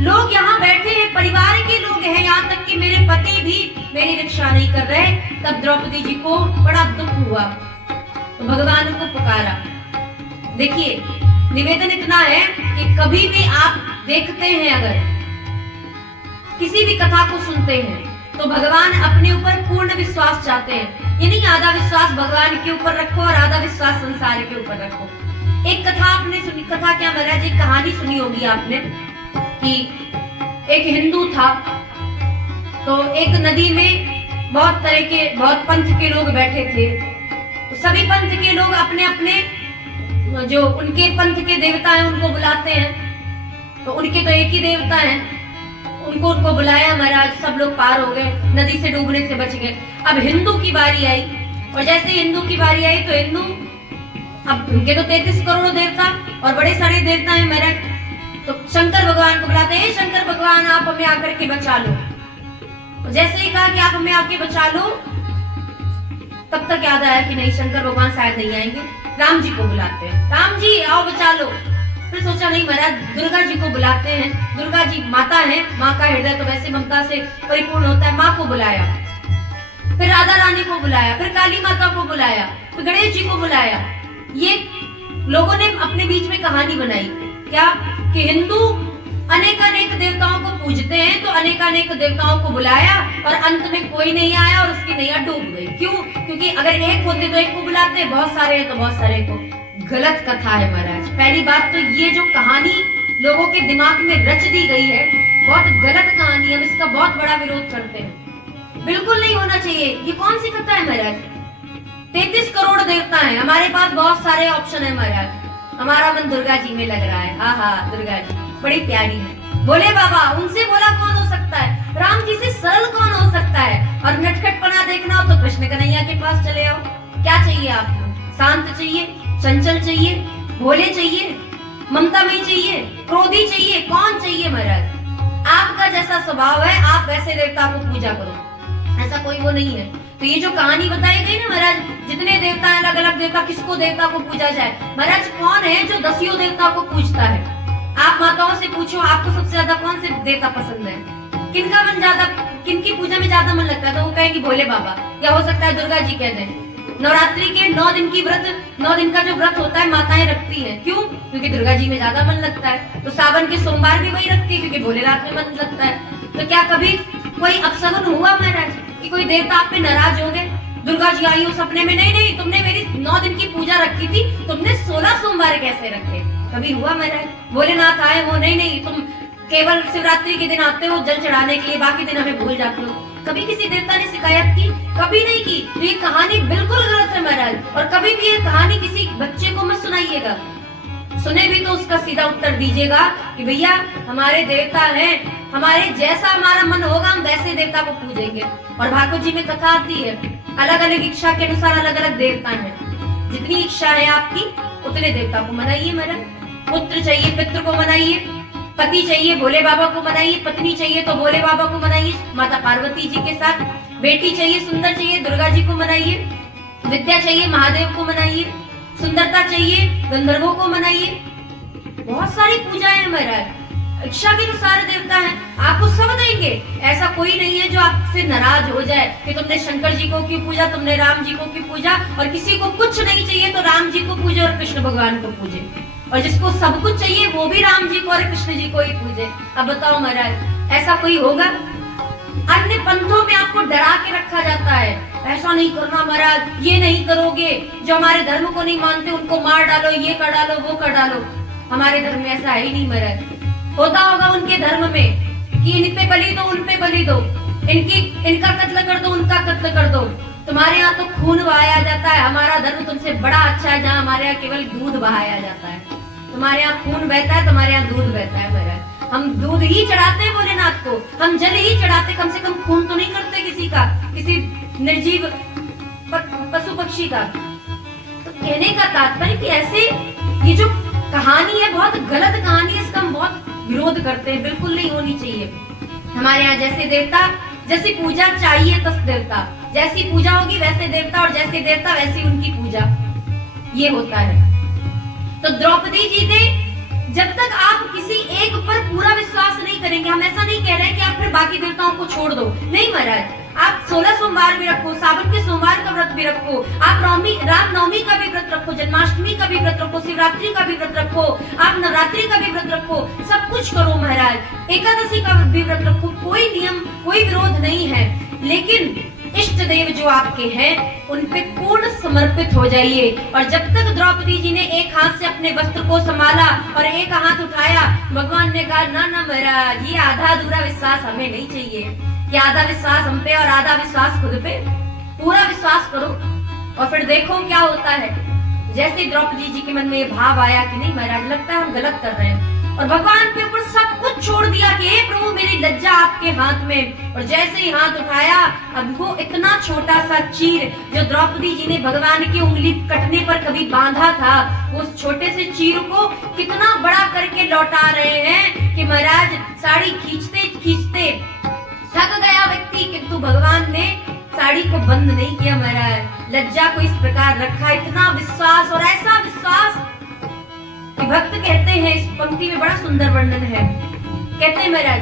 लोग यहाँ बैठे हैं, परिवार के लोग हैं, यहाँ तक कि मेरे पति भी मेरी रक्षा नहीं कर रहे, तब द्रौपदी जी को बड़ा दुख हुआ, तो भगवान को पुकारा। देखिए, निवेदन इतना है कि कभी भी आप देखते हैं, अगर किसी भी कथा को सुनते हैं, तो भगवान अपने ऊपर पूर्ण विश्वास चाहते हैं। ये नहीं आधा विश्वास भगवान के ऊपर रखो और आधा विश्वास संसार के ऊपर रखो। एक कथा आपने सुनी, कथा क्या महाराज, एक कहानी सुनी होगी आपने कि एक हिंदू था, तो एक नदी में बहुत पंथ के लोग बैठे थे। तो सभी पंथ के लोग अपने अपने जो उनके पंथ के देवता हैं उनको बुलाते हैं, तो उनके तो एक ही देवता हैं, उनको बुलाया महाराज, सब लोग पार हो गए, नदी से डूबने से बच गए। अब हिंदू की बारी आई, और जैसे हिंदू की बारी आई तो हिंदू, अब उनके तो 33 करोड़ देवता और बड़े सारे देवता हैं महाराज, तो शंकर भगवान को बुलाते हैं, शंकर भगवान आप हमें आकर के बचा लो। तो जैसे ही कहा कि आप हमें आके बचा लो, तब तक याद आया कि नहीं, शंकर भगवान शायद नहीं आएंगे, राम जी को बुलाते हैं, राम जी आओ बचा लो। फिर सोचा नहीं महाराज, दुर्गा जी को बुलाते हैं, दुर्गा जी माता है, माँ का हृदय तो वैसे ममता से परिपूर्ण होता है, माँ को बुलाया, फिर राधा रानी को बुलाया, फिर काली माता को बुलाया, फिर गणेश जी को बुलाया। ये लोगों ने अपने बीच में कहानी बनाई, क्या कि हिंदू अनेक देवताओं को पूजते हैं, तो अनेक देवताओं को बुलाया और अंत में कोई नहीं आया और उसकी नैया डूब गई। क्यों? क्योंकि अगर एक होते तो एक को बुलाते, बहुत सारे हैं तो बहुत सारे को। गलत कथा है महाराज। पहली बात तो ये जो कहानी लोगों के दिमाग में रच दी गई है, बहुत गलत कहानी है, हम इसका बहुत बड़ा विरोध करते हैं, बिल्कुल नहीं होना चाहिए। ये कौन सी कथा है महाराज? 33 करोड़ देवता हैं, हमारे पास बहुत सारे ऑप्शन है महाराज, हमारा मन दुर्गा जी में लग रहा है, हाँ दुर्गा जी बड़ी प्यारी है, बोले बाबा उनसे बोला कौन हो सकता है, राम जी से सरल कौन हो सकता है, और नटखटपना देखना हो तो कृष्ण कन्हैया के पास चले आओ। क्या चाहिए आपको? शांत चाहिए, चंचल चाहिए, भोले चाहिए, ममतामयी चाहिए, क्रोधी चाहिए, कौन चाहिए महाराज? आपका जैसा स्वभाव है आप वैसे देवता को पूजा करो, ऐसा कोई वो नहीं है। तो ये जो कहानी बताई गई ना महाराज, जितने देवता हैं, अलग अलग देवता, किसको देवता को पूजा जाए? महाराज कौन है जो 10 देवता को पूजता है? आप माताओं से पूछो, आपको सबसे ज्यादा कौन से देवता पसंद है? किनका मन ज्यादा, किनकी पूजा में ज्यादा मन लगता है? तो वो कहेंगे भोले बाबा, या हो सकता है दुर्गा जी कह दें। नवरात्रि के 9 दिन की व्रत, 9 दिन का जो व्रत होता है माताएं रखती हैं, क्यों? क्योंकि दुर्गा जी में ज्यादा मन लगता है। तो सावन के सोमवार भी वही रखती है क्योंकि भोलेनाथ में मन लगता है। तो क्या कभी कोई अपशगुन हुआ महाराज कि कोई देवता आप पे नाराज हो गए? दुर्गा जी आई हो सपने में, नहीं तुमने मेरी 9 दिन की पूजा रखी थी, तुमने 16 सोमवार कैसे रखे? कभी हुआ महाराज? भोलेनाथ आए हो, नहीं तुम केवल शिवरात्रि के दिन आते हो जल चढ़ाने के लिए, बाकी दिन हमें भूल जाते हो। कभी किसी देवता ने शिकायत की? कभी नहीं की। तो ये कहानी बिल्कुल गलत है महाराज, और कभी भी ये कहानी किसी बच्चे को मत सुनाइएगा। सुने भी तो उसका सीधा उत्तर दीजिएगा कि भैया हमारे देवता हैं, हमारे जैसा हमारा मन होगा हम वैसे देवता को पूजेंगे। और भागवत जी में कथा आती है, अलग अलग इच्छा के अनुसार अलग अलग देवता हैं। जितनी इच्छा है आपकी उतने देवता को मनाइए महाराज। पुत्र चाहिए पितृ को मनाइए, पति चाहिए भोले बाबा को मनाइए, पत्नी चाहिए तो भोले बाबा को मनाइए माता पार्वती जी के साथ, बेटी चाहिए सुंदर चाहिए दुर्गा जी को मनाइए, विद्या चाहिए महादेव को मनाइए, चाहिए, सुंदरता चाहिए, गंधर्वों को मनाइए। बहुत सारी पूजाएं हैं महाराज, इच्छा के तो सारे देवता हैं, आपको सब देंगे। ऐसा कोई नहीं है जो आपसे नाराज हो जाए कि तुमने शंकर जी को क्यों पूजा, तुमने राम जी को क्यों पूजा। और किसी को कुछ नहीं चाहिए तो राम जी को पूजे और कृष्ण भगवान को पूजे, और जिसको सब कुछ चाहिए वो भी राम जी को और कृष्ण जी को ही पूजे। अब बताओ महाराज, ऐसा कोई होगा? अन्य पंथों में आपको डरा के रखा जाता है, ऐसा नहीं करना महाराज, ये नहीं करोगे, जो हमारे धर्म को नहीं मानते उनको मार डालो, ये कर डालो, वो कर डालो। हमारे धर्म में ऐसा है ही नहीं महाराज। होता होगा उनके धर्म में कि इन पे बलि दो, उन पे बलि दो, इनका कत्ल कर दो, उनका कत्ल कर दो। तुम्हारे यहाँ तो खून बहाया जाता है, हमारा धर्म तुमसे बड़ा अच्छा है, जहाँ हमारे यहाँ केवल दूध बहाया जाता है। तुम्हारे यहाँ खून बहता है, तुम्हारे यहाँ दूध बहता है महाराज। हम दूध ही चढ़ाते हैं भोलेनाथ को, हम जल ही चढ़ाते, कम से कम खून तो नहीं करते किसी का, किसी निर्जीव पशु पक्षी का। तो कहने का तात्पर्य कि ऐसे ये जो कहानी है बहुत गलत कहानी है, इसका हम बहुत विरोध करते हैं, बिल्कुल नहीं होनी चाहिए। हमारे यहाँ जैसे देवता जैसी पूजा चाहिए, तस देवता जैसी पूजा होगी वैसे देवता, और जैसे देवता वैसी उनकी पूजा, ये होता है। तो द्रौपदी जी ने, जब तक आप किसी एक पर पूरा विश्वास नहीं करेंगे, हम ऐसा नहीं कह रहे हैं कि आप फिर बाकी देवताओं को छोड़ दो, नहीं महाराज, आप 16 सोमवार भी रखो, सावन के सोमवार का व्रत भी रखो, आप रामनवमी का भी व्रत रखो, जन्माष्टमी का भी व्रत रखो, शिवरात्रि का भी व्रत रखो, आप नवरात्रि का भी व्रत रखो, सब कुछ करो महाराज, एकादशी का भी व्रत रखो, कोई नियम, कोई विरोध नहीं है। लेकिन इष्ट देव जो आपके हैं उन पे पूर्ण समर्पित हो जाइए। और जब तक द्रौपदी जी ने एक हाथ से अपने वस्त्र को संभाला और एक हाथ उठाया, भगवान ने कहा ना ना महाराज, ये आधा अधूरा विश्वास हमें नहीं चाहिए, ये आधा विश्वास हम पे और आधा विश्वास खुद पे, पूरा विश्वास करो। और फिर देखो क्या होता है। जैसे द्रौपदी जी के मन में ये भाव आया कि नहीं महाराज, लगता है हम गलत कर रहे हैं, और भगवान के ऊपर सब कुछ छोड़ दिया कि हे प्रभु मेरी लज्जा आपके हाथ में। और जैसे ही हाथ उठाया, अब वो इतना छोटा सा चीर जो द्रौपदी जी ने भगवान की उंगली कटने पर कभी बांधा था, उस छोटे से चीर को कितना बड़ा करके लौटा रहे हैं कि महाराज साड़ी खींचते खींचते थक गया व्यक्ति, किंतु भगवान ने साड़ी को बंद नहीं किया महाराज, लज्जा को इस प्रकार रखा। इतना विश्वास, और ऐसा विश्वास कि भक्त कहते हैं, इस पंक्ति में बड़ा सुंदर वर्णन है, कहते हैं महाराज,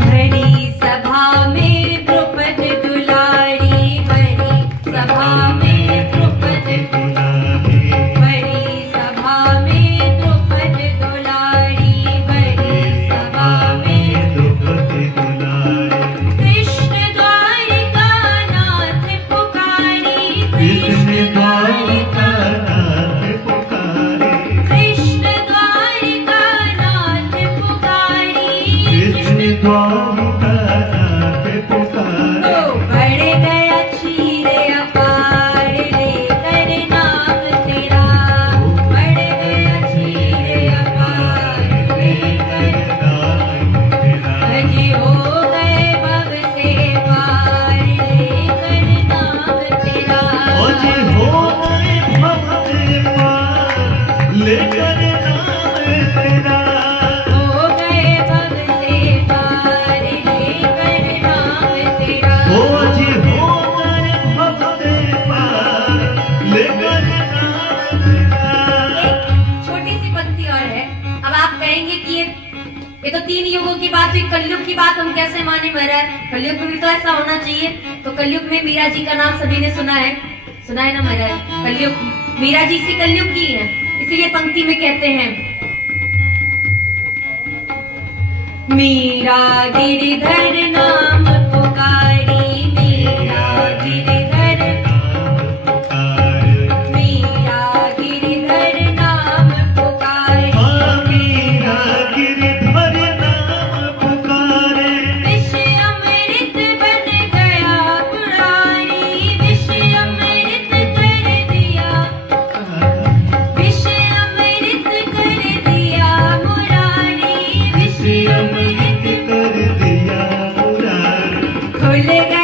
भरी सभा में द्रौपदी दुलारी, भरी सभा में द्रौपदी दुलारी, भरी सभा में द्रौपदी दुलारी, भरी सभा में द्रौपदी दुलारी, कृष्ण द्वारिका नाथ पुकारी, कृष्ण द्वारिका कलयुग की बात हम कैसे माने महाराज, कलयुग में भी तो ऐसा होना चाहिए। तो कलयुग में मीरा जी का नाम सभी ने सुना है ना महाराज, कलयुग, मीरा जी से कलयुग की है, इसीलिए पंक्ति में कहते हैं, मीरा गिरधर नाम पुकारी, मीरा गिरधर, मीरा गिरधर नाम पुकारी, मीरा गिरधर नाम पुकारे, विष अमृत बन गया मुरारी, विष अमृत कर दिया, विष अमृत कर दिया मुरारी, विष अमृत कर दिया मुरारी, खुल गया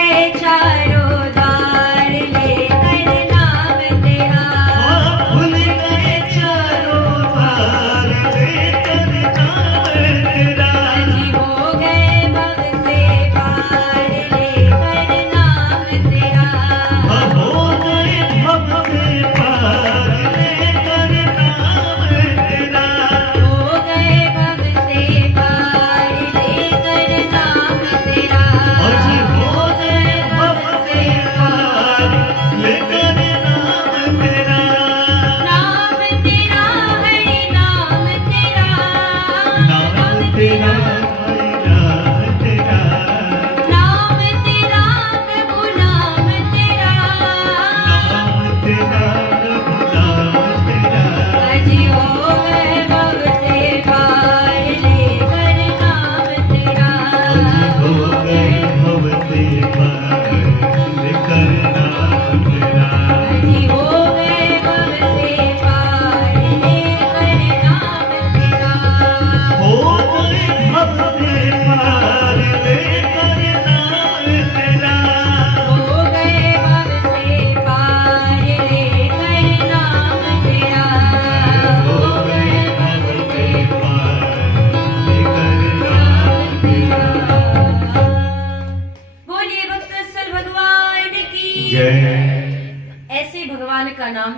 भगवान का नाम।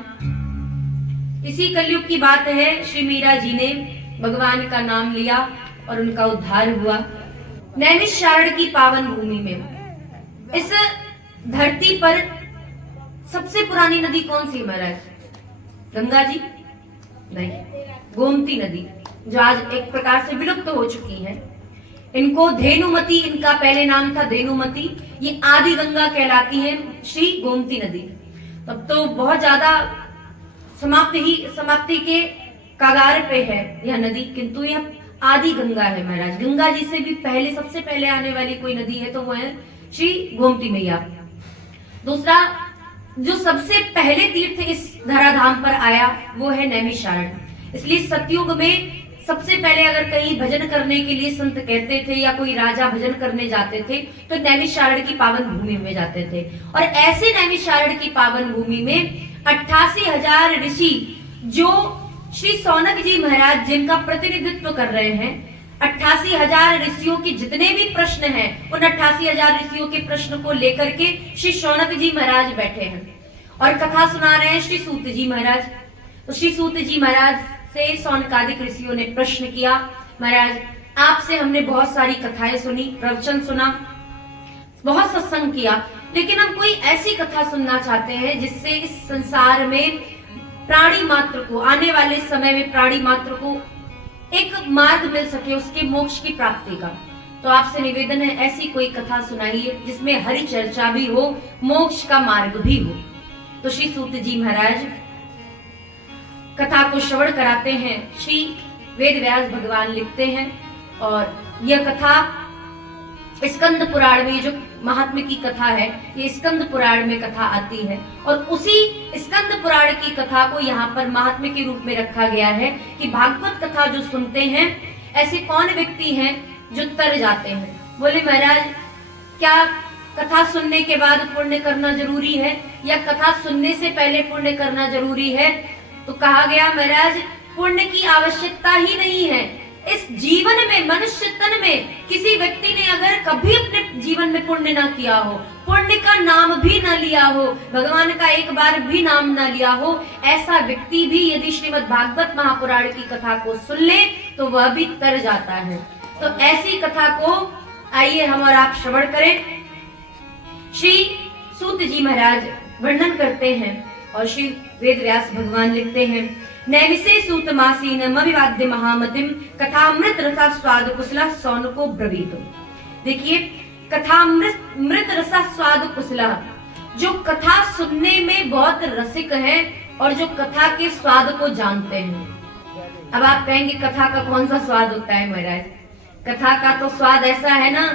इसी कलयुग की बात है, श्री मीरा जी ने भगवान का नाम लिया और उनका उद्धार हुआ। नैमिषारण्य की पावन भूमि में, इस धरती पर सबसे पुरानी नदी कौन सी महाराज? गंगा जी? नहीं, गोमती नदी, जो आज एक प्रकार से विलुप्त हो चुकी है। इनको धेनुमती, इनका पहले नाम था धेनुमती, ये आदि गंगा कहलाती है श्री गोमती नदी। तब तो बहुत ज्यादा समाप्ति के कगार पे है यह नदी, किंतु यह आदि गंगा है महाराज। गंगा जी से भी पहले, सबसे पहले आने वाली कोई नदी है तो वो है श्री गोमती मैया। दूसरा, जो सबसे पहले तीर्थ इस धराधाम पर आया वो है नैमिषारण्य। इसलिए सतयुग में सबसे पहले अगर कहीं भजन करने के लिए संत कहते थे या कोई राजा भजन करने जाते थे तो नैमिषारण्य की पावन भूमि में जाते थे। और ऐसे नैमिषारण्य की पावन भूमि में 88,000 ऋषि, जो श्री सौनक जी महाराज जिनका प्रतिनिधित्व कर रहे हैं, 88,000 ऋषियों के जितने भी प्रश्न हैं, उन 88,000 ऋषियों के प्रश्न को लेकर के श्री सौनक जी महाराज बैठे हैं और कथा सुना रहे हैं श्री सूत जी महाराज। तो श्री सूत जी महाराज से सौनकादिक ऋषियों ने प्रश्न किया, महाराज आपसे हमने बहुत सारी कथाएं सुनी, प्रवचन सुना, बहुत सत्संग किया, लेकिन हम कोई ऐसी कथा सुनना चाहते हैं जिससे इस संसार में प्राणी मात्र को, आने वाले समय में प्राणी मात्र को एक मार्ग मिल सके उसके मोक्ष की प्राप्ति का। तो आपसे निवेदन है ऐसी कोई कथा सुनाइए जिसमें हरि चर्चा भी हो, मोक्ष का मार्ग भी हो। तो श्री सूत जी महाराज कथा को श्रवण कराते हैं। श्री वेद व्यास भगवान लिखते हैं और यह कथा स्कंद पुराण में, जो महात्म्य की कथा है, ये स्कंद पुराण में कथा आती है और उसी स्कंद पुराण की कथा को यहाँ पर महात्म्य के रूप में रखा गया है कि भागवत कथा जो सुनते हैं ऐसे कौन व्यक्ति हैं जो तर जाते हैं। बोले महाराज क्या कथा सुनने के बाद पुण्य करना जरूरी है या कथा सुनने से पहले पुण्य करना जरूरी है? तो कहा गया महाराज पुण्य की आवश्यकता ही नहीं है। इस जीवन में, मनुष्य तन में किसी व्यक्ति ने अगर कभी अपने जीवन में पुण्य ना किया हो, पुण्य का नाम भी ना लिया हो, भगवान का एक बार भी नाम ना लिया हो, ऐसा व्यक्ति भी यदि श्रीमद् भागवत महापुराण की कथा को सुन ले तो वह भी तर जाता है। तो ऐसी कथा को आइए हम और आप श्रवण करें। श्री सूत जी महाराज वर्णन करते हैं और श्री वेद व्यास भगवान लिखते हैं, नैमिषे सूत मासीन मविवाद्य महामतिम कथामृत रसा स्वाद कुशला सौनको ब्रवीतो। देखिए, कथामृत रसा स्वाद कुशला, जो कथा सुनने में बहुत रसिक है और जो कथा के स्वाद को जानते हैं। अब आप कहेंगे कथा का कौन सा स्वाद होता है महाराज? कथा का तो स्वाद ऐसा है ना,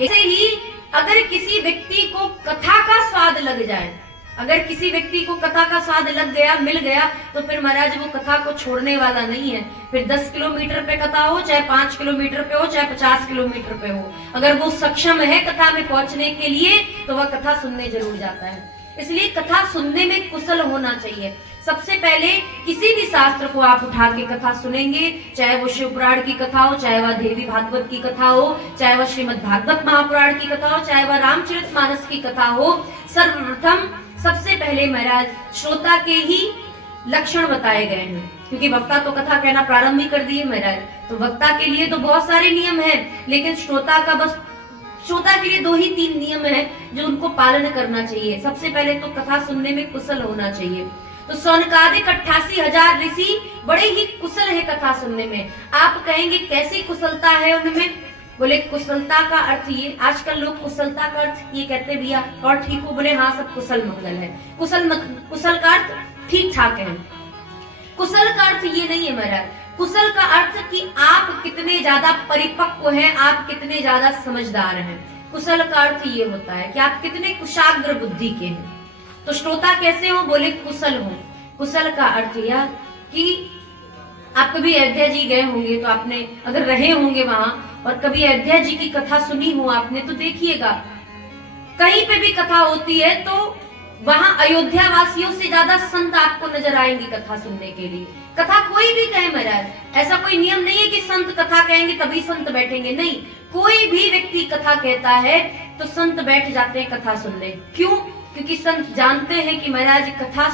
ऐसे ही अगर किसी व्यक्ति को कथा का स्वाद लग जाए, अगर किसी व्यक्ति को कथा का स्वाद लग गया, मिल गया, तो फिर महाराज वो कथा को छोड़ने वाला नहीं है। फिर 10 किलोमीटर पे कथा हो, चाहे 5 किलोमीटर पे हो, चाहे 50 किलोमीटर पे हो, अगर वो सक्षम है कथा में पहुंचने के लिए तो वह कथा सुनने जरूर जाता है। इसलिए कथा सुनने में कुशल होना चाहिए। सबसे पहले किसी भी शास्त्र को आप उठा के कथा सुनेंगे, चाहे वो शिव पुराण की कथा हो, चाहे वह देवी भागवत की कथा हो, चाहे वह श्रीमद् भागवत महापुराण की कथा हो, चाहे वह रामचरितमानस की कथा हो, सर्वप्रथम सबसे पहले महाराज श्रोता के ही लक्षण बताए गए हैं, क्योंकि वक्ता तो कथा कहना प्रारंभ ही कर दिए महाराज। तो वक्ता के लिए तो बहुत सारे नियम हैं, लेकिन श्रोता के लिए 2 ही 3 नियम हैं जो उनको पालन करना चाहिए। सबसे पहले तो कथा सुनने में कुशल होना चाहिए। तो सौनकादिक 88,000 ऋषि बड़े ही कुशल है कथा सुनने में। आप कहेंगे कैसी कुशलता है उनमें? बोले कुशलता का अर्थ ये, आजकल लोग कुशलता का अर्थ ये कहते भैया और ठीक हो, बोले हाँ सब कुशल मंगल है। कुशल का अर्थ ठीक ठाक है। कुशल का अर्थ ये नहीं है महाराज। कुशल का अर्थ कि आप कितने ज्यादा परिपक्व हैं, आप कितने ज्यादा समझदार हैं। कुशल का अर्थ ये होता है कि आप कितने कुशाग्र बुद्धि के हैं। तो श्रोता कैसे हो? बोले कुशल हो। कुशल का अर्थ यह कि आप कभी अयोध्या जी गए होंगे तो आपने, अगर रहे होंगे वहां और कभी अयोध्या जी की कथा सुनी हो आपने, तो देखिएगा कहीं पे भी कथा होती है तो वहां अयोध्या वासियों से ज्यादा संत आपको नजर आएंगे कथा सुनने के लिए। कथा कोई भी कहे महाराज, ऐसा कोई नियम नहीं है कि संत कथा कहेंगे तभी संत बैठेंगे, नहीं। कोई भी व्यक्ति कथा कहता है तो संत बैठ जाते हैं कथा सुनने। क्यों? क्योंकि संत जानते हैं कि महाराज कथा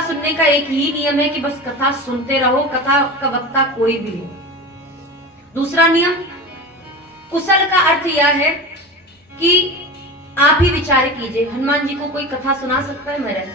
सुनने का एक ही नियम है कि बस कथा सुनते रहो, कथा का वक्ता कोई भी हो। दूसरा नियम कुशल का अर्थ यह है कि आप ही विचार कीजिए, हनुमान जी को कोई कथा सुना सकता है महाराज?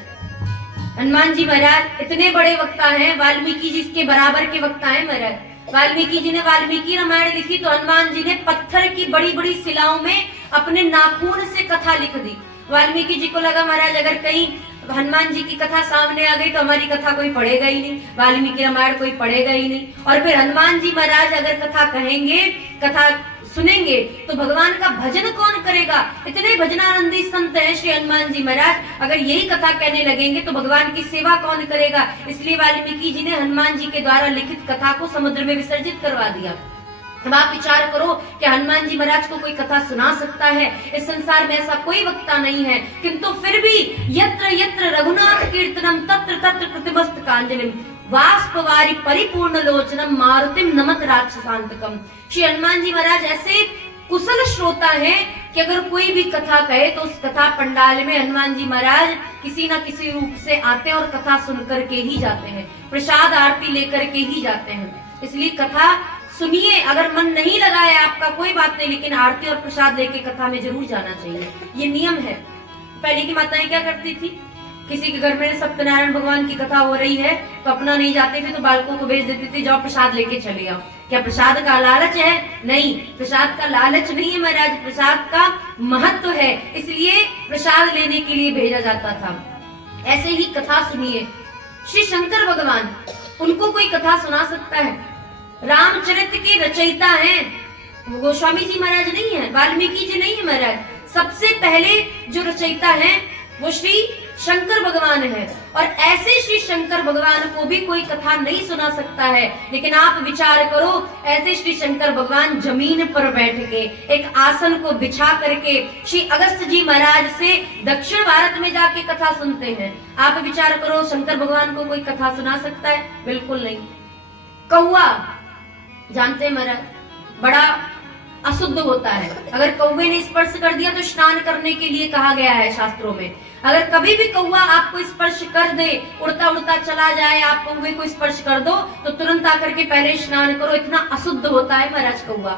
हनुमान जी महाराज इतने बड़े वक्ता हैं, वाल्मीकि जी इसके बराबर के वक्ता हैं महाराज। वाल्मीकि जी ने वाल्मीकि रामायण लिखी तो हनुमान जी ने पत्थर की बड़ी बड़ी शिलाओं में अपने नाखून से कथा लिख दी। वाल्मीकि जी को लगा महाराज अगर कहीं हनुमान जी की कथा सामने आ गई तो हमारी कथा कोई पढ़ेगा ही नहीं, वाल्मीकि रामायण कोई पढ़ेगा ही नहीं। और फिर हनुमान जी महाराज अगर कथा कहेंगे, कथा सुनेंगे तो भगवान का भजन कौन करेगा? इतने भजनानंदी संत हैं श्री हनुमान जी महाराज, अगर यही कथा कहने लगेंगे तो भगवान की सेवा कौन करेगा? इसलिए वाल्मीकि जी ने हनुमान जी के द्वारा लिखित कथा को समुद्र में विसर्जित करवा दिया। अब आप विचार करो कि हनुमान जी महाराज को कोई कथा सुना सकता है? इस संसार में ऐसा कोई वक्ता नहीं है, किंतु फिर भी यत्र यत्र रघुनाथ कीर्तनम तत्र तत्र कृतमस्तकांजलिम वाष्पवारी परिपूर्ण लोचनम मारुतिम नमत राक्षसांतकम। श्री हनुमान जी महाराज ऐसे कुशल श्रोता हैं कि अगर कोई भी कथा कहे तो उस कथा पंडाल में हनुमान जी महाराज किसी न किसी रूप से आते हैं और कथा सुनकर के ही जाते हैं, प्रसाद आरती लेकर के ही जाते हैं। इसलिए कथा सुनिए, अगर मन नहीं लगा है आपका कोई बात नहीं, लेकिन आरती और प्रसाद लेके कथा में जरूर जाना चाहिए, ये नियम है। पहले की माताएं क्या करती थी, किसी के घर में सत्यनारायण भगवान की कथा हो रही है तो अपना नहीं जाते थे तो बालकों को भेज देती थी, जाओ प्रसाद लेके चले आओ। क्या प्रसाद का लालच है? नहीं, प्रसाद का लालच नहीं है महाराज, प्रसाद का महत्व है, इसलिए प्रसाद लेने के लिए भेजा जाता था। ऐसे ही कथा सुनिए, श्री शंकर भगवान, उनको कोई कथा सुना सकता है? रामचरित के रचयिता हैं, गोस्वामी जी महाराज नहीं है, वाल्मीकि जी नहीं है महाराज, सबसे पहले जो रचयिता है वो श्री शंकर भगवान है। और ऐसे श्री शंकर भगवान को भी कोई कथा नहीं सुना सकता है। लेकिन आप विचार करो, ऐसे श्री शंकर भगवान जमीन पर बैठ के एक आसन को बिछा करके श्री अगस्त जी महाराज से दक्षिण भारत में जाके कथा सुनते हैं। आप विचार करो, शंकर भगवान को कोई कथा सुना सकता है? बिल्कुल नहीं। कौआ जानते हैं महाराज, बड़ा अशुद्ध होता है, अगर कौवे ने स्पर्श कर दिया तो स्नान करने के लिए कहा गया है शास्त्रों में। अगर कभी भी कौवा आपको स्पर्श कर दे, उड़ता उड़ता चला जाए, आप कौवे को स्पर्श कर दो तो तुरंत आकर के पहले स्नान करो, इतना अशुद्ध होता है महाराज कौवा।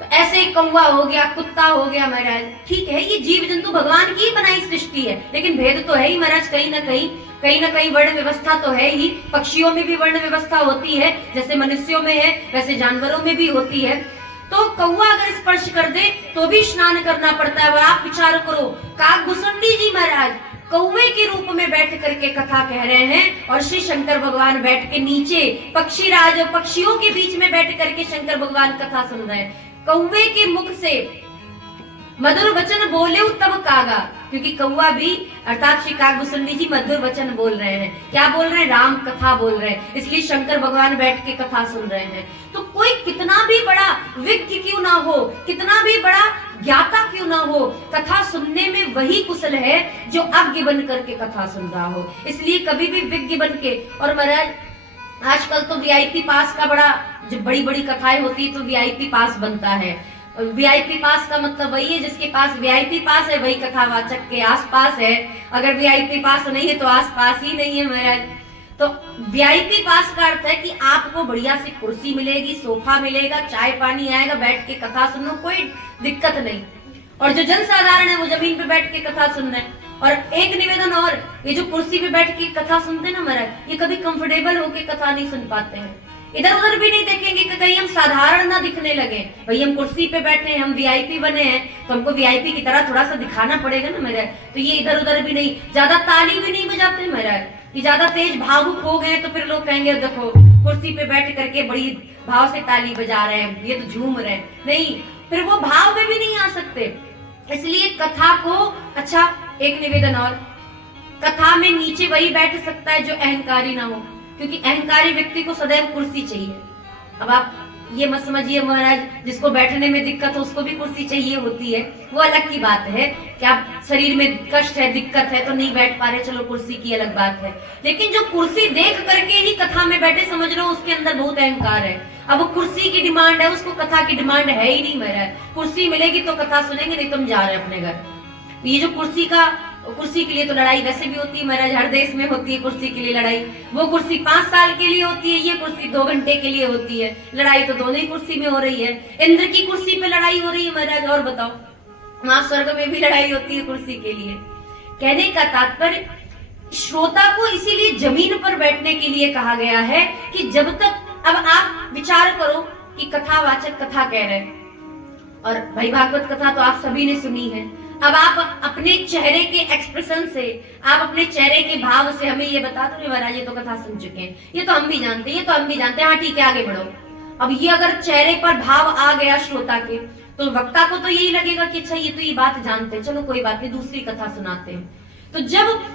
तो ऐसे कौवा हो गया, कुत्ता हो गया महाराज, ठीक है ये जीव जंतु भगवान की बनाई सृष्टि है, लेकिन भेद तो है ही महाराज, कहीं ना कहीं वर्ण व्यवस्था तो है ही। पक्षियों में भी वर्ण व्यवस्था होती है, जैसे मनुष्यों में है वैसे जानवरों में भी होती है। तो कौवा अगर स्पर्श कर दे तो भी स्नान करना पड़ता है। और आप विचार करो, काकभूषुंडी जी महाराज कौवे के रूप में बैठ करके कथा कह रहे हैं और श्री शंकर भगवान बैठ के नीचे पक्षीराज पक्षियों के बीच में बैठ करके शंकर भगवान कथा सुन रहे हैं। कौवे के मुख से मधुर वचन बोले तब कागा, क्योंकि कौवा भी अर्थात श्री काकभूषुंडी जी मधुर वचन बोल रहे हैं। क्या बोल रहे हैं? राम कथा बोल रहे हैं, इसलिए शंकर भगवान बैठ के कथा सुन रहे हैं। तो कोई कितना भी बड़ा विज्ञ क्यों ना हो, कितना भी बड़ा ज्ञाता क्यों ना हो, कथा सुनने में वही कुशल है जो अज्ञ बन करके कथा सुन रहा हो। इसलिए कभी भी विज्ञ बन के, और महाराज आजकल तो वीआईपी पास का बड़ा, जब बड़ी बड़ी कथाएं होती है तो वीआईपी पास बनता है। वीआईपी पास का मतलब वही है जिसके पास वीआईपी पास है, वही कथावाचक के आसपास है। अगर वीआईपी पास नहीं है तो आसपास ही नहीं है महाराज। तो वीआईपी पास का अर्थ है कि आपको बढ़िया सी कुर्सी मिलेगी, सोफा मिलेगा, चाय पानी आएगा, बैठ के कथा सुनो, कोई दिक्कत नहीं। और जो जनसाधारण है वो जमीन पे बैठ के कथा सुन रहे हैं। और एक निवेदन और, ये जो कुर्सी पे बैठ के कथा सुनते ना महाराज, ये कभी कंफर्टेबल होके कथा नहीं सुन पाते हैं, इधर उधर भी नहीं देखेंगे कि कहीं हम साधारण ना दिखने लगे। भाई हम कुर्सी पे बैठे हैं, हम वीआईपी बने हैं तो हमको वीआईपी की तरह थोड़ा सा दिखाना पड़ेगा ना महाराज। तो ये इधर उधर भी नहीं, ज्यादा ताली भी नहीं बजाते महाराज, कि ज्यादा तेज भावुक हो गए तो फिर लोग कहेंगे देखो कुर्सी पे बैठ करके बड़ी भाव से ताली बजा रहे हैं, ये तो झूम रहे हैं। नहीं, फिर वो भाव में भी नहीं आ सकते। इसलिए कथा को, अच्छा एक निवेदन और, कथा में नीचे वही बैठ सकता है जो अहंकारी ना हो, क्योंकि अहंकारी व्यक्ति को सदैव कुर्सी चाहिए। अब आप ये मत समझिए महाराज जिसको बैठने में दिक्कत हो उसको भी कुर्सी चाहिए होती है, वो अलग की बात है। कि आप शरीर में कष्ट है, दिक्कत है तो नहीं बैठ पा रहे, चलो कुर्सी की अलग बात है। लेकिन जो कुर्सी देख करके ही कथा में बैठे, समझ लो उसके अंदर बहुत अहंकार है। अब वो कुर्सी की डिमांड है, उसको कथा की डिमांड है ही नहीं महाराज। कुर्सी मिलेगी तो कथा सुनेंगे, नहीं तुम जा रहे अपने घर। तो ये जो कुर्सी के लिए तो लड़ाई वैसे भी होती है महाराज, हर देश में होती है कुर्सी के लिए लड़ाई। वो कुर्सी 5 साल के लिए होती है, ये कुर्सी 2 घंटे के लिए होती है। लड़ाई तो दोनों ही कुर्सी में हो रही है। इंद्र की कुर्सी पे लड़ाई हो रही है महाराज, और बताओ वहां स्वर्ग में भी लड़ाई होती है कुर्सी के लिए। कहने का तात्पर्य श्रोता को इसीलिए जमीन पर बैठने के लिए कहा गया है कि जब तक, अब आप विचार करो कि कथावाचक कथा कह रहे हैं, और भाई भागवत कथा तो आप सभी ने सुनी है। अब आप अपने चेहरे के एक्सप्रेशन से, आप अपने चेहरे के भाव से हमें ये बता दो महाराज ये तो कथा सुन चुके हैं, ये तो हम भी जानते हैं, ये तो हम भी जानते हैं, हाँ ठीक है आगे बढ़ो। अब ये अगर चेहरे पर भाव आ गया श्रोता के, तो वक्ता को तो यही लगेगा कि अच्छा ये तो ये बात जानते हैं, चलो कोई बात नहीं दूसरी कथा सुनाते हैं। तो जब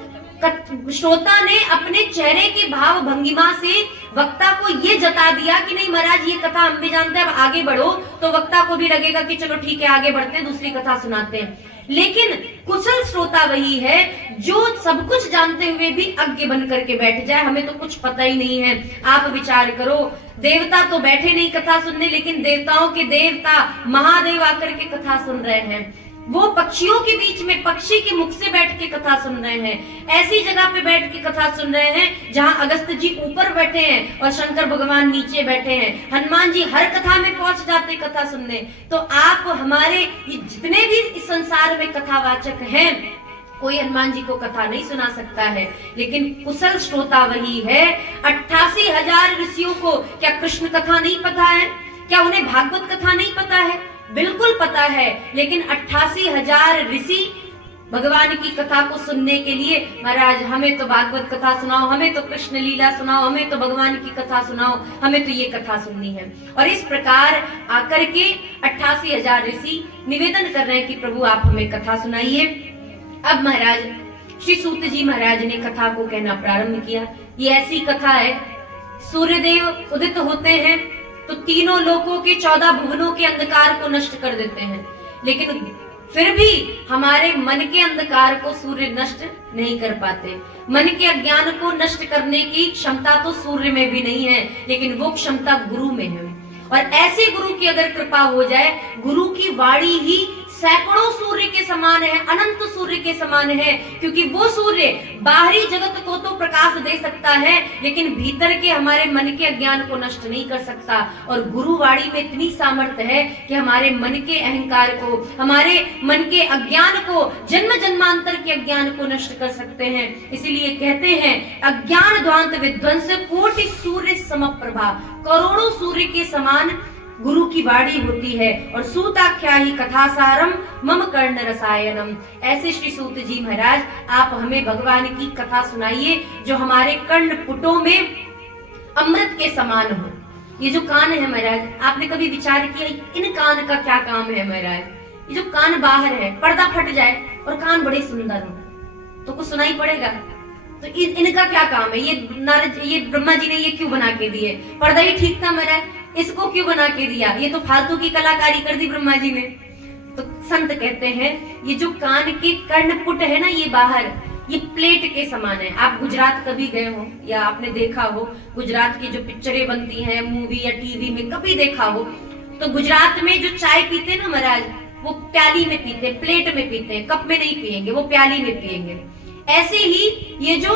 श्रोता ने अपने चेहरे के भाव भंगिमा से वक्ता को ये जता दिया कि नहीं महाराज ये कथा हम भी जानते हैं, अब आगे बढ़ो, तो वक्ता को भी लगेगा कि चलो ठीक है आगे बढ़ते हैं, दूसरी कथा सुनाते हैं। लेकिन कुशल श्रोता वही है जो सब कुछ जानते हुए भी अज्ञ बन करके बैठ जाए, हमें तो कुछ पता ही नहीं है। आप विचार करो, देवता तो बैठे नहीं कथा सुनने, लेकिन देवताओं के देवता महादेव आकर के कथा सुन रहे हैं। वो पक्षियों के बीच में पक्षी के मुख से बैठ के कथा सुन रहे हैं, ऐसी जगह पे बैठ के कथा सुन रहे हैं जहां अगस्त जी ऊपर बैठे हैं और शंकर भगवान नीचे बैठे हैं। हनुमान जी हर कथा में पहुंच जाते कथा सुनने। तो आप हमारे जितने भी इस संसार में कथावाचक हैं, कोई हनुमान जी को कथा नहीं सुना सकता है, लेकिन कुशल श्रोता वही है। 88,000 ऋषियों को क्या कृष्ण कथा नहीं पता है? क्या उन्हें भागवत कथा नहीं पता है? बिल्कुल पता है। लेकिन 88,000 ऋषि भगवान की कथा को सुनने के लिए महाराज हमें तो भागवत कथा सुनाओ, हमें तो कृष्ण लीला सुनाओ, हमें तो भगवान की कथा सुनाओ, हमें तो ये कथा सुननी है। और इस प्रकार आकर के 88,000 ऋषि निवेदन कर रहे हैं कि प्रभु आप हमें कथा सुनाइए। अब महाराज श्री सूत जी महाराज ने कथा को कहना प्रारंभ किया। ये ऐसी कथा है, सूर्यदेव उदित होते हैं तो तीनों लोकों के 14 भुवनों के अंधकार को नष्ट कर देते हैं, लेकिन फिर भी हमारे मन के अंधकार को सूर्य नष्ट नहीं कर पाते। मन के अज्ञान को नष्ट करने की क्षमता तो सूर्य में भी नहीं है, लेकिन वो क्षमता गुरु में है। और ऐसे गुरु की अगर कृपा हो जाए, गुरु की वाणी ही सैकड़ों सूर्य के समान है, अनंत सूर्य के समान है, क्योंकि वो सूर्य बाहरी जगत को तो प्रकाश दे सकता है, लेकिन भीतर के हमारे मन के अज्ञान को नष्ट नहीं कर सकता। और गुरु वाणी में इतनी सामर्थ्य है कि हमारे मन के अहंकार को, हमारे मन के अज्ञान को, जन्म जन्मांतर के अज्ञान को नष्ट कर सकते हैं। इसीलिए कहते हैं अज्ञान ध्वांत विध्वंस कोटि सूर्य समप्रभा, करोड़ों सूर्य के समान गुरु की वाणी होती है। और सूताख्या ही कथासारम मम कर्ण रसायनम। ऐसे श्री सूत जी महाराज आप हमें भगवान की कथा सुनाइए जो हमारे कर्ण पुटों में अमृत के समान हो। ये जो कान है महाराज, आपने कभी विचार किया इन कान का क्या काम है महाराज? ये जो कान बाहर है, पर्दा फट जाए और कान बड़े सुंदर हो तो कुछ सुनाई पड़ेगा? तो इनका क्या काम है? ये ब्रह्मा जी ने ये क्यों बना के दिए? पर्दा ही ठीक था महाराज, इसको क्यों बना के दिया? ये तो फालतू की कलाकारी कर दी ब्रह्मा जी ने। तो संत कहते हैं ये जो कान के कर्णपुट है ना, ये बाहर, ये प्लेट के समान है। आप गुजरात कभी गए हो या आपने देखा हो, गुजरात की जो पिक्चरें बनती हैं मूवी या टीवी में कभी देखा हो, तो गुजरात में जो चाय पीते ना महाराज, वो प्याली में पीते, प्लेट में पीते, कप में नहीं पिएंगे, वो प्याली में पिएंगे। ऐसे ही ये जो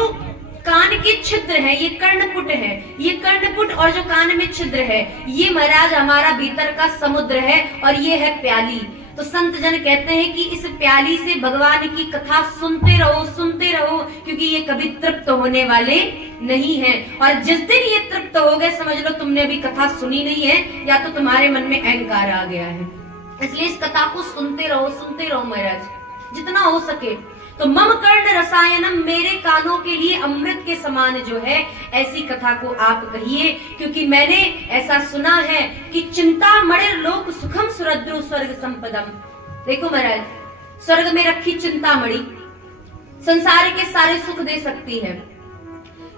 कान के छिद्र है, ये कर्णपुट है, ये कर्णपुट और जो कान में छिद्र है, ये महाराज हमारा भीतर का समुद्र है और ये है प्याली। तो संत जन कहते हैं कि इस प्याली से भगवान की कथा सुनते रहो, क्योंकि ये कभी तृप्त होने वाले नहीं है। और जिस दिन ये तृप्त हो गए, समझ लो तुमने अभी कथा सुनी नहीं है, या तो तुम्हारे मन में अहंकार आ गया है। इसलिए इस कथा को सुनते रहो महाराज जितना हो सके। तो मम कर्ण रसायनम, मेरे कानों के लिए अमृत के समान जो है, ऐसी कथा को आप कहिए, क्योंकि मैंने ऐसा सुना है कि चिंता मणि लोक सुखम सुरद्रु स्वर्ग संपदम। देखो महाराज, स्वर्ग में रखी चिंता मणि संसार के सारे सुख दे सकती है।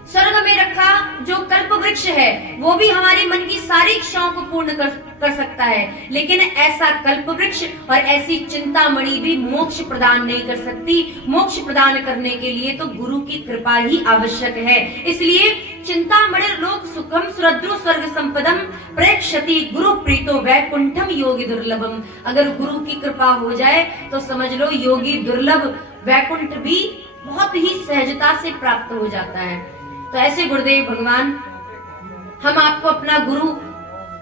स्वर्ग में रखा जो कल्प वृक्ष है वो भी हमारे मन की सारी इच्छाओं को पूर्ण कर सकता है, लेकिन ऐसा कल्प वृक्ष और ऐसी चिंतामणि भी मोक्ष प्रदान नहीं कर सकती। मोक्ष प्रदान करने के लिए तो गुरु की कृपा ही आवश्यक है। इसलिए चिंतामणि लोक सुखम सुरद्रु स्वर्ग संपदम प्रेक्षति गुरु प्रीतो वैकुंठम योगी दुर्लभम। अगर गुरु की कृपा हो जाए तो समझ लो योगी दुर्लभ वैकुंठ भी बहुत ही सहजता से प्राप्त हो जाता है। तो ऐसे गुरुदेव भगवान, हम आपको अपना गुरु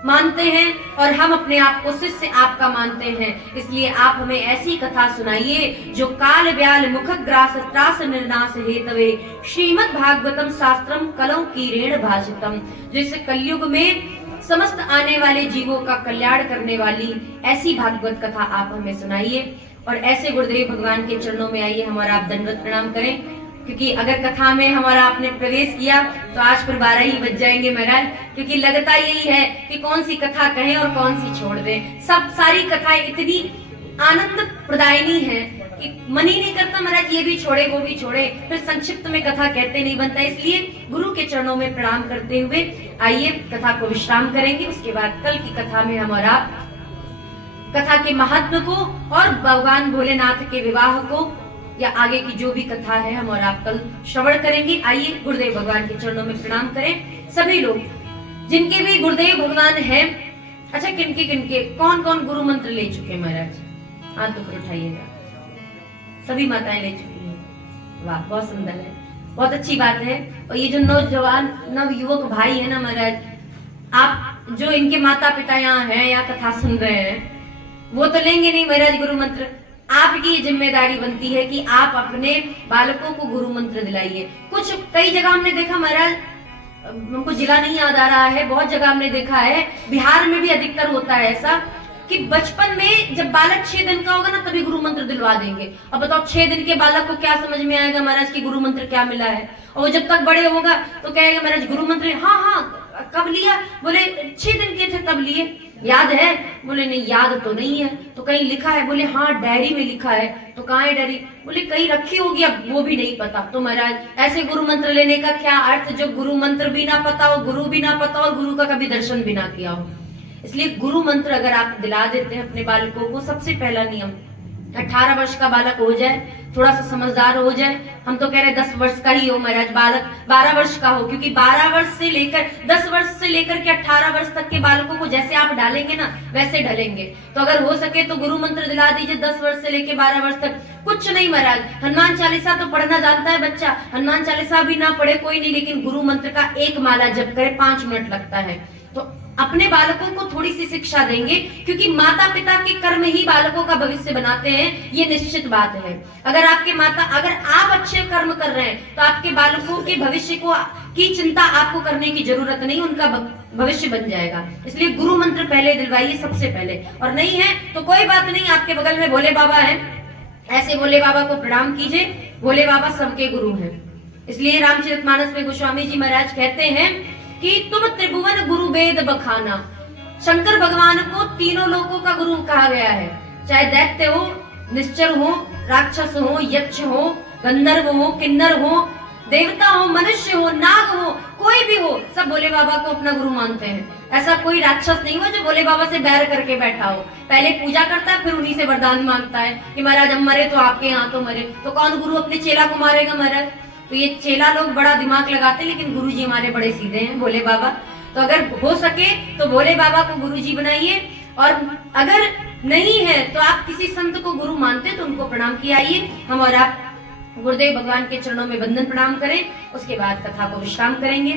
मानते हैं और हम अपने आप को शिष्य आपका मानते हैं, इसलिए आप हमें ऐसी कथा सुनाइए जो काल व्याल मुख ग्रास त्रास निर्नाश हेतवे श्रीमद् भागवतम शास्त्रम कलौ कीरेण भाषितम। जैसे कलयुग में समस्त आने वाले जीवों का कल्याण करने वाली ऐसी भागवत कथा आप हमें सुनाइए। और ऐसे गुरुदेव भगवान के चरणों में आइए हमारा आप दंडवत प्रणाम करें, क्योंकि अगर कथा में हमारा आपने प्रवेश किया तो आज फिर 12 ही बज जाएंगे महाराज, क्योंकि लगता यही है कि कौन सी कथा कहें और कौन सी छोड़ दें। सारी कथाएं इतनी आनंद प्रदायिनी है कि मन ही नहीं करता महाराज ये भी छोड़े वो भी छोड़े, फिर संक्षिप्त में कथा कहते नहीं बनता। इसलिए गुरु के चरणों में प्रणाम करते हुए आइए कथा को विश्राम करेंगे। उसके बाद कल की कथा में हम और आप कथा के महत्व को और भगवान भोलेनाथ के विवाह को या आगे की जो भी कथा है हम और आप कल श्रवण करेंगे। आइए गुरुदेव भगवान के चरणों में प्रणाम करें सभी लोग जिनके भी गुरुदेव भगवान हैं। अच्छा, किनके कौन कौन गुरु मंत्र ले चुके महाराज? हाथ तो फिर उठाइएगा। सभी माताएं ले चुकी हैं। वाह, बहुत सुंदर है, बहुत अच्छी बात है। और ये जो नौजवान नव युवक भाई है ना महाराज, आप जो इनके माता पिता यहाँ हैं या कथा सुन रहे हैं वो तो लेंगे नहीं महाराज गुरु मंत्र। आपकी ये जिम्मेदारी बनती है कि आप अपने बालकों को गुरु मंत्र दिलाइए। कई जगह हमने देखा महाराज, हमको जिला नहीं याद आ रहा है, बहुत जगह हमने देखा है, बिहार में भी अधिकतर होता है ऐसा कि बचपन में जब बालक 6 दिन का होगा ना तभी गुरु मंत्र दिलवा देंगे। अब बताओ 6 दिन के बालक को क्या समझ में आएगा महाराज कि गुरु मंत्र क्या मिला है? और वो जब तक बड़े होगा तो कहेगा महाराज गुरु मंत्र हाँ कब लिया? बोले 6 दिन के थे तब लिए। याद है? बोले नहीं याद तो नहीं है। तो कहीं लिखा है? बोले हाँ डायरी में लिखा है। तो कहाँ है डायरी? बोले कहीं रखी होगी, अब वो भी नहीं पता। तो महाराज ऐसे गुरु मंत्र लेने का क्या अर्थ जो गुरु मंत्र भी ना पता हो, गुरु भी ना पता हो और गुरु का कभी दर्शन भी ना किया हो। इसलिए गुरु मंत्र अगर आप दिला देते हैं अपने बालकों को, सबसे पहला नियम 18 वर्ष का बालक हो जाए, थोड़ा सा समझदार हो जाए। हम तो कह रहे 10 वर्ष का ही हो महाराज, बालक 12 वर्ष का हो, क्योंकि 12 वर्ष से लेकर 10 वर्ष से लेकर के 18 वर्ष तक के बालकों को जैसे आप डालेंगे ना वैसे ढलेंगे। तो अगर हो सके तो गुरु मंत्र दिला दीजिए 10 वर्ष से लेकर 12 वर्ष तक। कुछ नहीं महाराज, हनुमान चालीसा तो पढ़ना जानता है बच्चा, हनुमान चालीसा भी ना पढ़े कोई नहीं, लेकिन गुरु मंत्र का एक माला जप करे 5 मिनट लगता है। तो अपने बालकों को थोड़ी सी शिक्षा देंगे, क्योंकि माता पिता के कर्म ही बालकों का भविष्य बनाते हैं, ये निश्चित बात है। अगर आप अच्छे कर्म कर रहे हैं तो आपके बालकों के भविष्य की चिंता आपको करने की जरूरत नहीं, उनका भविष्य बन जाएगा। इसलिए गुरु मंत्र पहले दिलवाइए सबसे पहले। और नहीं है तो कोई बात नहीं, आपके बगल में भोले बाबा है, ऐसे भोले बाबा को प्रणाम कीजिए। भोले बाबा सबके गुरु हैं। इसलिए रामचरितमानस में गोस्वामी जी महाराज कहते हैं कि तुम त्रिभुवन गुरु वेद बखाना। शंकर भगवान को तीनों लोगों का गुरु कहा गया है, चाहे दैत्य हो, निश्चर हो, राक्षस हो, यक्ष हो, गंधर्व हो, किन्नर हो, देवता हो, मनुष्य हो, नाग हो, कोई भी हो, सब भोले बाबा को अपना गुरु मानते हैं। ऐसा कोई राक्षस नहीं हो जो भोले बाबा से बैर करके बैठा हो, पहले पूजा करता है फिर उन्हीं से वरदान मांगता है कि महाराज हम मरे तो आपके यहाँ तो मरे। तो कौन गुरु अपने चेला को मारेगा महाराज? तो ये चेला लोग बड़ा दिमाग लगाते हैं, लेकिन गुरुजी हमारे बड़े सीधे हैं, भोले बाबा। तो अगर हो सके तो भोले बाबा को गुरुजी बनाइए, और अगर नहीं है तो आप किसी संत को गुरु मानते तो उनको प्रणाम किए आइए। हम और आप गुरुदेव भगवान के चरणों में वंदन प्रणाम करें, उसके बाद कथा को विश्राम करेंगे।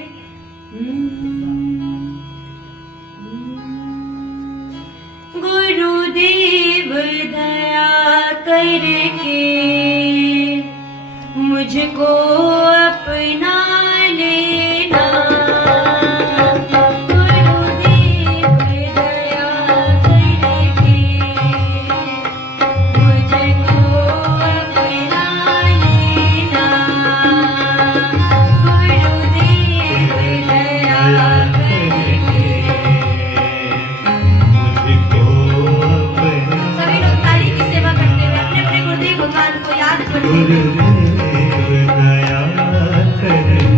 गुरुदेव दया करके मुझको अपना लेना, गुरुदेव दया करके मुझको अपना लेना, गुरुदेव दया करके मुझको अपना। सभी लोग ताली की सेवा करते हुए अपने अपने गुरुदेव भगवान को याद करते हुए गुरुदेव दया करके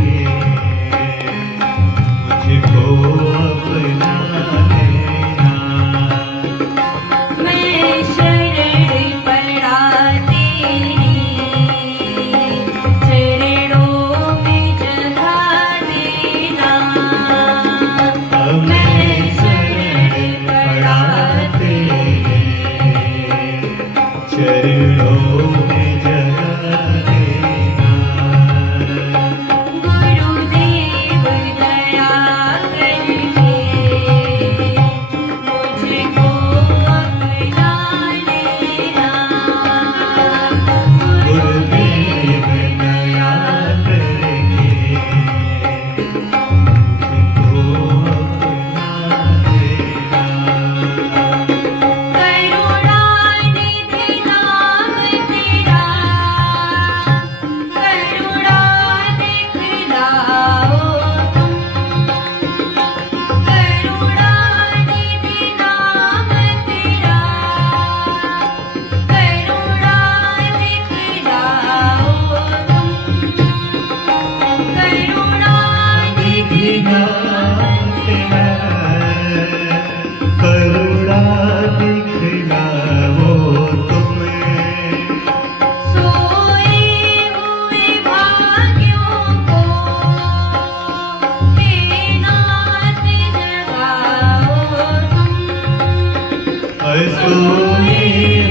सोए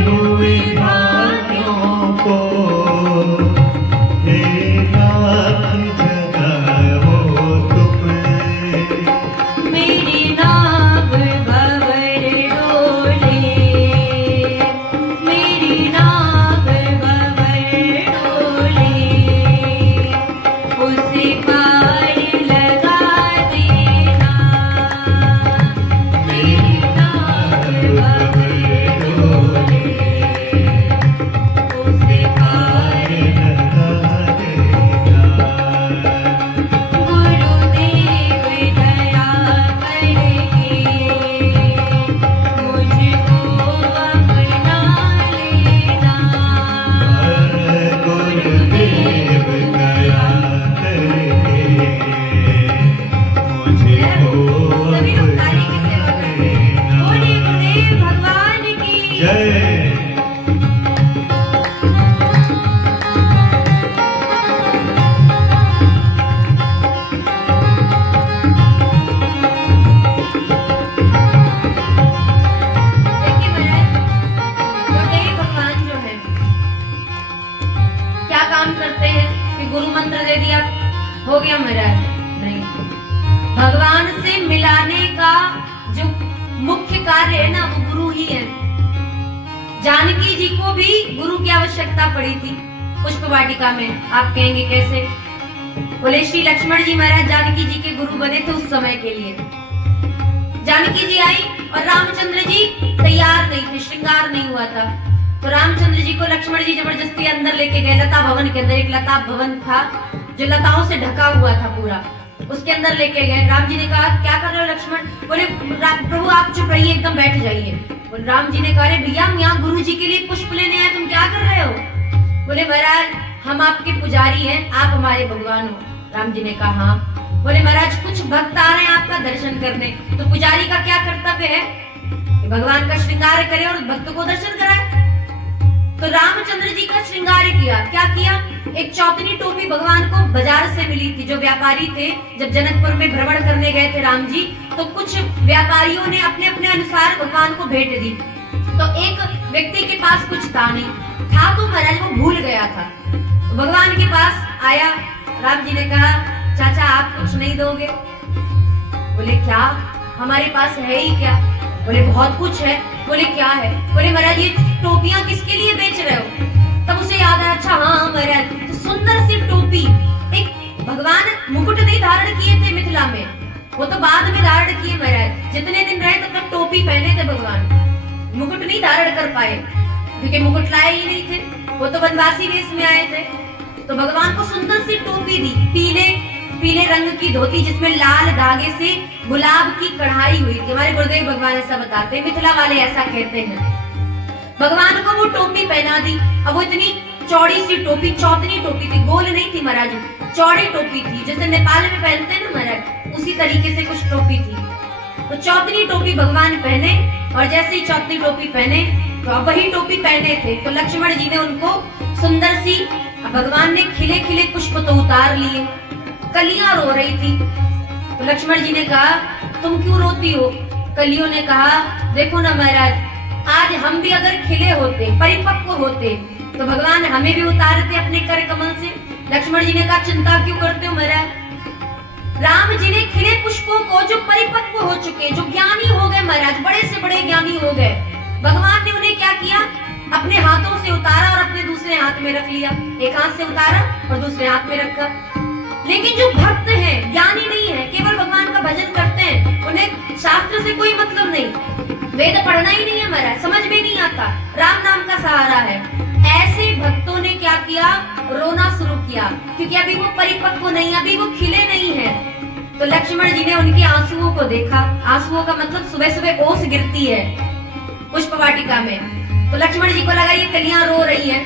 हुए भाइयों को हे नाथ जगाओ तुम। मेरी नाव भंवर डोले, मेरी नाव भंवर डोले, उसे पार लगा देना। मेरी नाव भंवर डोले, उसे पार गुरुदेव दया करके मुझको अपना लेना। गुरुदेव दया करके मुझको सभी लोग ताली की सेवा करते हैं। बोलिए गुरुदेव भगवान की जय। देखिए महाराज, गुरुदेव भगवान जो है क्या काम करते हैं कि गुरु मंत्र दे दिया हो गया महाराज? नहीं, भगवान से मिलाने का जो मुख्य कार्य है ना वो गुरु ही है। जानकी जी को भी गुरु की आवश्यकता पड़ी थी पुष्प वाटिका में। आप कहेंगे कैसे? बोले श्री लक्ष्मण जी महाराज जानकी जी के गुरु बने थे उस समय के लिए। जानकी जी आई और रामचंद्र जी तैयार नहीं थे, श्रृंगार नहीं हुआ था, तो रामचंद्र जी को लक्ष्मण जी जबरदस्ती अंदर लेके गए। लता भवन के अंदर एक लता भवन था जो लताओं से ढका हुआ था पूरा, उसके अंदर लेके गए। राम जी ने कहा क्या कर रहे हो लक्ष्मण? बोले प्रभु आप चुप रहिए, एकदम बैठ जाइए। बोले राम जी ने कहा अरे भैया हम यहाँ गुरु जी के लिए पुष्प लेने आए, तुम क्या कर रहे हो? बोले महाराज हम आपके पुजारी हैं, आप हमारे भगवान हो। राम जी ने कहा हाँ। बोले महाराज कुछ भक्त आ रहे हैं आपका दर्शन करने, तो पुजारी का क्या कर्तव्य है कि भगवान का श्रृंगार करे और भक्त को दर्शन कराए। तो रामचंद्र जी का श्रृंगार किया। क्या किया? एक चौतनी टोपी भगवान को बाजार से मिली थी। जो व्यापारी थे जब जनकपुर में भ्रमण करने गए थे राम जी, तो कुछ व्यापारियों ने अपने अपने अनुसार भगवान को भेंट दी। तो एक व्यक्ति के पास कुछ था नहीं, था तो महाराज वो भूल गया था। भगवान के पास आया, राम जी ने कहा चाचा आप कुछ नहीं दोगे? बोले क्या हमारे पास है ही क्या? बोले बहुत कुछ है। बोले क्या है? बोले महाराज ये टोपियां किसके लिए बेच रहे हो? तब उसे याद आया अच्छा हाँ महाराज तो सुंदर सी टोपी। एक भगवान मुकुट नहीं धारण किए थे मिथिला में, वो तो बाद में धारण किए महाराज। जितने दिन रहे तब तक टोपी पहने थे भगवान, मुकुट नहीं धारण कर पाए क्योंकि मुकुट लाए ही नहीं थे, वो तो वनवासी वेश में आए थे। तो भगवान को सुंदर सी टोपी दी, पीले पीले रंग की धोती जिसमें लाल धागे से गुलाब की कढ़ाई हुई थी। हमारे गुरुदेव भगवान ऐसा बताते हैं, मिथिला वाले ऐसा कहते हैं। भगवान को वो टोपी पहना दी। अब वो इतनी चौड़ी सी टोपी, चौतनी टोपी थी, गोल नहीं थी महाराज, चौड़ी टोपी थी जैसे नेपाल में पहनते हैं ना महाराज, उसी तरीके से कुछ टोपी थी। तो चौतनी टोपी भगवान पहने और जैसे ही चौतनी टोपी पहने तो अब वही टोपी पहने थे तो लक्ष्मण जी ने उनको सुंदर सी, भगवान ने खिले खिले पुष्प तो उतार लिए, कलियां रो रही थी। तो लक्ष्मण जी ने कहा तुम क्यों रोती हो? कलियों ने कहा देखो ना महाराज आज हम भी अगर खिले होते, परिपक्व होते तो भगवान हमें भी उतारते अपने कर कमल से। लक्ष्मण जी ने कहा चिंता क्यों करते हो महाराज? राम जी ने खिले पुष्पों को जो परिपक्व हो चुके, जो ज्ञानी हो गए महाराज, बड़े से बड़े ज्ञानी हो गए, भगवान ने उन्हें क्या किया? अपने हाथों से उतारा और अपने दूसरे हाथ में रख लिया। एक हाथ से उतारा और दूसरे हाथ में रखा। लेकिन जो भक्त हैं, ज्ञानी नहीं है, केवल भगवान का भजन करते हैं, उन्हें शास्त्र से कोई मतलब नहीं, वेद पढ़ना ही नहीं है महाराज, समझ में नहीं आता, राम नाम का सहारा है। ऐसे भक्तों ने क्या किया? रोना शुरू किया क्योंकि अभी वो परिपक्व नहीं, अभी वो खिले नहीं है। तो लक्ष्मण जी ने उनके आंसुओं को देखा। आंसुओं का मतलब सुबह सुबह ओस गिरती है पुष्प वाटिका में, तो लक्ष्मण जी को लगा ये कलियां रो रही हैं।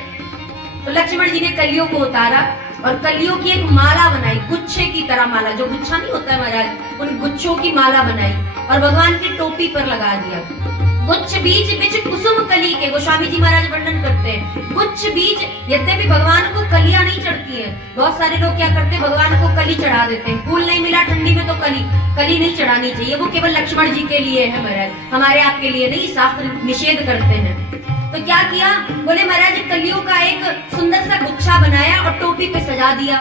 तो लक्ष्मण जी ने कलियों को उतारा और कलियों की एक माला बनाई, गुच्छे की तरह माला, जो गुच्छा नहीं होता है महाराज, उन गुच्छों की माला बनाई और भगवान की टोपी पर लगा दिया। गुच्छ बीज बिच कुसुम कली के, गोस्वामी जी महाराज वर्णन करते हैं। गुच्छ बीज, यद्यपि भगवान को कलियां नहीं चढ़ती हैं, बहुत सारे लोग क्या करते हैं, भगवान को कली चढ़ा देते हैं। फूल नहीं मिला ठंडी में तो कली नहीं चढ़ानी चाहिए, वो केवल लक्ष्मण जी के लिए है महाराज, हमारे आपके लिए नहीं, शास्त्र निषेध करते हैं। तो क्या किया, बोले महाराज कलियों का एक सुंदर सा गुच्छा बनाया और टोपी पे सजा दिया।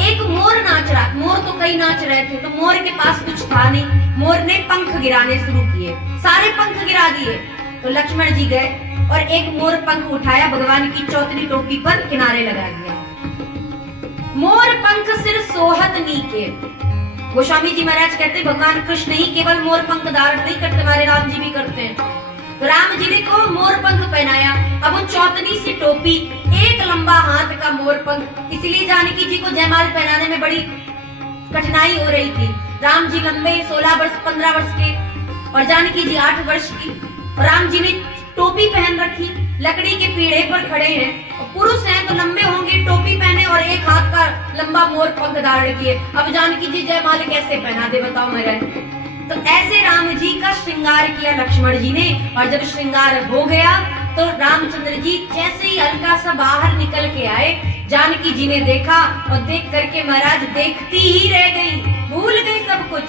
एक मोर नाच रहा, मोर तो कई नाच रहे थे, तो मोर के पास कुछ था नहीं, मोर ने पंख गिराने शुरू किए, सारे पंख गिरा दिए। तो लक्ष्मण जी गए और एक मोर पंख उठाया, भगवान की चौथरी टोपी पर किनारे लगा दिया। मोर पंख सिर सोहत नीके, गोस्वामी जी महाराज कहते भगवान कृष्ण ही केवल मोर पंख धारण नहीं करते, हमारे राम जी भी करते हैं। तो राम जी ने को मोर पंख पहनाया। अब वो चौतनी सी टोपी, एक लंबा हाथ का मोर पंख, इसलिए जानकी जी को जयमाल पहनाने में बड़ी कठिनाई हो रही थी। राम जी लंबे 16 वर्ष 15 वर्ष के और जानकी जी 8 वर्ष की, और राम जी ने टोपी पहन रखी, लकड़ी के पीढ़े पर खड़े हैं, पुरुष हैं तो लंबे होंगे, टोपी पहने और एक हाथ का लंबा मोर पंख धारण किए। अब जानकी जी जयमाल कैसे पहना दे बताओ मेरा। तो ऐसे राम जी का श्रृंगार किया लक्ष्मण जी ने, और जब श्रृंगार हो गया तो रामचंद्र जी जैसे ही हल्का सा बाहर निकल के आए, जानकी जी ने देखा और देख करके महाराज देखती ही रह गई, भूल गई सब कुछ।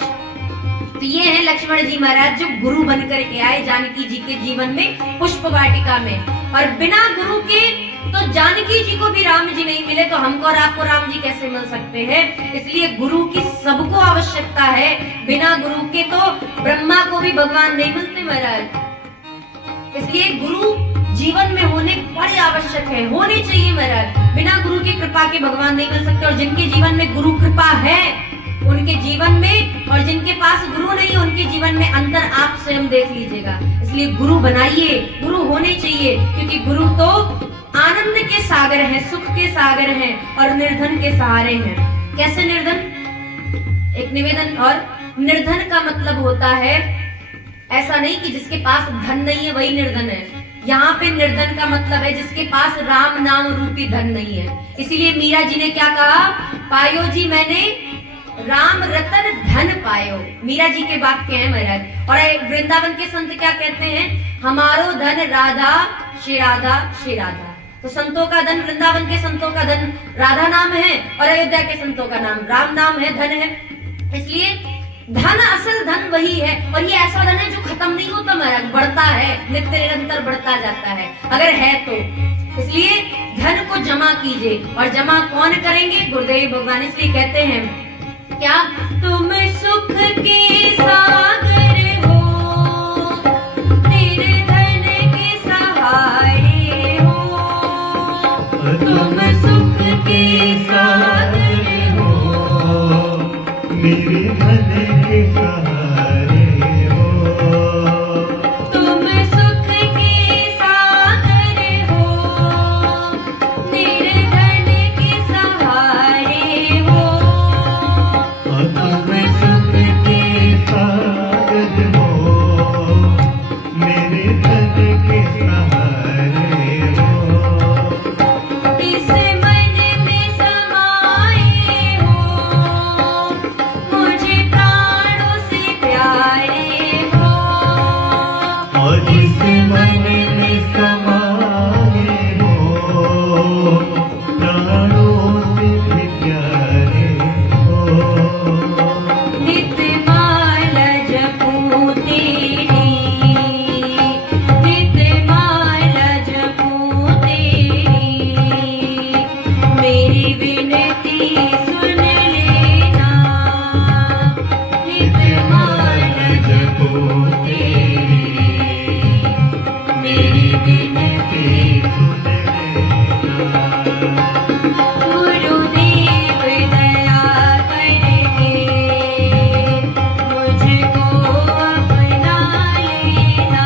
तो ये है लक्ष्मण जी महाराज जो गुरु बन करके आए जानकी जी के जीवन में, पुष्प वाटिका में। और बिना गुरु के तो जानकी जी को भी राम जी नहीं मिले तो हमको और आपको राम जी कैसे मिल सकते हैं। इसलिए गुरु की सबको आवश्यकता है, बिना गुरु के तो ब्रह्मा को भी भगवान नहीं मिलते महाराज। इसलिए गुरु जीवन में होने बड़े आवश्यक है, होने चाहिए महाराज। बिना गुरु की कृपा के भगवान नहीं मिल सकते। और जिनके जीवन में गुरु कृपा है उनके जीवन में, और जिनके पास गुरु नहीं उनके जीवन में अंतर आप स्वयं देख लीजिएगा। इसलिए गुरु बनाइए, गुरु होने चाहिए, क्योंकि गुरु तो आनंद के सागर हैं, सुख के सागर हैं और निर्धन के सहारे हैं। कैसे निर्धन? एक निवेदन, और निर्धन का मतलब होता है ऐसा नहीं कि जिसके पास धन नहीं है वही निर्धन है। यहाँ पे निर्धन का मतलब है जिसके पास राम नाम रूपी धन नहीं है। इसीलिए मीरा जी ने क्या कहा, पायो जी मैंने राम रतन धन पायो। मीरा जी के वाक्य हैं महाराज। और वृंदावन के संत क्या कहते हैं, हमारो धन राधा श्री राधा श्री राधा। तो संतों का धन, वृंदावन के संतों का धन राधा नाम है और अयोध्या के संतों का नाम राम नाम है, धन है। इसलिए धन, असल धन वही है। और ये ऐसा धन है जो खत्म नहीं होता महाराज, बढ़ता है, नित्य निरंतर बढ़ता जाता है अगर है तो। इसलिए धन को जमा कीजिए, और जमा कौन करेंगे, गुरुदेव भगवान। इसलिए कहते हैं क्या, तुम सुख के सागर हो, तेरे धन के सहारे हो। तुम सुख के सागर हो, मेरे धन के सहारे हो। तुम सुख के सागर हो, तेरे धन के सहारे हो। तुम सुख के सागर हो, मेरे धन के सहारे हो। इस मन में समाए हो, मुझे प्राणों से प्यारे हो। और इस मन में समाए हो, प्राणों से भी प्यारे हो। नित्य माला जपूं तेरी, नित्य माला जपूं तेरी। मेरी विनती सुन लेना, नित्य माला जपूं तेरी। मेरी विनती सुन लेना। गुरुदेव दया करके मुझको अपना लेना।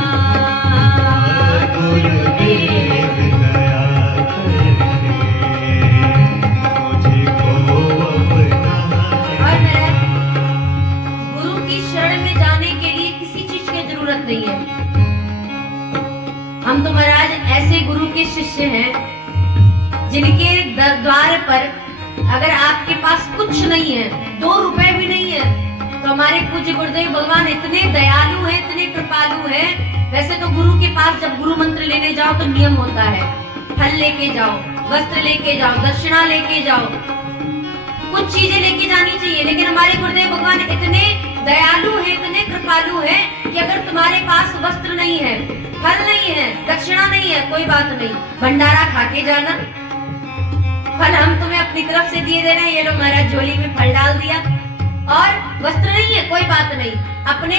गुरुदेव दया करके मुझको अपना और लेना। गुरु की शरण में जाने के लिए किसी चीज की जरूरत नहीं है। हम तो महाराज ऐसे गुरु के शिष्य हैं जिनके द्वार पर अगर आपके पास कुछ नहीं है, 2 रुपए भी नहीं है, तो हमारे पूज्य गुरुदेव भगवान इतने दयालु हैं, इतने कृपालु हैं। वैसे तो गुरु के पास जब गुरु मंत्र लेने जाओ तो नियम होता है, फल लेके जाओ, वस्त्र लेके जाओ, दक्षिणा लेके जाओ, कुछ चीजें लेके जानी चाहिए। लेकिन हमारे गुरुदेव भगवान इतने दयालु हैं, इतने कृपालु हैं कि अगर तुम्हारे पास वस्त्र नहीं है, फल नहीं है, दक्षिणा नहीं है, कोई बात नहीं, भंडारा खा के जाना। फल हम तुम्हें अपनी तरफ से दिए दे रहे हैं, ये लो महाराज झोली में फल डाल दिया। और वस्त्र नहीं है, कोई बात नहीं, अपने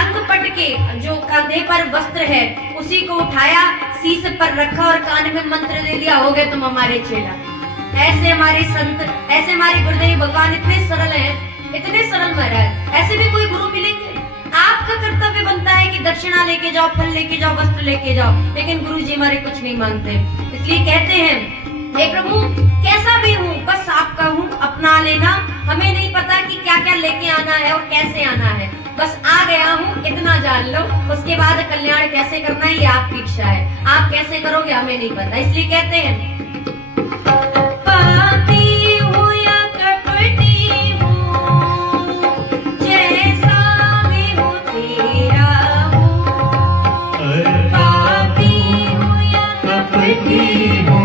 अंग पट के जो कंधे पर वस्त्र है उसी को उठाया, शीश पर रखा और कान में मंत्र दे दिया, हो गए तुम हमारे चेला। ऐसे हमारे संत, ऐसे हमारे गुरुदेव भगवान इतने सरल हैं, इतने सरल महाराज। ऐसे भी कोई गुरु मिलेंगे? आपका कर्तव्य बनता है कि दक्षिणा लेके जाओ, फल लेके जाओ, वस्त्र लेके जाओ, लेकिन गुरु जी हमारे कुछ नहीं मांगते। इसलिए कहते हैं, हे प्रभु कैसा भी हूँ बस आपका हूँ, अपना लेना। हमें नहीं पता कि क्या क्या लेके आना है और कैसे आना है, बस आ गया हूँ इतना जान लो। उसके बाद कल्याण कैसे करना है ये आपकी इच्छा है, आप कैसे करोगे हमें नहीं पता। इसलिए कहते हैं, पापी हूँ या कपटी हूँ, जैसा भी हूँ तेरा हूँ। पापी हूँ या कपटी हूँ,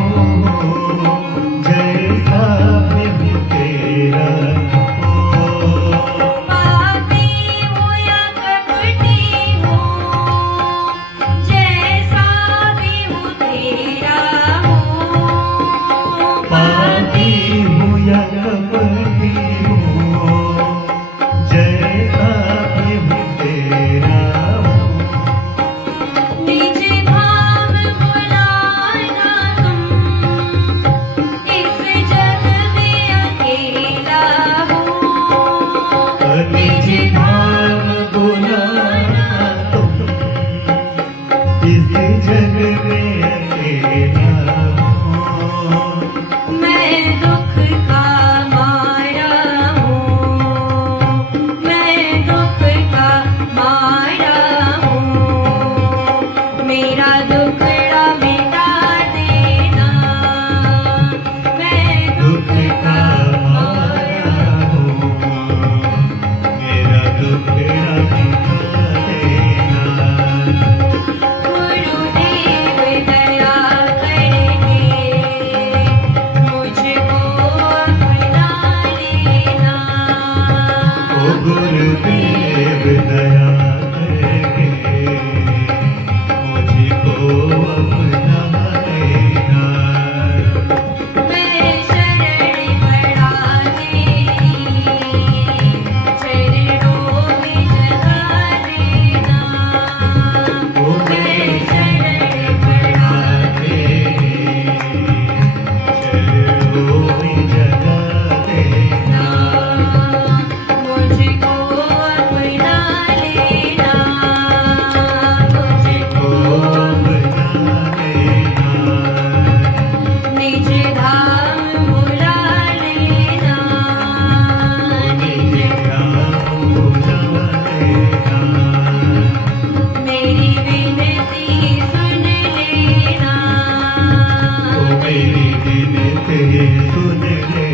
सुन ले।